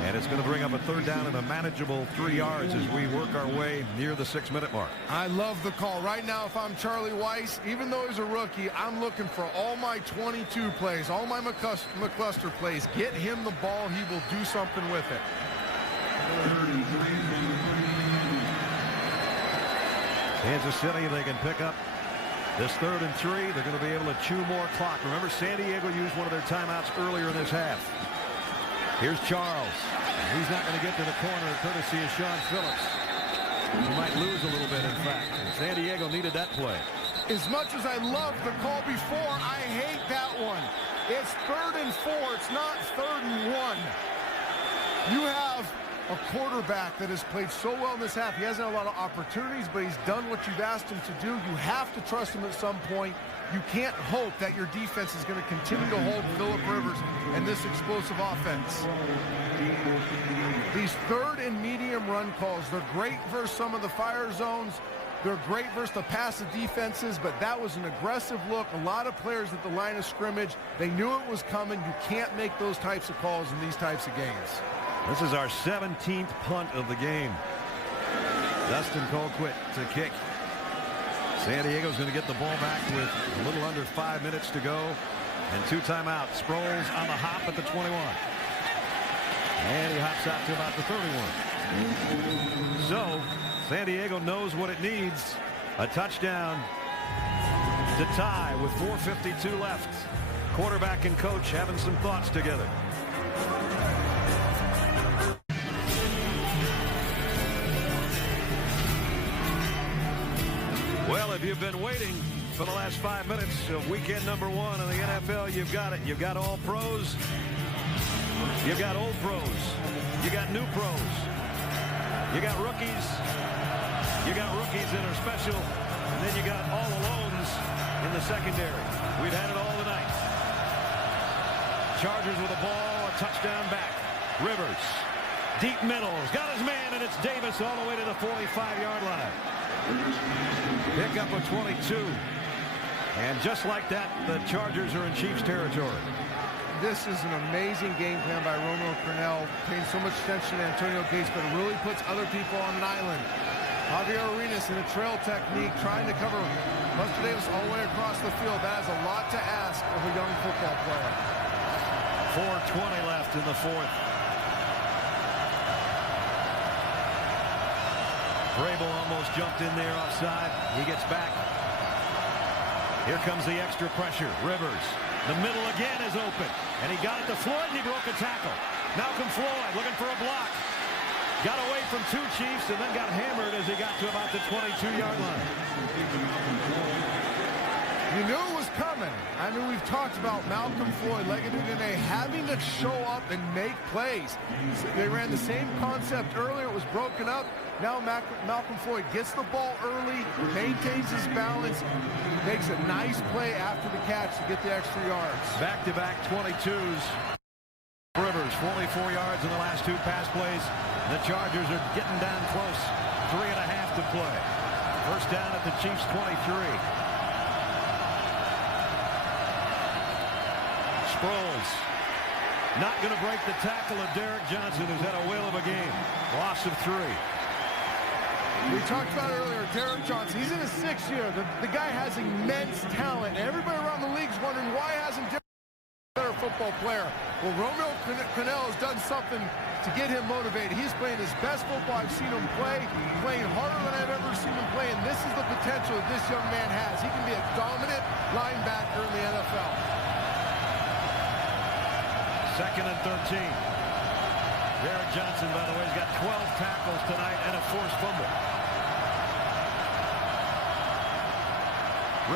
and it's going to bring up a 3rd down and a manageable 3 yards as we work our way near the 6-minute mark. I love the call. Right now, if I'm Charlie Weiss, even though he's a rookie, I'm looking for all my 22 plays, all my McCluster plays. Get him the ball. He will do something with it. Kansas City, they can pick up this 3rd and 3. They're going to be able to chew more clock. Remember, San Diego used one of their timeouts earlier in this half. Here's Charles. He's not going to get to the corner courtesy of Sean Phillips. He might lose a little bit, in fact. And San Diego needed that play. As much as I love the call before, I hate that one. It's 3rd and 4. It's not 3rd and 1. You have a quarterback that has played so well in this half. He hasn't had a lot of opportunities, but he's done what you've asked him to do. You have to trust him at some point. You can't hope that your defense is going to continue to hold Phillip Rivers and this explosive offense. These 3rd and medium run calls, they're great versus some of the fire zones. They're great versus the passive defenses, but that was an aggressive look. A lot of players at the line of scrimmage, they knew it was coming. You can't make those types of calls in these types of games. This is our 17th punt of the game. Dustin Colquitt to kick. San Diego's going to get the ball back with a little under 5 minutes to go and 2 timeouts. Sproles on the hop at the 21. And he hops out to about the 31. So San Diego knows what it needs. A touchdown to tie with 4:52 left. Quarterback and coach having some thoughts together. Well, if you've been waiting for the last 5 minutes of weekend number 1 in the NFL, you've got it. You've got all pros. You've got old pros. You got new pros. You got rookies. You got rookies that are special. And then you got all alones in the secondary. We've had it all tonight. Chargers with the ball, a touchdown back. Rivers, deep middle, got his man, and it's Davis all the way to the 45-yard line. Pick up a 22. And just like that, the Chargers are in Chiefs territory. this is an amazing game plan by Romeo Crennel. Paying so much attention to Antonio Gates, but it really puts other people on an island. Javier Arenas in a trail technique, trying to cover Buster Davis all the way across the field. That is a lot to ask of a young football player. 4:20 left in the fourth. Vrabel almost jumped in there offside. He gets back. Here comes the extra pressure. Rivers. The middle again is open. And he got it to Floyd, and he broke a tackle. Malcolm Floyd looking for a block. Got away from two Chiefs and then got hammered as he got to about the 22-yard line. You knew it was coming. I mean, we've talked about Malcolm Floyd, Legadoon Dene, having to show up and make plays. They ran the same concept earlier. It was broken up. Now Malcolm Floyd gets the ball early, maintains his balance, makes a nice play after the catch to get the extra yards. Back-to-back 22s. Rivers, 44 yards in the last two pass plays. The Chargers are getting down close. 3.5 to play. First down at the Chiefs' 23. Sproles not going to break the tackle of Derek Johnson, who's had a whale of a game. Loss of 3. We talked about earlier, Derek Johnson. He's in his 6th year. The guy has immense talent. And everybody around the league's wondering why hasn't Derek been a better football player. Well, Romeo Crennel has done something to get him motivated. He's playing his best football I've seen him play, playing harder than I've ever seen him play, and this is the potential that this young man has. He can be a dominant linebacker in the NFL. 2nd and 13. Derek Johnson, by the way, has got 12 tackles tonight and a forced fumble.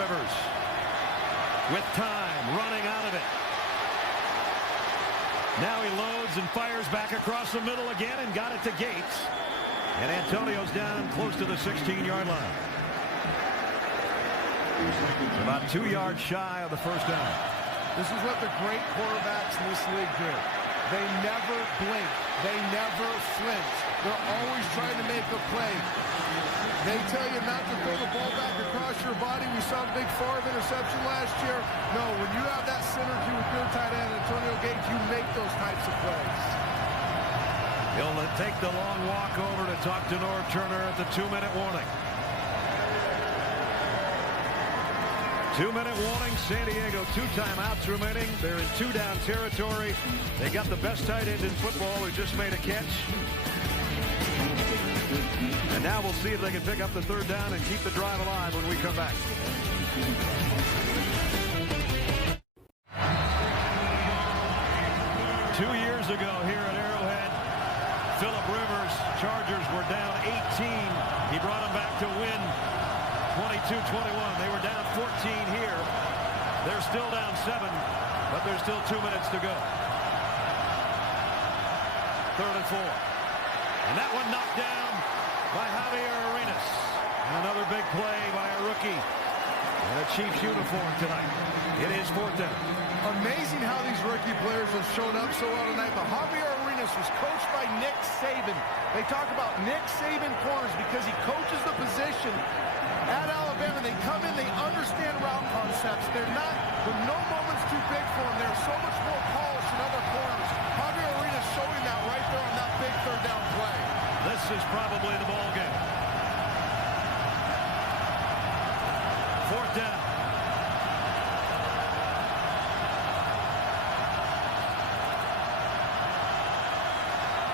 Rivers with time, running out of it. Now he loads and fires back across the middle again and got it to Gates. And Antonio's down close to the 16-yard line. About 2 yards shy of the first down. This is what the great quarterbacks in this league do. They never blink. They never flinch. They're always trying to make a play. They tell you not to throw the ball back across your body. We saw the big Favre interception last year. No, when you have that synergy with your tight end, Antonio Gates, you make those types of plays. He'll take the long walk over to talk to Norv Turner at the 2-minute warning. 2-minute warning. San Diego, 2 timeouts remaining. They're in 2-down territory. They got the best tight end in football who just made a catch. And now we'll see if they can pick up the 3rd down and keep the drive alive when we come back. Two years ago here at Arrowhead, Phillip Rivers, Chargers were down 18. He brought them back to win 22-21. They were down 14 here. They're still down 7, but there's still 2 minutes to go. 3rd and 4. And that one knocked down by Javier Arenas. And another big play by a rookie in a Chiefs uniform tonight. It is 4th down. Amazing how these rookie players have shown up so well tonight. But Javier Arenas was coached by Nick Saban. They talk about Nick Saban corners because he coaches the position at Alabama. They come in, they understand route concepts. They're not, but no moment's too big for them. They're so much more polished than other corners. Javier Arenas showing that right there on that big 3rd down play. This is probably the ball game. 4th down.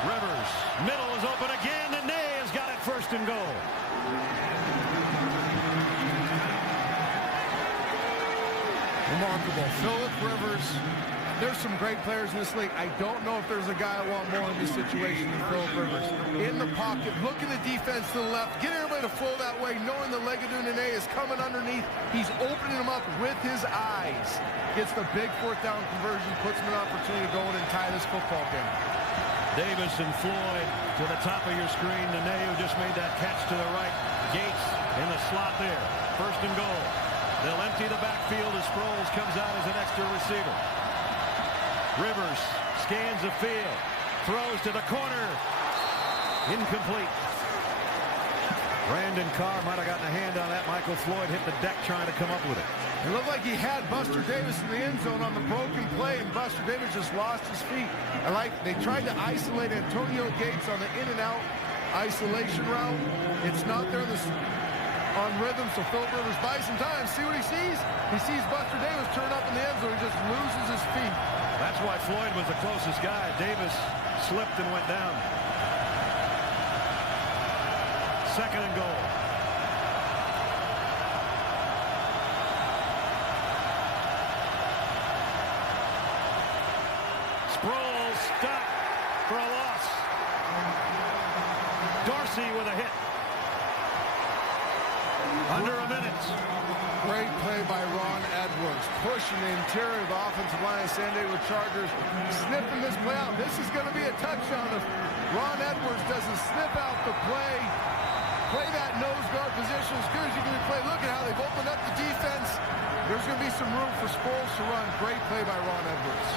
Rivers, middle is open again, and Ney has got it 1st and goal. Remarkable. Phillip Rivers. There's some great players in this league. I don't know if there's a guy I want more in this situation than Phillip Rivers. In the pocket, looking the defense to the left, getting everybody to flow that way, knowing the Legadoon Dene is coming underneath. He's opening them up with his eyes. Gets the big 4th down conversion, puts him an opportunity to go in and tie this football game. Davis and Floyd to the top of your screen. Dene, who just made that catch to the right. Gates in the slot there. 1st and goal. They'll empty the backfield as Sproles comes out as an extra receiver. Rivers scans the field, throws to the corner. Incomplete. Brandon Carr might have gotten a hand on that. Michael Floyd hit the deck trying to come up with it. It looked like he had Buster Davis in the end zone on the broken play, and Buster Davis just lost his feet. They tried to isolate Antonio Gates on the in-and-out isolation route. It's not there on rhythm, so Philip Rivers buys some time. See what he sees? He sees Buster Davis turn up in the end zone. He just loses his feet. That's why Floyd was the closest guy. Davis slipped and went down. Second and goal. Sproles stopped for a loss. Dorsey with a hit. Under a minute. Great play by Ron Edwards. Pushing the interior of the offensive line of San Diego Chargers. Sniffing this play out. This is going to be a touchdown if Ron Edwards doesn't sniff out the play. Play that nose guard position as good as you can play. Look at how they've opened up the defense. There's going to be some room for Sproles to run. Great play by Ron Edwards.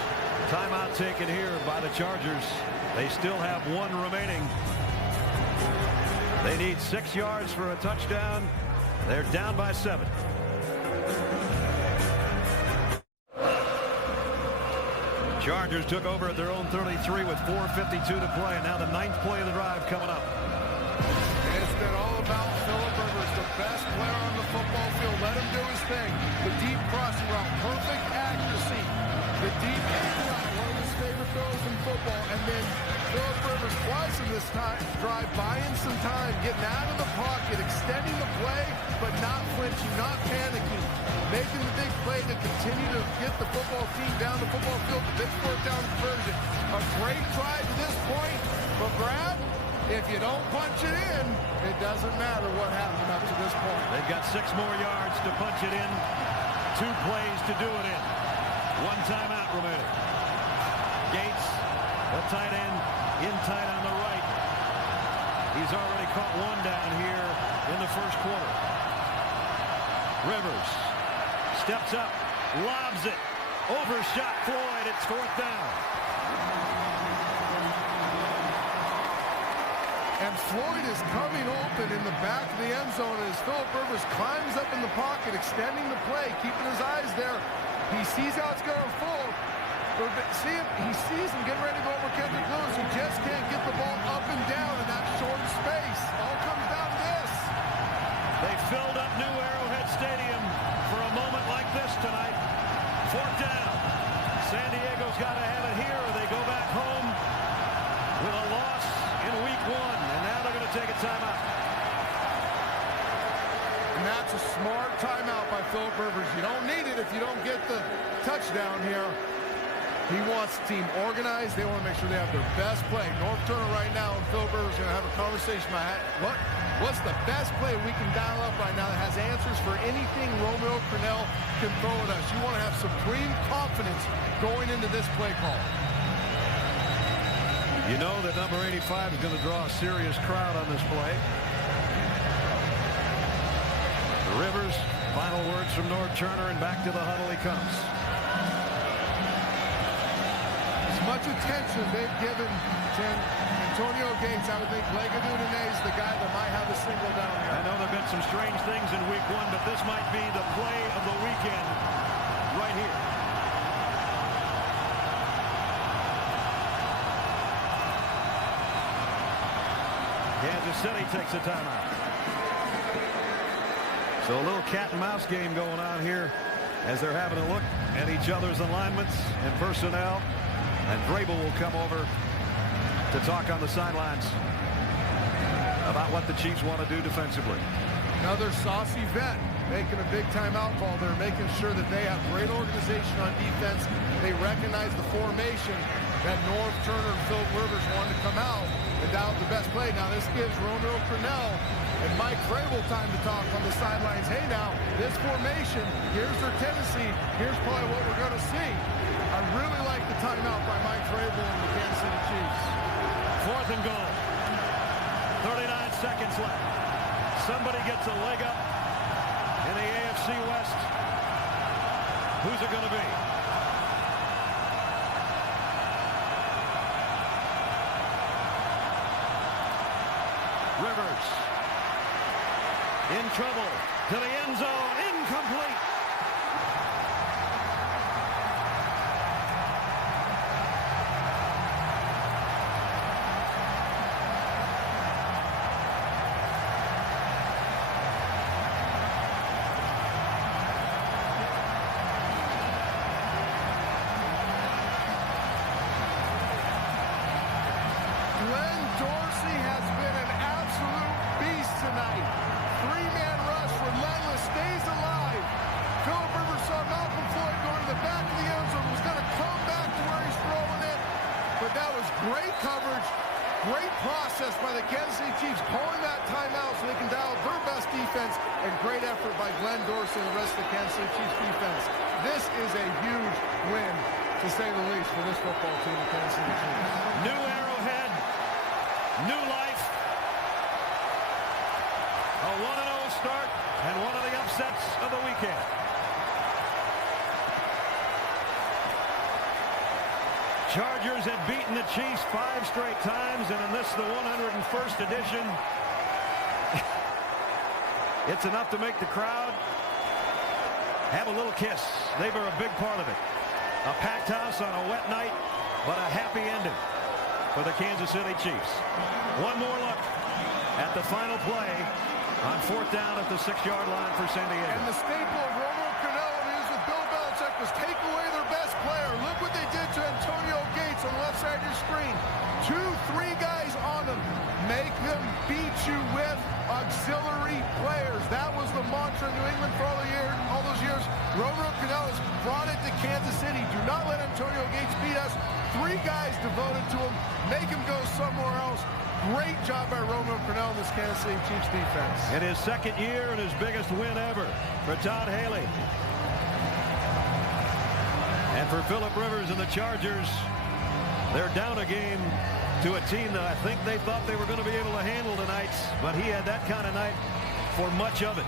Timeout taken here by the Chargers. They still have one remaining. They need 6 yards for a touchdown. They're down by 7. Chargers took over at their own 33 with 4:52 to play. And now the 9th play of the drive coming up. It's been all about Philip Rivers, the best player on the football field. Let him do his thing. The deep crossing route, perfect accuracy. The deep end route, one of his favorite throws in football. And then Philip Rivers twice in this drive, buying some time, getting out of the pocket, extending the play, but not flinching, not panicking, making the big play to continue to get the football team down the football field, the big 4th down conversion. A great drive to this point, but Brad, if you don't punch it in, it doesn't matter what happened up to this point. They've got 6 more yards to punch it in. 2 plays to do it in. 1 timeout remaining. Gates, the tight end, in tight on the right. He's already caught 1 down here in the first quarter. Rivers steps up, lobs it, overshot Floyd. It's 4th down. And Floyd is coming open in the back of the end zone as Philip Rivers climbs up in the pocket, extending the play, keeping his eyes there. He sees how it's going to fall. He sees him getting ready to go over Kendrick Lewis. He just can't get the ball up and down in that short space. All comes down to this. They filled up New Arrowhead Stadium for a moment like this tonight. 4th down. San Diego's got to have it here or they go back home with a loss in week 1. And now they're going to take a timeout. And that's a smart timeout by Philip Rivers. You don't need it if you don't get the touchdown here. He wants the team organized. They want to make sure they have their best play. North Turner right now and Philip Rivers are going to have a conversation about what's the best play we can dial up right now that has answers for anything Romeo Crennel can throw at us. You want to have supreme confidence going into this play call. You know that number 85 is going to draw a serious crowd on this play. Rivers, final words from North Turner, and back to the huddle he comes. As much attention they've given to Antonio Gates, I would think Legadou is the guy that might have a single down here. I know there have been some strange things in week 1, but this might be the play of the weekend right here. Kansas City takes a timeout. So a little cat and mouse game going on here as they're having a look at each other's alignments and personnel. And Vrabel will come over to talk on the sidelines about what the Chiefs want to do defensively. Another saucy vet making a big timeout call. They're making sure that they have great organization on defense. They recognize the formation that North Turner and Philip Rivers wanted to come out and dial the best play. Now this gives Romeo Crennel and Mike Vrabel time to talk on the sidelines. Hey now, this formation, here's their tendency. Here's probably what we're going to see. I really like the timeout by Mike Vrabel and the Kansas City Chiefs. 4th and goal. 39 seconds left. Somebody gets a leg up in the AFC West. Who's it going to be? Rivers in trouble to the end zone. Incomplete. Glenn Dorsey has been an absolute beast tonight. Three-man rush, relentless, stays alive. Philip Rivers saw Malcolm Floyd going to the back of the end zone, was going to come back to where he's throwing it. But that was great coverage, great process by the Kansas City Chiefs, calling that timeout so they can dial their best defense, and great effort by Glenn Dorsey and the rest of the Kansas City Chiefs defense. This is a huge win, to say the least, for this football team, the Kansas City Chiefs. New Arrowhead, new life. A 1-0 start and one of the upsets of the weekend. Chargers had beaten the Chiefs 5 straight times, and in this, the 101st edition, it's enough to make the crowd have a little kiss. They were a big part of it. A packed house on a wet night, but a happy ending for the Kansas City Chiefs. One more look at the final play on 4th down at the 6-yard line for San Diego. And the staple of Romo Crennel is with Bill Belichick was take away their best player. Look what they did to Antonio Gates on the left side of your screen. 2-3 guys on them. Make them beat you with auxiliary players. That was the mantra in New England for all those years. Romo Crennel has brought it to Kansas City. Do not let Antonio Gates beat us. 3 guys devoted to him. Make him go somewhere else. Great job by Romo Crennel in this Kansas City Chiefs defense. In his 2nd year and his biggest win ever for Todd Haley. And for Philip Rivers and the Chargers, they're down a game to a team that I think they thought they were going to be able to handle tonight, but he had that kind of night for much of it.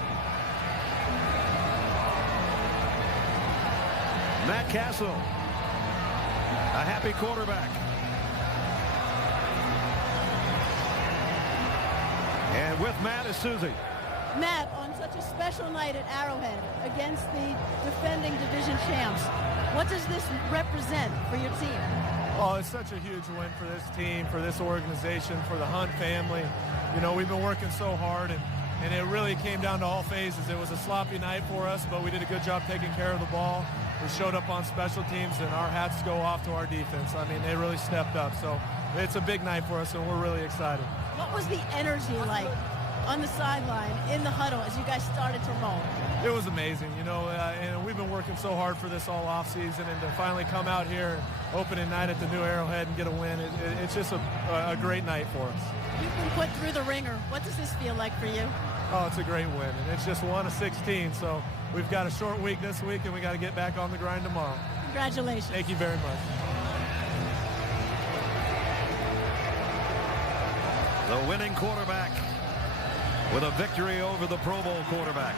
Matt Castle, a happy quarterback. And with Matt is Susie. Matt, on such a special night at Arrowhead against the defending division champs, what does this represent for your team? Oh, it's such a huge win for this team, for this organization, for the Hunt family. You know, we've been working so hard, and it really came down to all phases. It was a sloppy night for us, but we did a good job taking care of the ball. We showed up on special teams, and our hats go off to our defense. I mean, they really stepped up. So it's a big night for us, and we're really excited. What was the energy like on the sideline, in the huddle, as you guys started to roll? It was amazing, you know, and we've been working so hard for this all offseason, and to finally come out here opening night at the new Arrowhead and get a win, it's just a great night for us. You've been put through the ringer. What does this feel like for you? Oh, it's a great win, and it's just 1 of 16, so we've got a short week this week, and we got to get back on the grind tomorrow. Congratulations. Thank you very much. The winning quarterback with a victory over the Pro Bowl quarterback.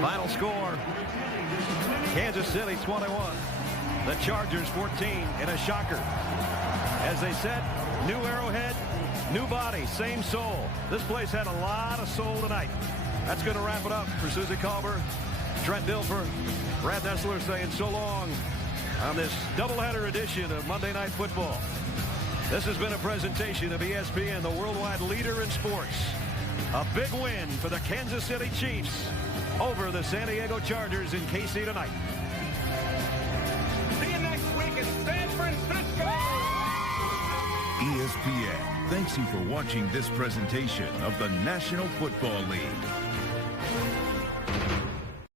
Final score, Kansas City 21, the Chargers 14 in a shocker. As they said, new Arrowhead, new body, same soul. This place had a lot of soul tonight. That's going to wrap it up for Susie Colbert, Trent Dilfer, Brad Nessler saying so long on this doubleheader edition of Monday Night Football. This has been a presentation of ESPN, the worldwide leader in sports. A big win for the Kansas City Chiefs over the San Diego Chargers in KC tonight. See you next week in San Francisco. ESPN thanks you for watching this presentation of the National Football League.